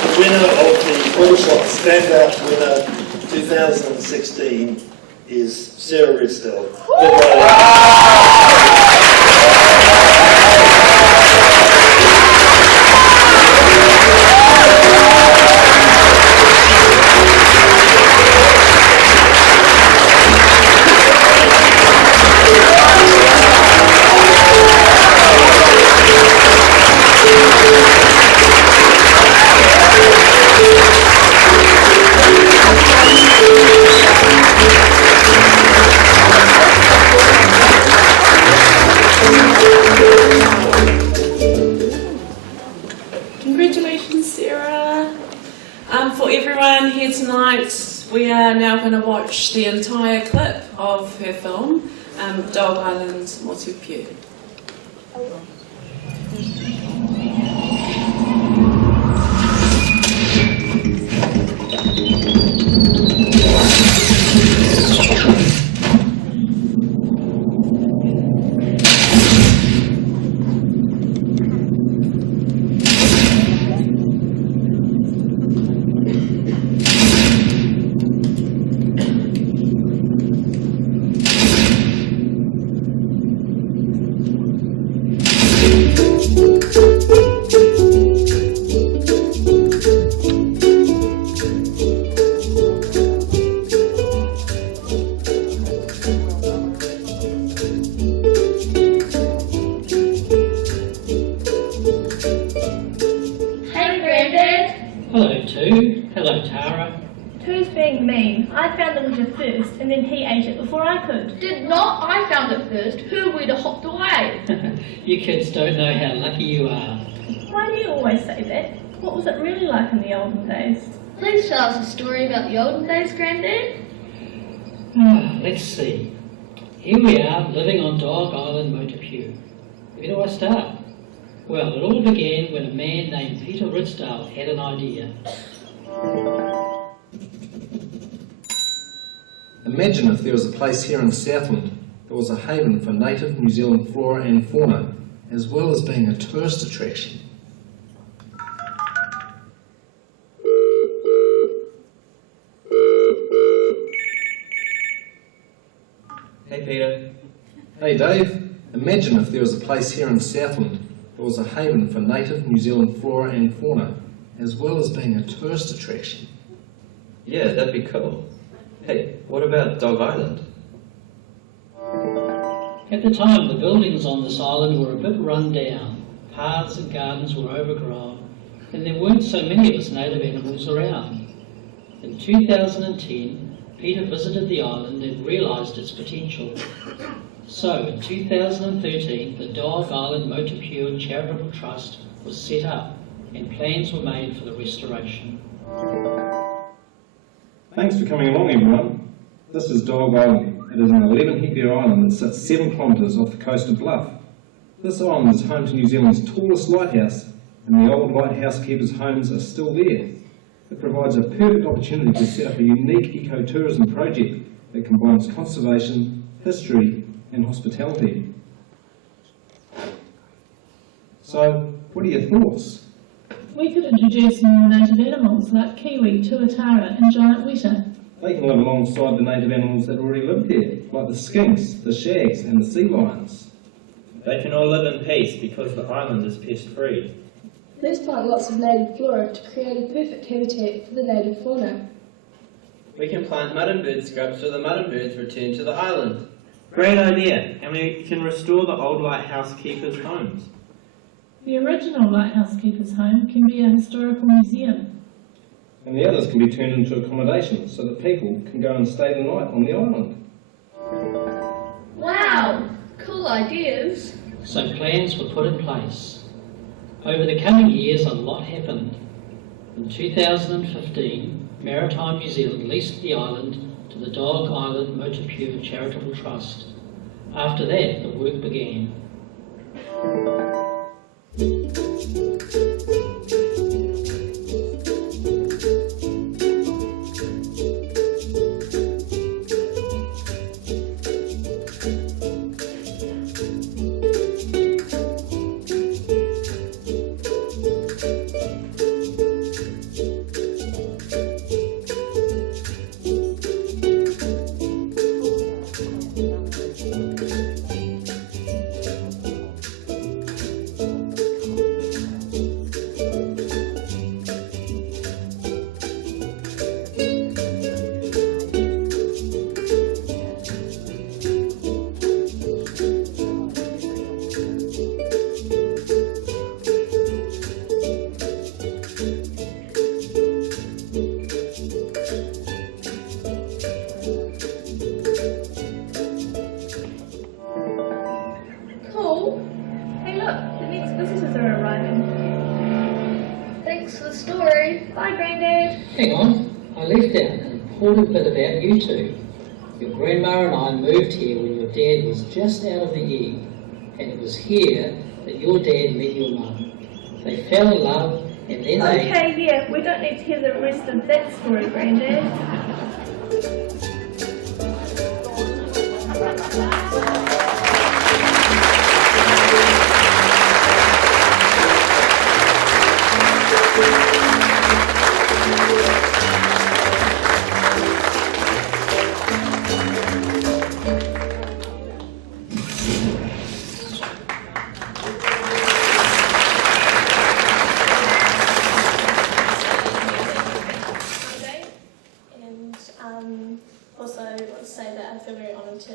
The winner of the Body Shop Standout winner 2016 is Sarah Ridsdale. everyone here tonight, we are now going to watch the entire clip of her film, Dog Island Motupiu. And then he ate it before I could. Did not I found it first? Who would have hopped away? You kids don't know how lucky you are. Why do you always say that? What was it really like in the olden days? Please tell us a story about the olden days, Granddad. Let's see. Here we are, living on Dog Island, Motupiu. Where do I start? Well, it all began when a man named Peter Ridsdale had an idea. Imagine if there was a place here in Southland that was a haven for native New Zealand flora and fauna, as well as being a tourist attraction. Hey Peter. Hey Dave, imagine if there was a place here in Southland that was a haven for native New Zealand flora and fauna, as well as being a tourist attraction. Yeah, that'd be cool. Hey, what about Dog Island? At the time, the buildings on this island were a bit run down. Paths and gardens were overgrown, and there weren't so many of us native animals around. In 2010, Peter visited the island and realised its potential. So, in 2013, the Dog Island Motupiu Charitable Trust was set up, and plans were made for the restoration. Thanks for coming along, everyone. This is Dog Island. It is an 11-hectare island that sits 7 kilometres off the coast of Bluff. This island is home to New Zealand's tallest lighthouse, and the old lighthouse keepers' homes are still there. It provides a perfect opportunity to set up a unique ecotourism project that combines conservation, history, and hospitality. So, what are your thoughts? We could introduce more native animals like kiwi, tuatara and giant weta. They can live alongside the native animals that already live there, like the skinks, the shags and the sea lions. They can all live in peace because the island is pest-free. Let's plant lots of native flora to create a perfect habitat for the native fauna. We can plant mud and bird scrubs so the mud and birds return to the island. Great idea, and we can restore the old lighthouse keepers' homes. The original lighthouse keeper's home can be a historical museum. And the others can be turned into accommodation so that people can go and stay the night on the island. Wow, cool ideas. So plans were put in place. Over the coming years, a lot happened. In 2015, Maritime New Zealand leased the island to the Dog Island Motupiu Charitable Trust. After that, the work began. you. Bye, Granddad. Hang on, I left out an important bit about you two. Your grandma and I moved here when your dad was just out of the egg, and it was here that your dad met your mum. They fell in love, and then they... Okay, yeah, we don't need to hear the rest of that story, Granddad. Also, I want to say that I feel very honoured to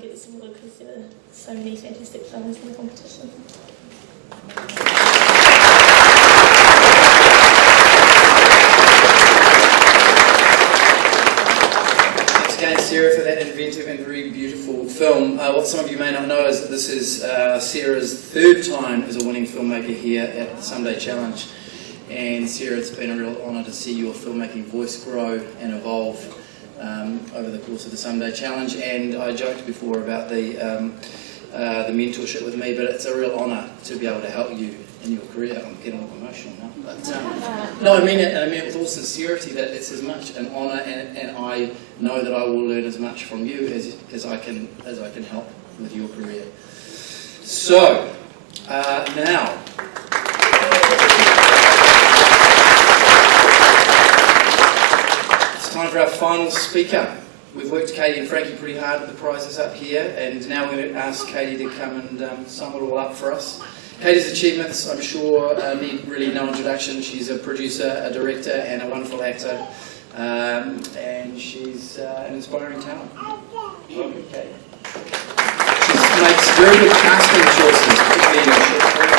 get this award because there were so many fantastic films in the competition. Thanks again, Sarah, for that inventive and very beautiful film. What some of you may not know is that this is Sarah's third time as a winning filmmaker here at the Someday Challenge. And Sarah, it's been a real honour to see your filmmaking voice grow and evolve over the course of the Someday Challenge. And I joked before about the mentorship with me, but it's a real honour to be able to help you in your career. I'm getting all emotional now. But, no, I mean it, and I mean it with all sincerity, that it's as much an honour, and I know that I will learn as much from you as I can help with your career. So, now... time for our final speaker. We've worked Katie and Frankie pretty hard with the prizes up here, and now we're going to ask Katie to come and sum it all up for us. Katie's achievements, I'm sure, need really no introduction. She's a producer, a director, and a wonderful actor, and she's an inspiring talent. Welcome, Katie. She makes very good casting choices, particularly in her short career.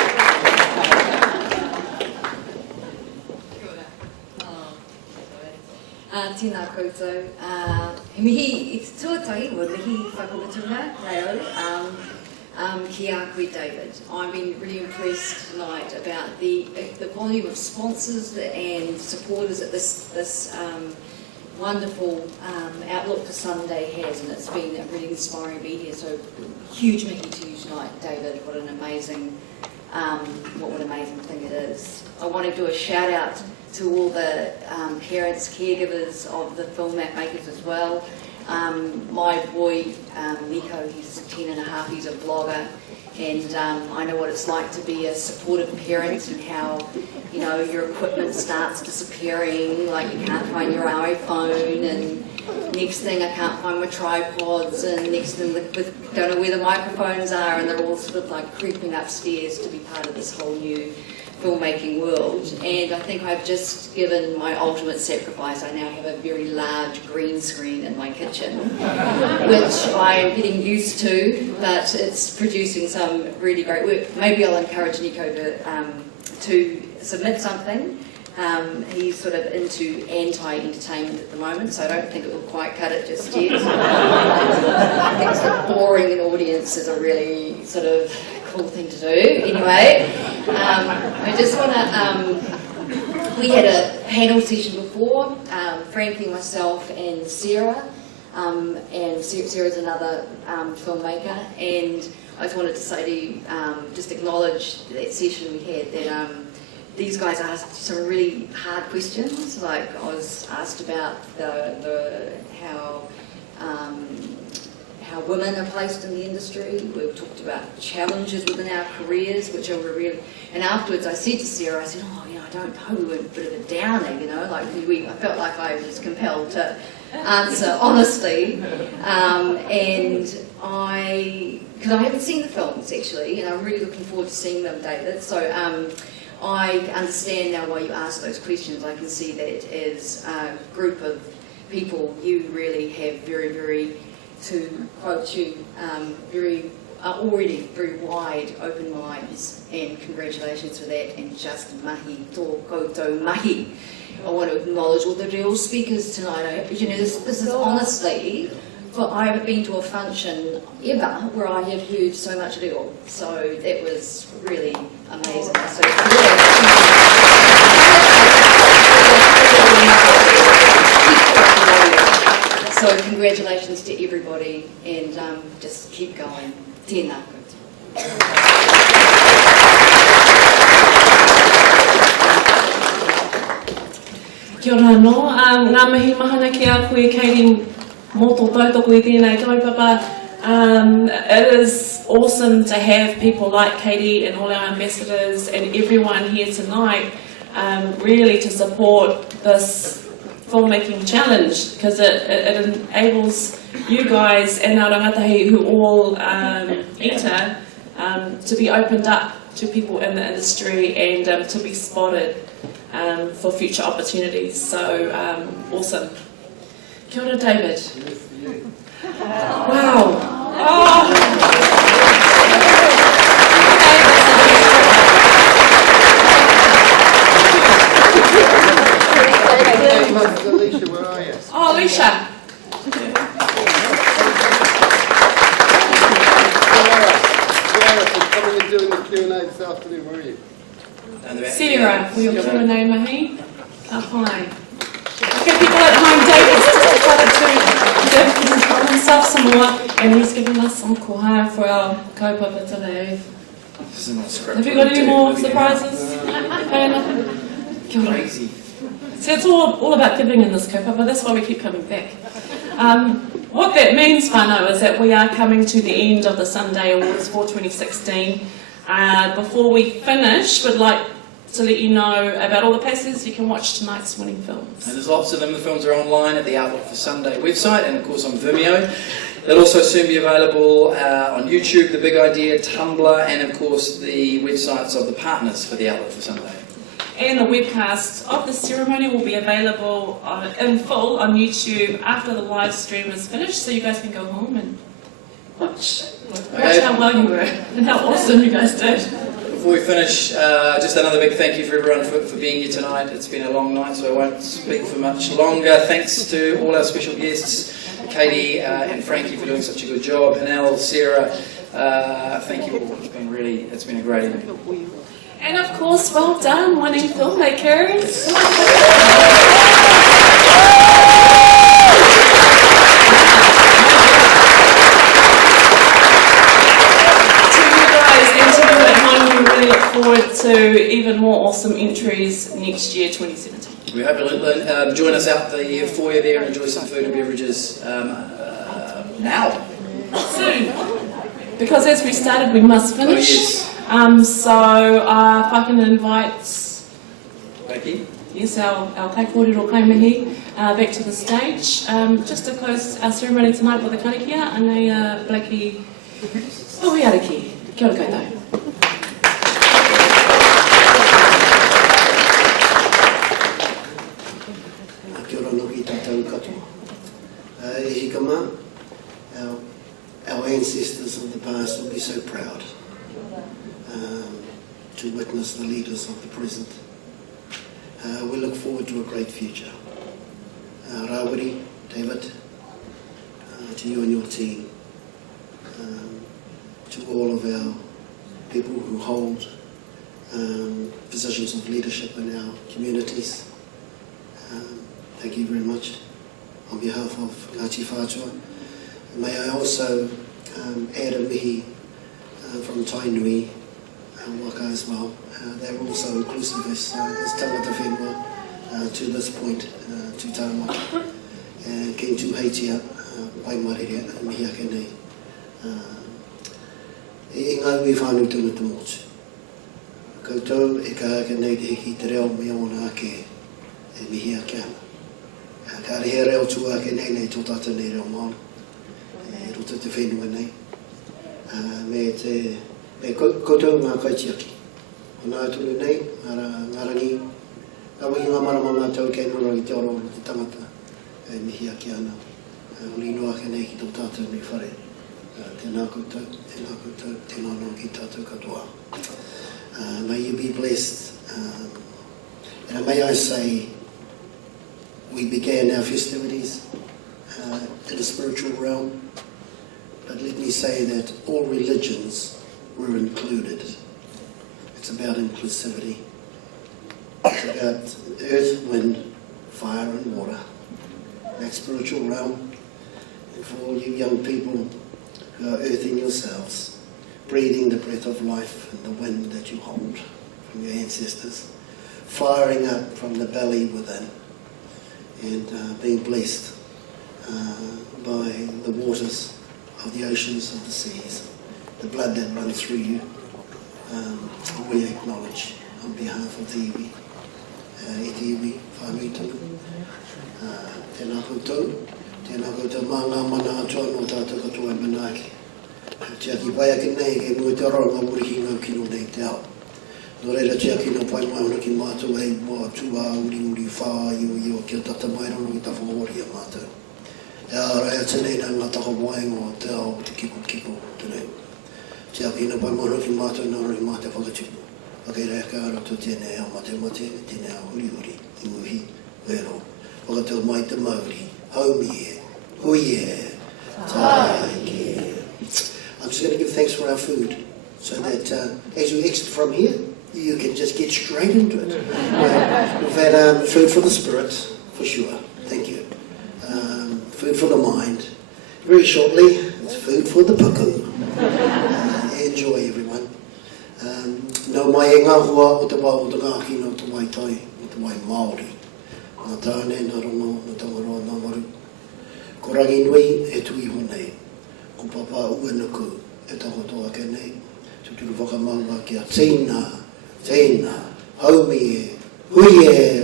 Tēnā koutou. He mihi, I te tuatahi, wa mihi whakatipuranga, ki a koe David. I've been really impressed tonight about the volume of sponsors and supporters that this wonderful Outlook for Sunday has, and it's been really inspiring to be here. So huge mihi to you tonight, David. What an amazing thing it is. I want to do a shout out to all the parents, caregivers of the film makers as well. My boy, Nico, he's 10 and a half, he's a blogger, and I know what it's like to be a supportive parent and how, you know, your equipment starts disappearing, like you can't find your iPhone, and next thing I can't find my tripods, and next thing don't know where the microphones are, and they're all sort of like creeping upstairs to be part of this whole new filmmaking world. And I think I've just given my ultimate sacrifice. I now have a very large green screen in my kitchen, which I'm getting used to, but it's producing some really great work. Maybe I'll encourage Nico to submit something. He's sort of into anti-entertainment at the moment, so I don't think it will quite cut it just yet. I think sort of boring an audience is a really sort of cool thing to do. Anyway, I just want to, we had a panel session before, Frankie, myself and Sarah, and Sarah's another filmmaker, and I just wanted to say to you, just acknowledge that session we had, that these guys asked some really hard questions. Like I was asked about how women are placed in the industry. We've talked about challenges within our careers, which are really. And afterwards, I said to Sarah, I said, "Oh, you know, I don't know. We were a bit of a downer, you know. Like I felt like I was compelled to answer honestly, because I haven't seen the films actually, and I'm really looking forward to seeing them, David. So." I understand now why you asked those questions. I can see that as a group of people, you really have very, to quote you, already very wide, open minds, and congratulations for that, and just mahi, tō koutou mahi. I want to acknowledge all the real speakers tonight. You know, this is honestly, I haven't been to a function ever where I have heard so much reo. So that was really amazing. So congratulations to everybody, and just keep going. Tēnā. Kia ora anō. Ngā mihi mahana ki a koe Katie mō tō tautoko I tēnei kaupapa. It is awesome to have people like Katie and all our ambassadors and everyone here tonight really to support this filmmaking challenge, because it enables you guys and our rangatahi who all enter to be opened up to people in the industry and to be spotted for future opportunities. So awesome. Kia ora, David. Wow. Liesha, where are you? Oh, Liesha. Coming and doing the Q&A this afternoon, where are you? Sarah, for your Q&A, Mihi. Ka pai. Okay, people at home, David's just decided to give himself some more, and he's giving us some kohai for our kaupapa today. Have you got any more surprises? Kia ora. Crazy. So it's all about giving in this kaupapa, that's why we keep coming back. What that means, whānau, is that we are coming to the end of the Sunday Awards for 2016. Before we finish, we'd like to let you know about all the places you can watch tonight's winning films. And there's lots of them. The films are online at the Outlook for Sunday website and of course on Vimeo. They'll also soon be available on YouTube, The Big Idea, Tumblr, and of course the websites of the partners for the Outlook for Sunday. And the webcast of the ceremony will be available in full on YouTube after the live stream is finished, so you guys can go home and watch how well you were and how awesome you guys did. Before we finish, just another big thank you for everyone for being here tonight. It's been a long night, so I won't speak for much longer. Thanks to all our special guests, Katie and Frankie, for doing such a good job. Hanel, Sarah, thank you all. It's been a great evening. And of course, well done, winning filmmakers. Forward to even more awesome entries next year, 2017. We hope you'll join us out the foyer there and enjoy some food and beverages now. Soon. Because as we started, we must finish. Oh, yes. So if I can invite Blackie. Yes, our kaikorero Mihi back to the stage. Just to close our ceremony tonight with the Karakia, and Blackie Tohiariki. Kia ora koutou. Our ancestors of the past will be so proud to witness the leaders of the present. We look forward to a great future. Rawiri, David, to you and your team, to all of our people who hold positions of leadership in our communities. Thank you very much on behalf of Ngāti Whātua. May I also add a mihi from Tainui Waka as well. They're also inclusive as tangata whenua to this point, to Taumata. And King Tuheitia, Pai Mariria, mihi ake nei. E ngā ui whānau tūna te motu. Koutou e ka ake nei te hiki te reo mea ona ake e mihi ake ana. Ka rehe reo tū ake nei nei tō tata nei reo maona. E rota te whenua nei. Me koutou ngā kaitiaki. O nā tūnu nei, ngā rangi. Ka wiki ngā marama ngā tau kei nora i te oro o te tangata. E mihi ake ana. Uri noa ake nei ki tō tātou nei whare. Tēnā koutou, tēnā koutou, tēnā no ki tātou katoa. May you be blessed. And may I say, we began our festivities in a spiritual realm, but let me say that all religions were included. It's about inclusivity. It's about earth, wind, fire and water. That spiritual realm. for all you young people who are earthing yourselves, breathing the breath of life and the wind that you hold from your ancestors, firing up from the belly within, and being blessed by the waters of the oceans, of the seas, the blood that runs through you. We acknowledge on behalf of the iwi, e te iwi, whānui tonu, tēnā koutou, mā ngā mana atoa no tātou katoa e manaaki. Tia ki pai ake nei, ke mua te aro ngā murihi ngau kino nei te ao. No reira tia ki no pai mai ona ki mātou e mua tua uri whā iu kia tata mai rono ki ta whahori a mātou. E ara ea tenei nā ngā taka waengo te ao te kiko tenei. Tia ki no pai mai ona ki mātou nā roi mā te whakatipu. Ake rea ka ara to tēnei ao mate, tēnei ao huri, i muhi, wero. Whakatau mai te Māori, haumi e, hui e, taiki. I'm just going to give thanks for our food, so that as you exit from here, you can just get straight into it. We've had food for the spirit, for sure, thank you. Food for the mind. Very shortly, it's food for the puku. Enjoy, everyone. No mai e ngā hua o te wā o te ngāki no te wai tai, no te wai Māori. Nā tāne, nā rongo, nā tangaroa, nā maru. Ko rangi nui e tui honei. Ko papa ua nuku e takotoa ke nei. Tuturu whakamaua kia tēnā, haumi e, hui e,